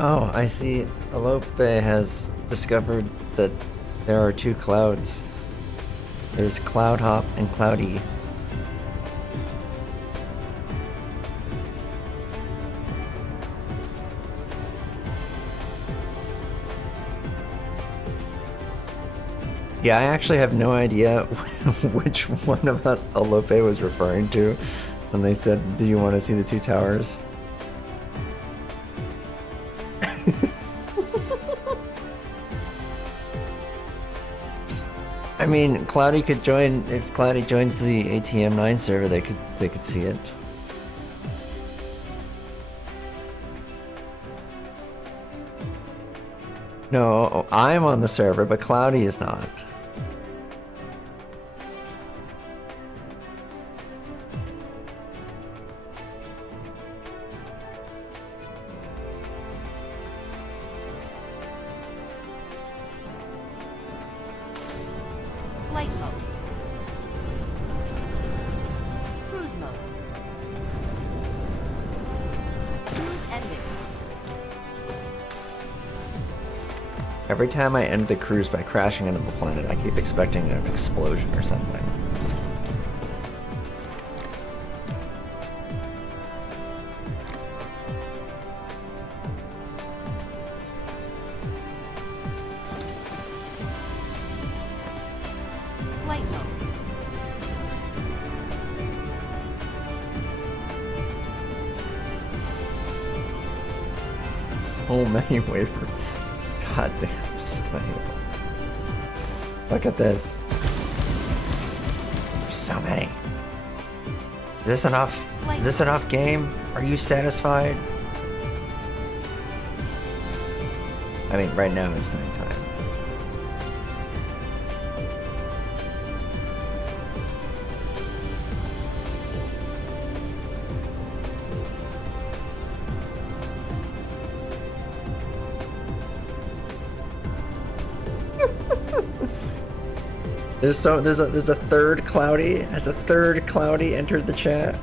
Oh, I see. Alope has discovered that there are two clouds. There's Cloud Hop and Cloudy. Yeah, I actually have no idea which one of us Alope was referring to when they said, "Do you want to see the two towers?" I mean, Cloudy could join if Cloudy joins the ATM9 server. They could see it. No, I'm on the server, but Cloudy is not. Flight mode. Cruise mode. Cruise ended. Every time I end the cruise by crashing into the planet, I keep expecting an explosion or something. Flight mode. So many wafers. God damn, so many of them. Look at this. There's so many. Is this enough? Is this enough game? Are you satisfied? I mean, right now it's nighttime. There's a third Cloudy. Has a third Cloudy entered the chat?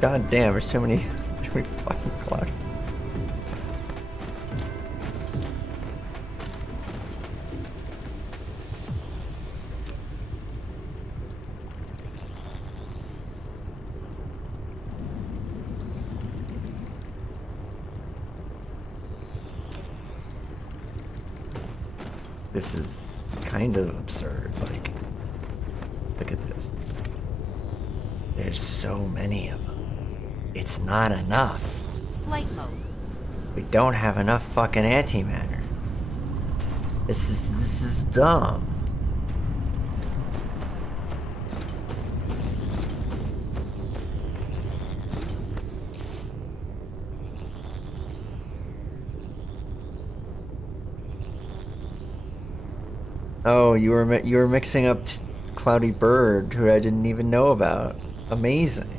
God damn, there's too many fucking Cloudies. This is kind of absurd. Like, look at this. There's so many of them. It's not enough. Flight mode. We don't have enough fucking antimatter. This is dumb. Oh, you were mixing up Cloudy Bird, who I didn't even know about. Amazing.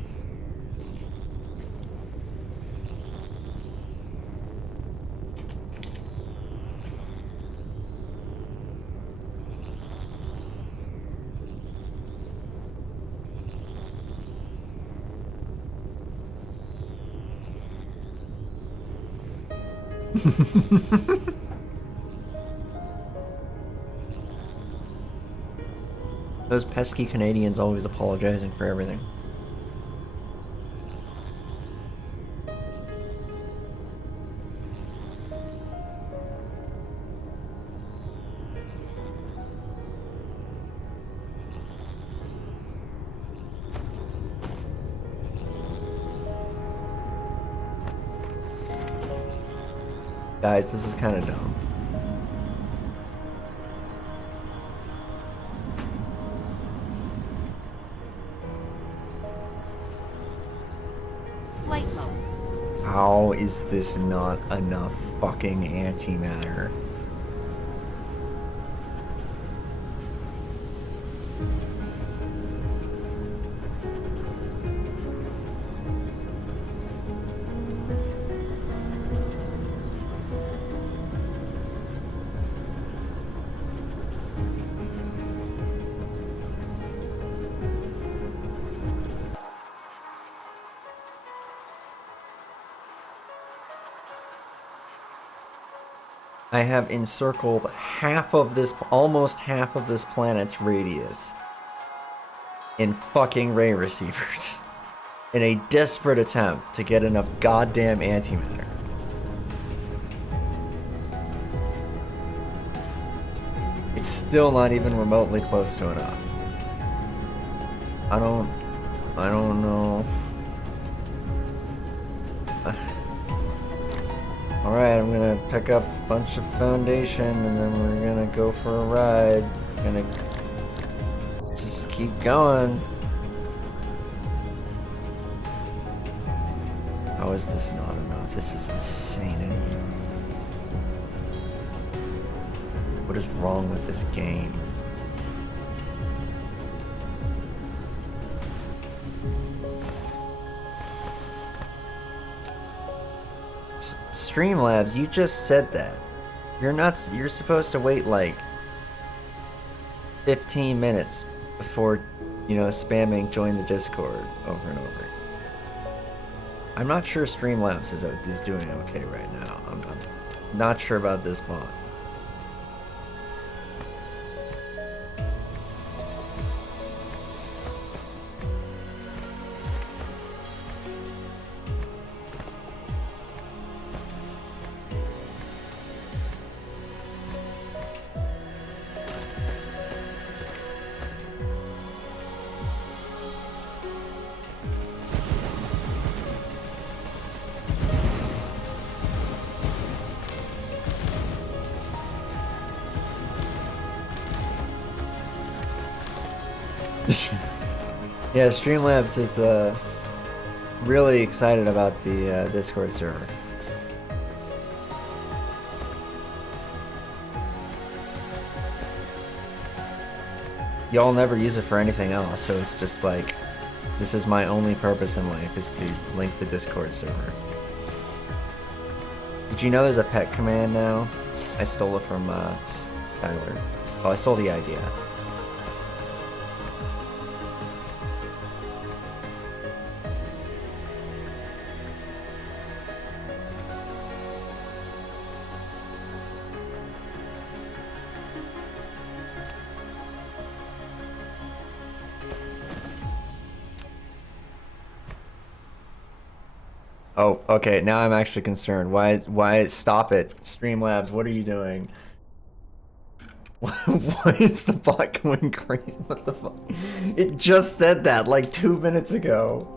Those pesky Canadians always apologizing for everything. Guys, this is kind of dumb. Flight mode. How is this not enough fucking antimatter? I have encircled half of this, almost half of this planet's radius in fucking ray receivers in a desperate attempt to get enough goddamn antimatter. It's still not even remotely close to enough. I don't know. Alright, I'm gonna pick up a bunch of foundation and then we're gonna go for a ride. Gonna just keep going. How is this not enough? This is insanity. What is wrong with this game? Streamlabs, you just said that. You're supposed to wait like 15 minutes before, spamming join the Discord over and over. I'm not sure Streamlabs is doing okay right now. I'm not sure about this bot. Yeah, Streamlabs is really excited about the Discord server. Y'all never use it for anything else, so it's just like, this is my only purpose in life, is to link the Discord server. Did you know there's a pet command now? I stole it from Skylar. Well, I stole the idea. Oh, okay, now I'm actually concerned. Why, stop it. Streamlabs, what are you doing? Why is the bot going crazy? What the fuck? It just said that like 2 minutes ago.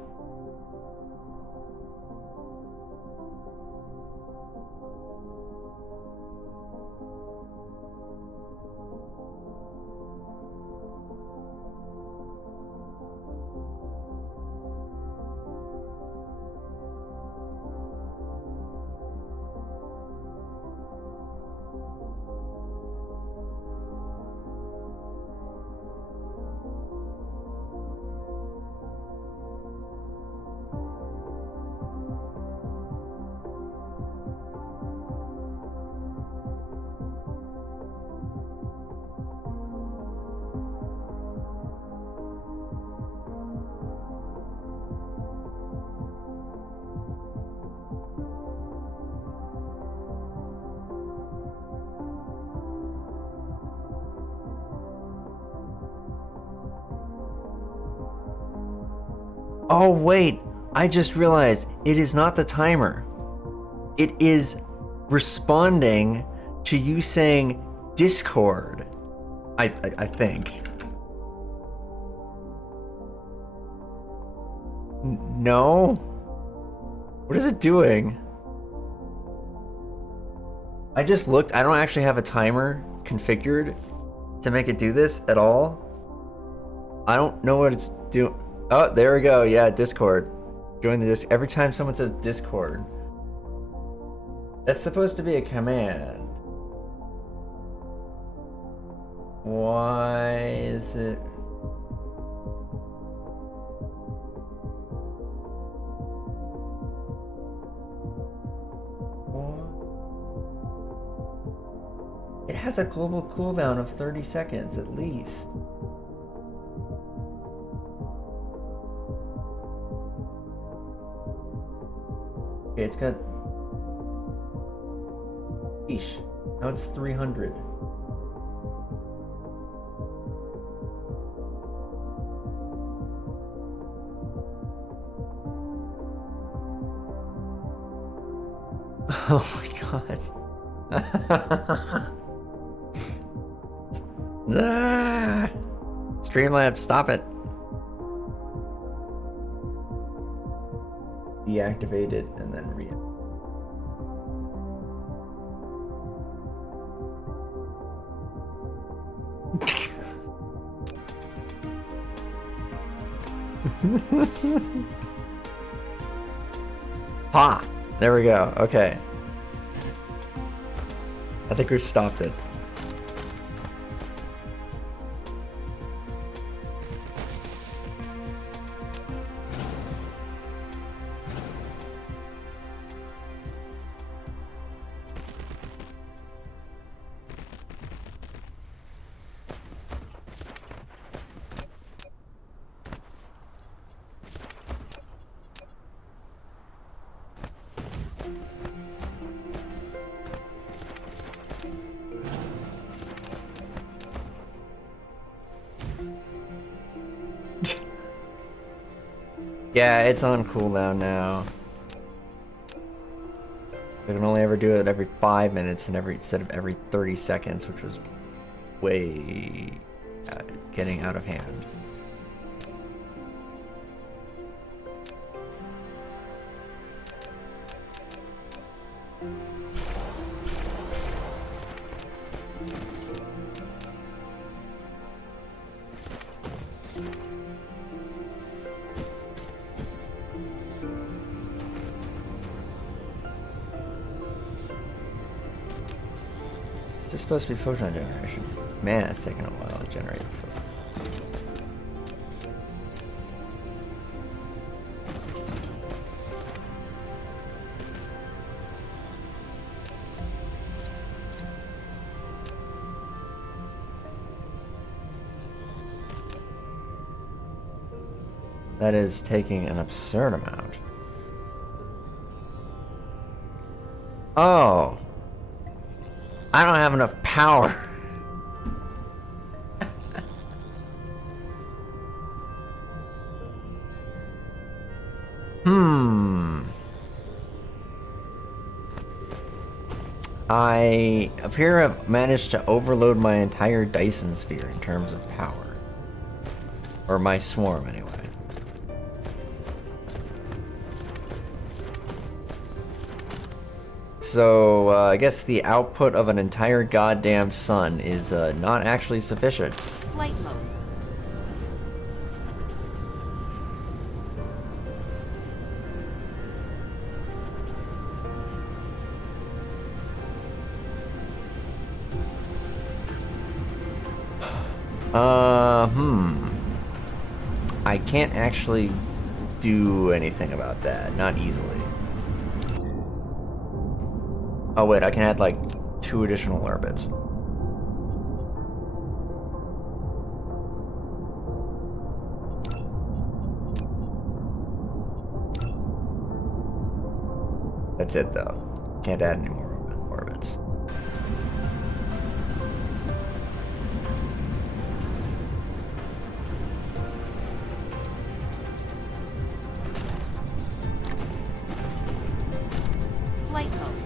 Oh wait, I just realized it is not the timer. It is responding to you saying Discord. I think. No? What is it doing? I just looked. I don't actually have a timer configured to make it do this at all. I don't know what it's doing. Oh, there we go. Yeah, Discord. Join the Discord. Every time someone says Discord, that's supposed to be a command. Why is it? It has a global cooldown of 30 seconds at least. Okay, it's got... Eesh. Now it's 300. Oh my god. Ah! Streamlabs, stop it. Deactivate it and then re. Ha! There we go. Okay. I think we've stopped it. Yeah, it's on cooldown now. We can only ever do it every 5 minutes and instead of every 30 seconds, which was way getting out of hand. This is supposed to be photon generation. Man, it's taking a while to generate photon. That is taking an absurd amount. Oh. I don't have enough power. I appear to have managed to overload my entire Dyson sphere in terms of power. Or my swarm, anyway. So, I guess the output of an entire goddamn sun is not actually sufficient. Flight mode. I can't actually do anything about that. Not easily. Oh wait, I can add like 2 additional orbits. That's it though. Can't add any more orbits. Flight mode.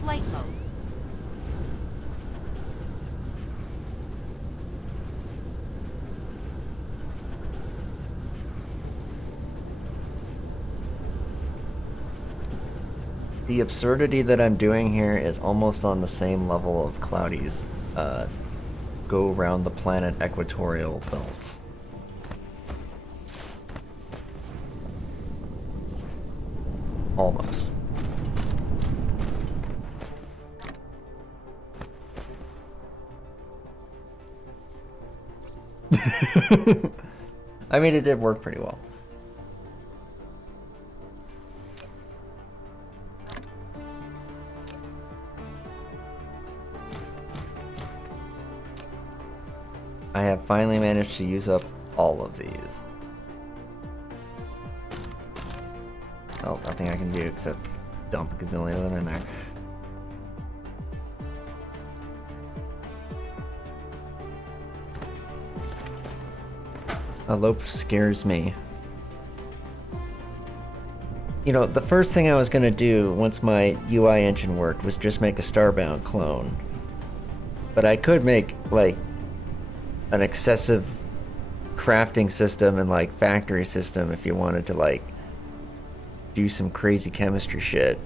Flight mode. The absurdity that I'm doing here is almost on the same level of Cloudy's go around the planet equatorial belts. Almost. I mean, it did work pretty well. I have finally managed to use up all of these. Oh, nothing I can do except dump a gazillion of them in there. A lope scares me. You know, the first thing I was gonna do once my UI engine worked was just make a Starbound clone. But I could make, like, an excessive crafting system and, like, factory system if you wanted to, like, do some crazy chemistry shit.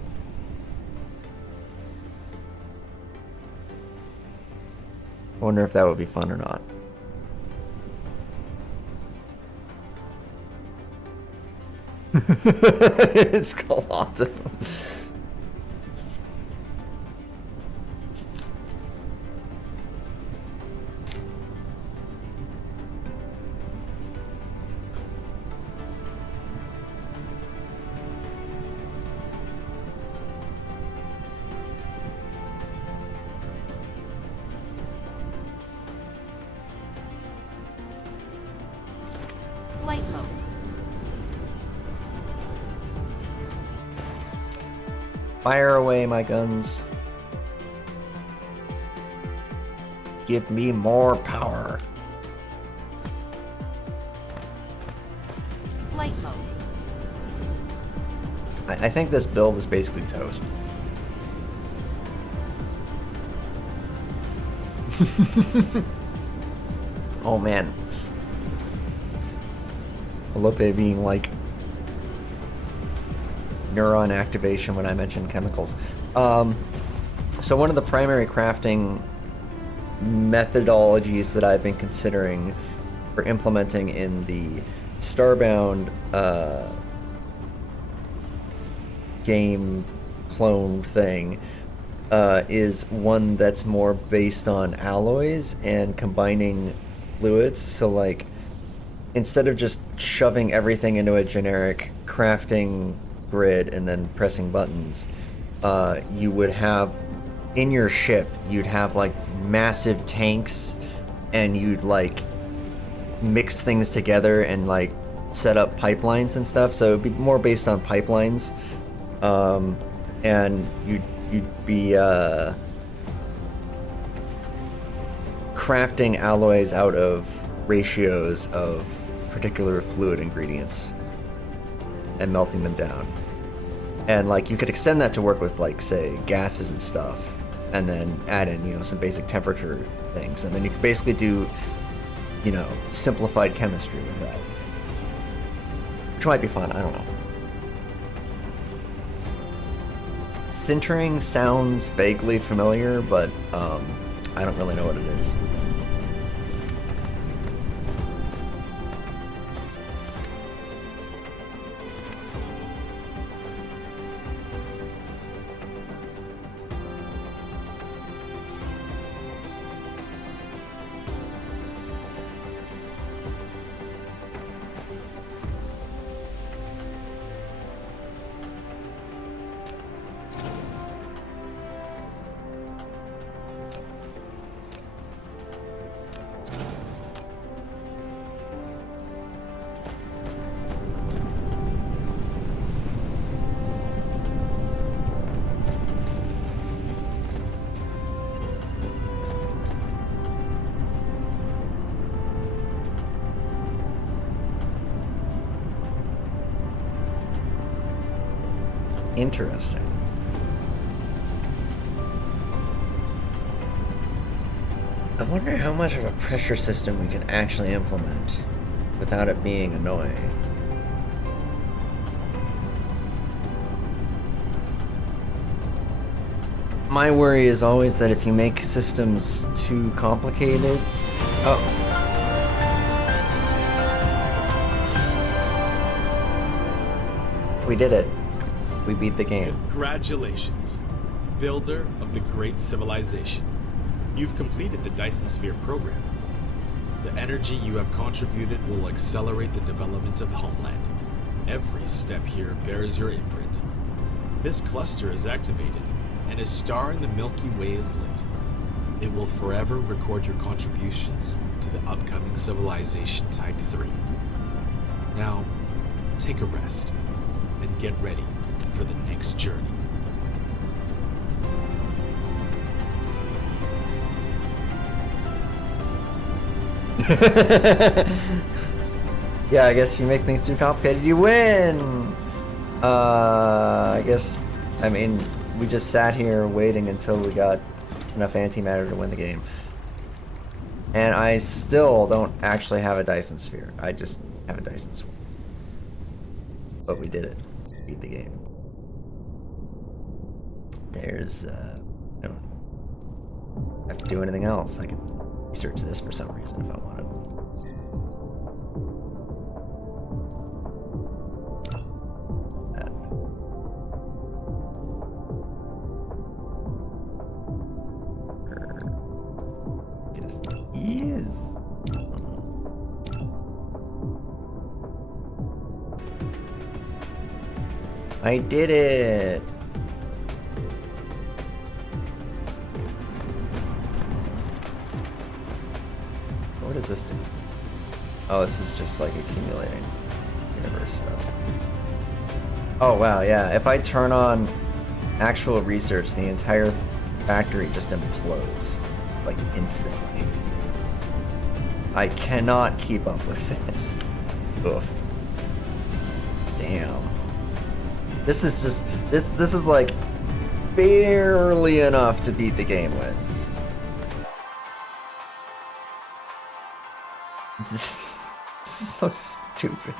I wonder if that would be fun or not. It's called autism. Flight mode. Fire away, my guns. Give me more power. Flight mode. I think this build is basically toast. Oh man. Alope being like neuron activation when I mentioned chemicals. So one of the primary crafting methodologies that I've been considering for implementing in the Starbound game clone thing is one that's more based on alloys and combining fluids. So like, instead of just shoving everything into a generic crafting grid and then pressing buttons, you would have in your ship, you'd have like massive tanks, and you'd like mix things together and like set up pipelines and stuff. So it'd be more based on pipelines, and you'd be crafting alloys out of ratios of particular fluid ingredients and melting them down. And like, you could extend that to work with, like, say, gases and stuff, and then add in, you know, some basic temperature things, and then you could basically do, you know, simplified chemistry with that, which might be fun. I don't know. Sintering sounds vaguely familiar, but I don't really know what it is. Interesting. I wonder how much of a pressure system we can actually implement without it being annoying. My worry is always that if you make systems too complicated... Oh. We did it. We beat the game. Congratulations, builder of the great civilization. You've completed the Dyson Sphere program. The energy you have contributed will accelerate the development of Homeland. Every step here bears your imprint. This cluster is activated, and a star in the Milky Way is lit. It will forever record your contributions to the upcoming civilization Type 3. Now, take a rest, and get ready for the next journey. Yeah, I guess if you make things too complicated, you win! I mean, we just sat here waiting until we got enough antimatter to win the game. And I still don't actually have a Dyson sphere. I just have a Dyson sphere. But we did it. Beat the game. There's, I don't have to do anything else. I can research this for some reason if I wanted. Yes. I did it. What does this do? Oh, this is just like accumulating universe stuff. Oh wow, yeah. If I turn on actual research, the entire factory just implodes, like instantly. I cannot keep up with this. Oof. Damn. This is just this is like barely enough to beat the game with. This is so stupid.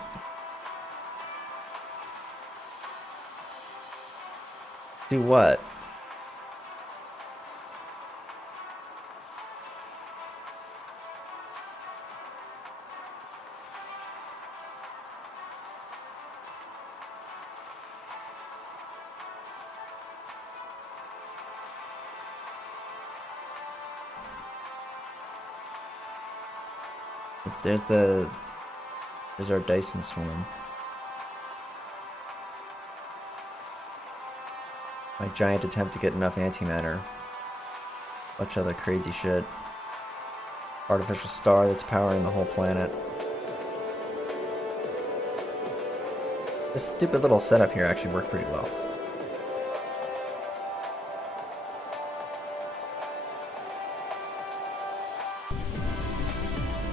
Do what? There's our Dyson swarm. My giant attempt to get enough antimatter. Bunch of other crazy shit. Artificial star that's powering the whole planet. This stupid little setup here actually worked pretty well.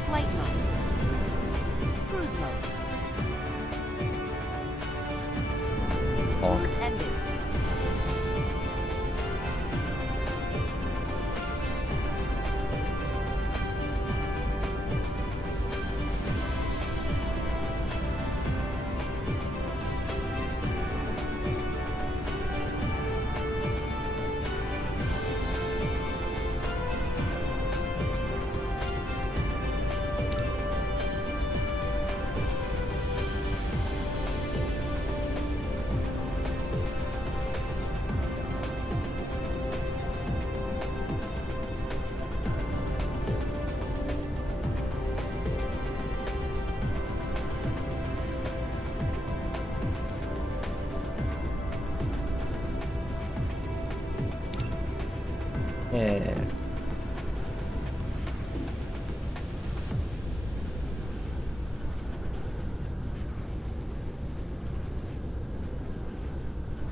Flight mode. Cruise mode. Oh. Cruise ended. Yeah.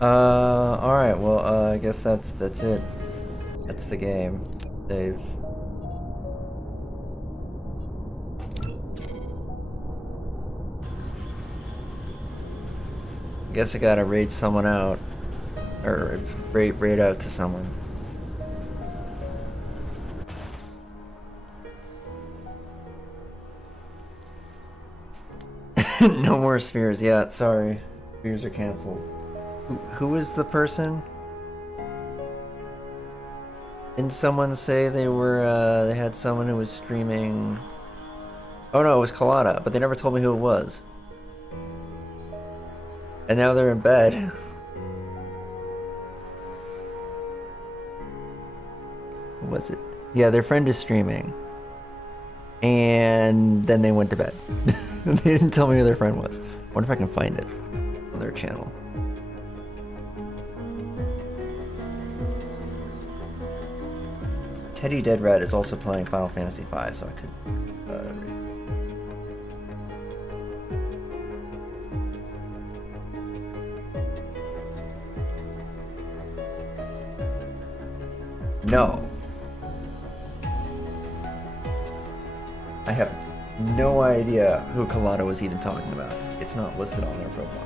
Alright, well, I guess that's it. That's the game. Save. I guess I gotta raid someone out. Or raid out to someone. No more spheres. Yeah, sorry. Spheres are canceled. Who was the person? Didn't someone say they were, they had someone who was streaming? Oh no, it was Colada, but they never told me who it was. And now they're in bed. Who was it? Yeah, their friend is streaming. and then they went to bed. They didn't tell me who their friend was. Wonder if I can find it on their channel. Teddy Dead Red is also playing Final Fantasy V, so I could read. No. I have no idea who Colada was even talking about. It's not listed on their profile.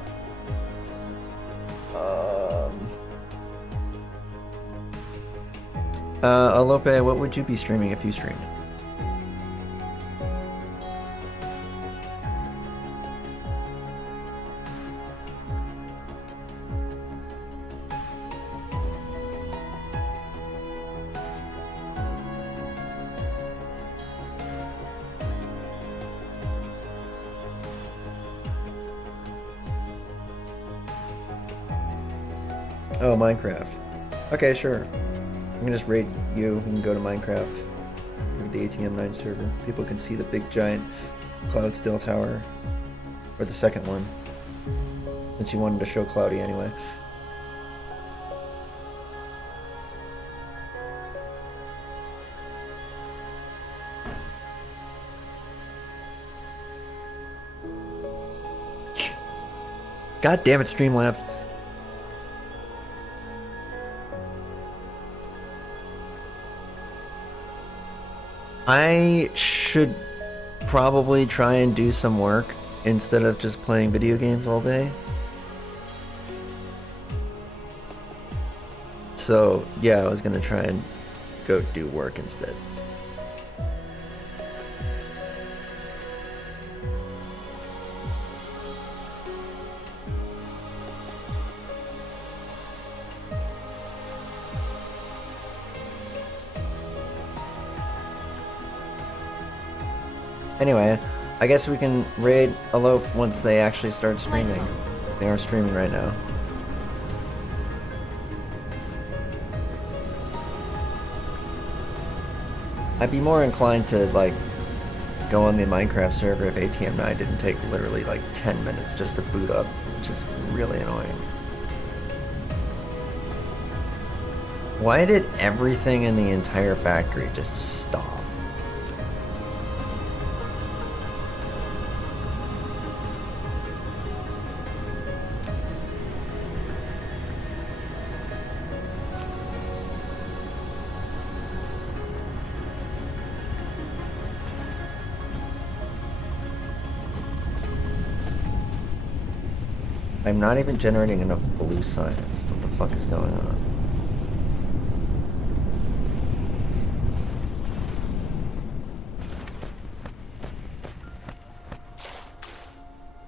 Alope, what would you be streaming if you streamed? Oh, Minecraft. Okay, sure. I'm gonna just raid you and go to Minecraft. Go to the ATM9 server. People can see the big giant Cloudsdale Tower. Or the second one. Since you wanted to show Cloudy anyway. God damn it, Streamlabs. I should probably try and do some work instead of just playing video games all day. So, yeah, I was gonna try and go do work instead. Anyway, I guess we can raid Elope once they actually start streaming. They are streaming right now. I'd be more inclined to, like, go on the Minecraft server if ATM9 didn't take literally, like, 10 minutes just to boot up, which is really annoying. Why did everything in the entire factory just stop? I'm not even generating enough blue science. What the fuck is going on?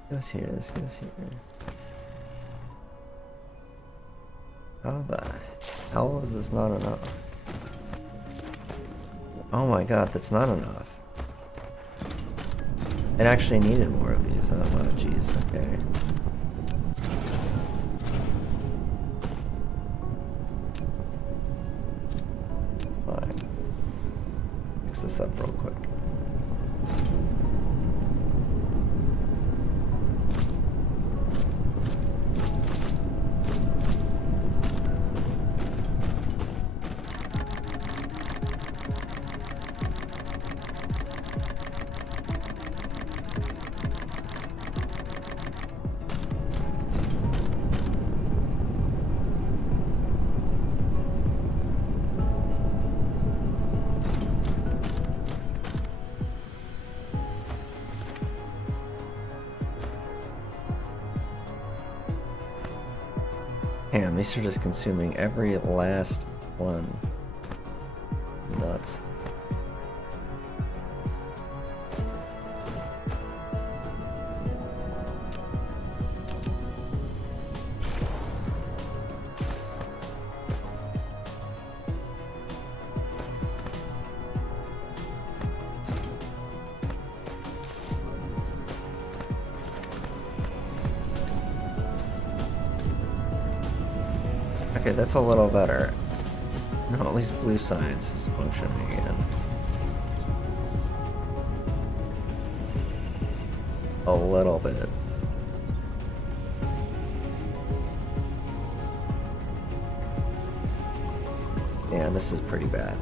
This goes here, this goes here. How the hell is this not enough? Oh my god, that's not enough. It actually needed more of these. Oh, jeez, okay. This up real quick. Damn, these are just consuming every last one. Nuts. Okay, that's a little better. No, at least blue science is functioning again. a little bit. Yeah, this is pretty bad.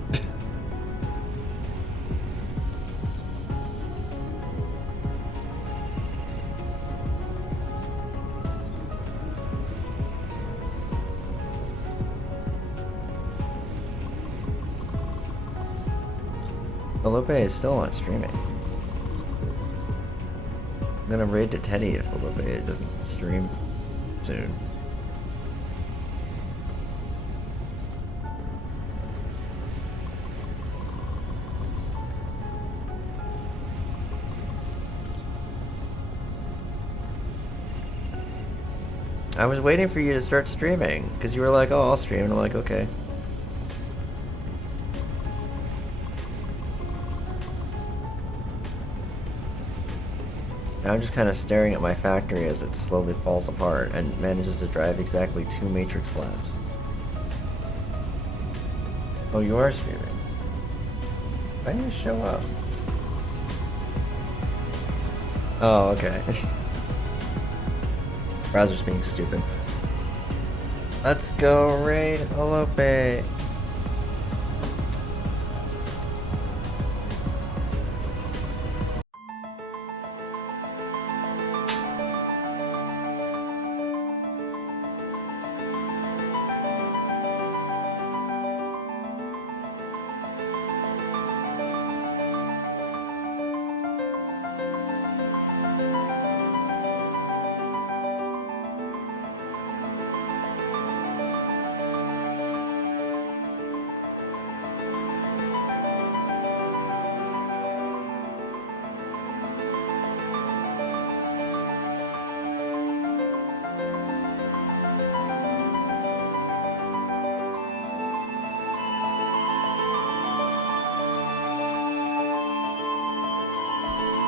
Felipe is still not streaming. I'm gonna raid to Teddy if Felipe doesn't stream soon. I was waiting for you to start streaming, because you were like, oh, I'll stream, and I'm like, okay. Now I'm just kind of staring at my factory as it slowly falls apart and manages to drive exactly 2 matrix slabs. Oh, you are streaming. Why didn't you show up? Oh, okay. Browser's being stupid. Let's go raid Alope.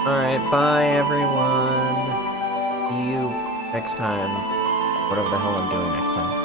Alright, bye everyone. See you next time. Whatever the hell I'm doing next time.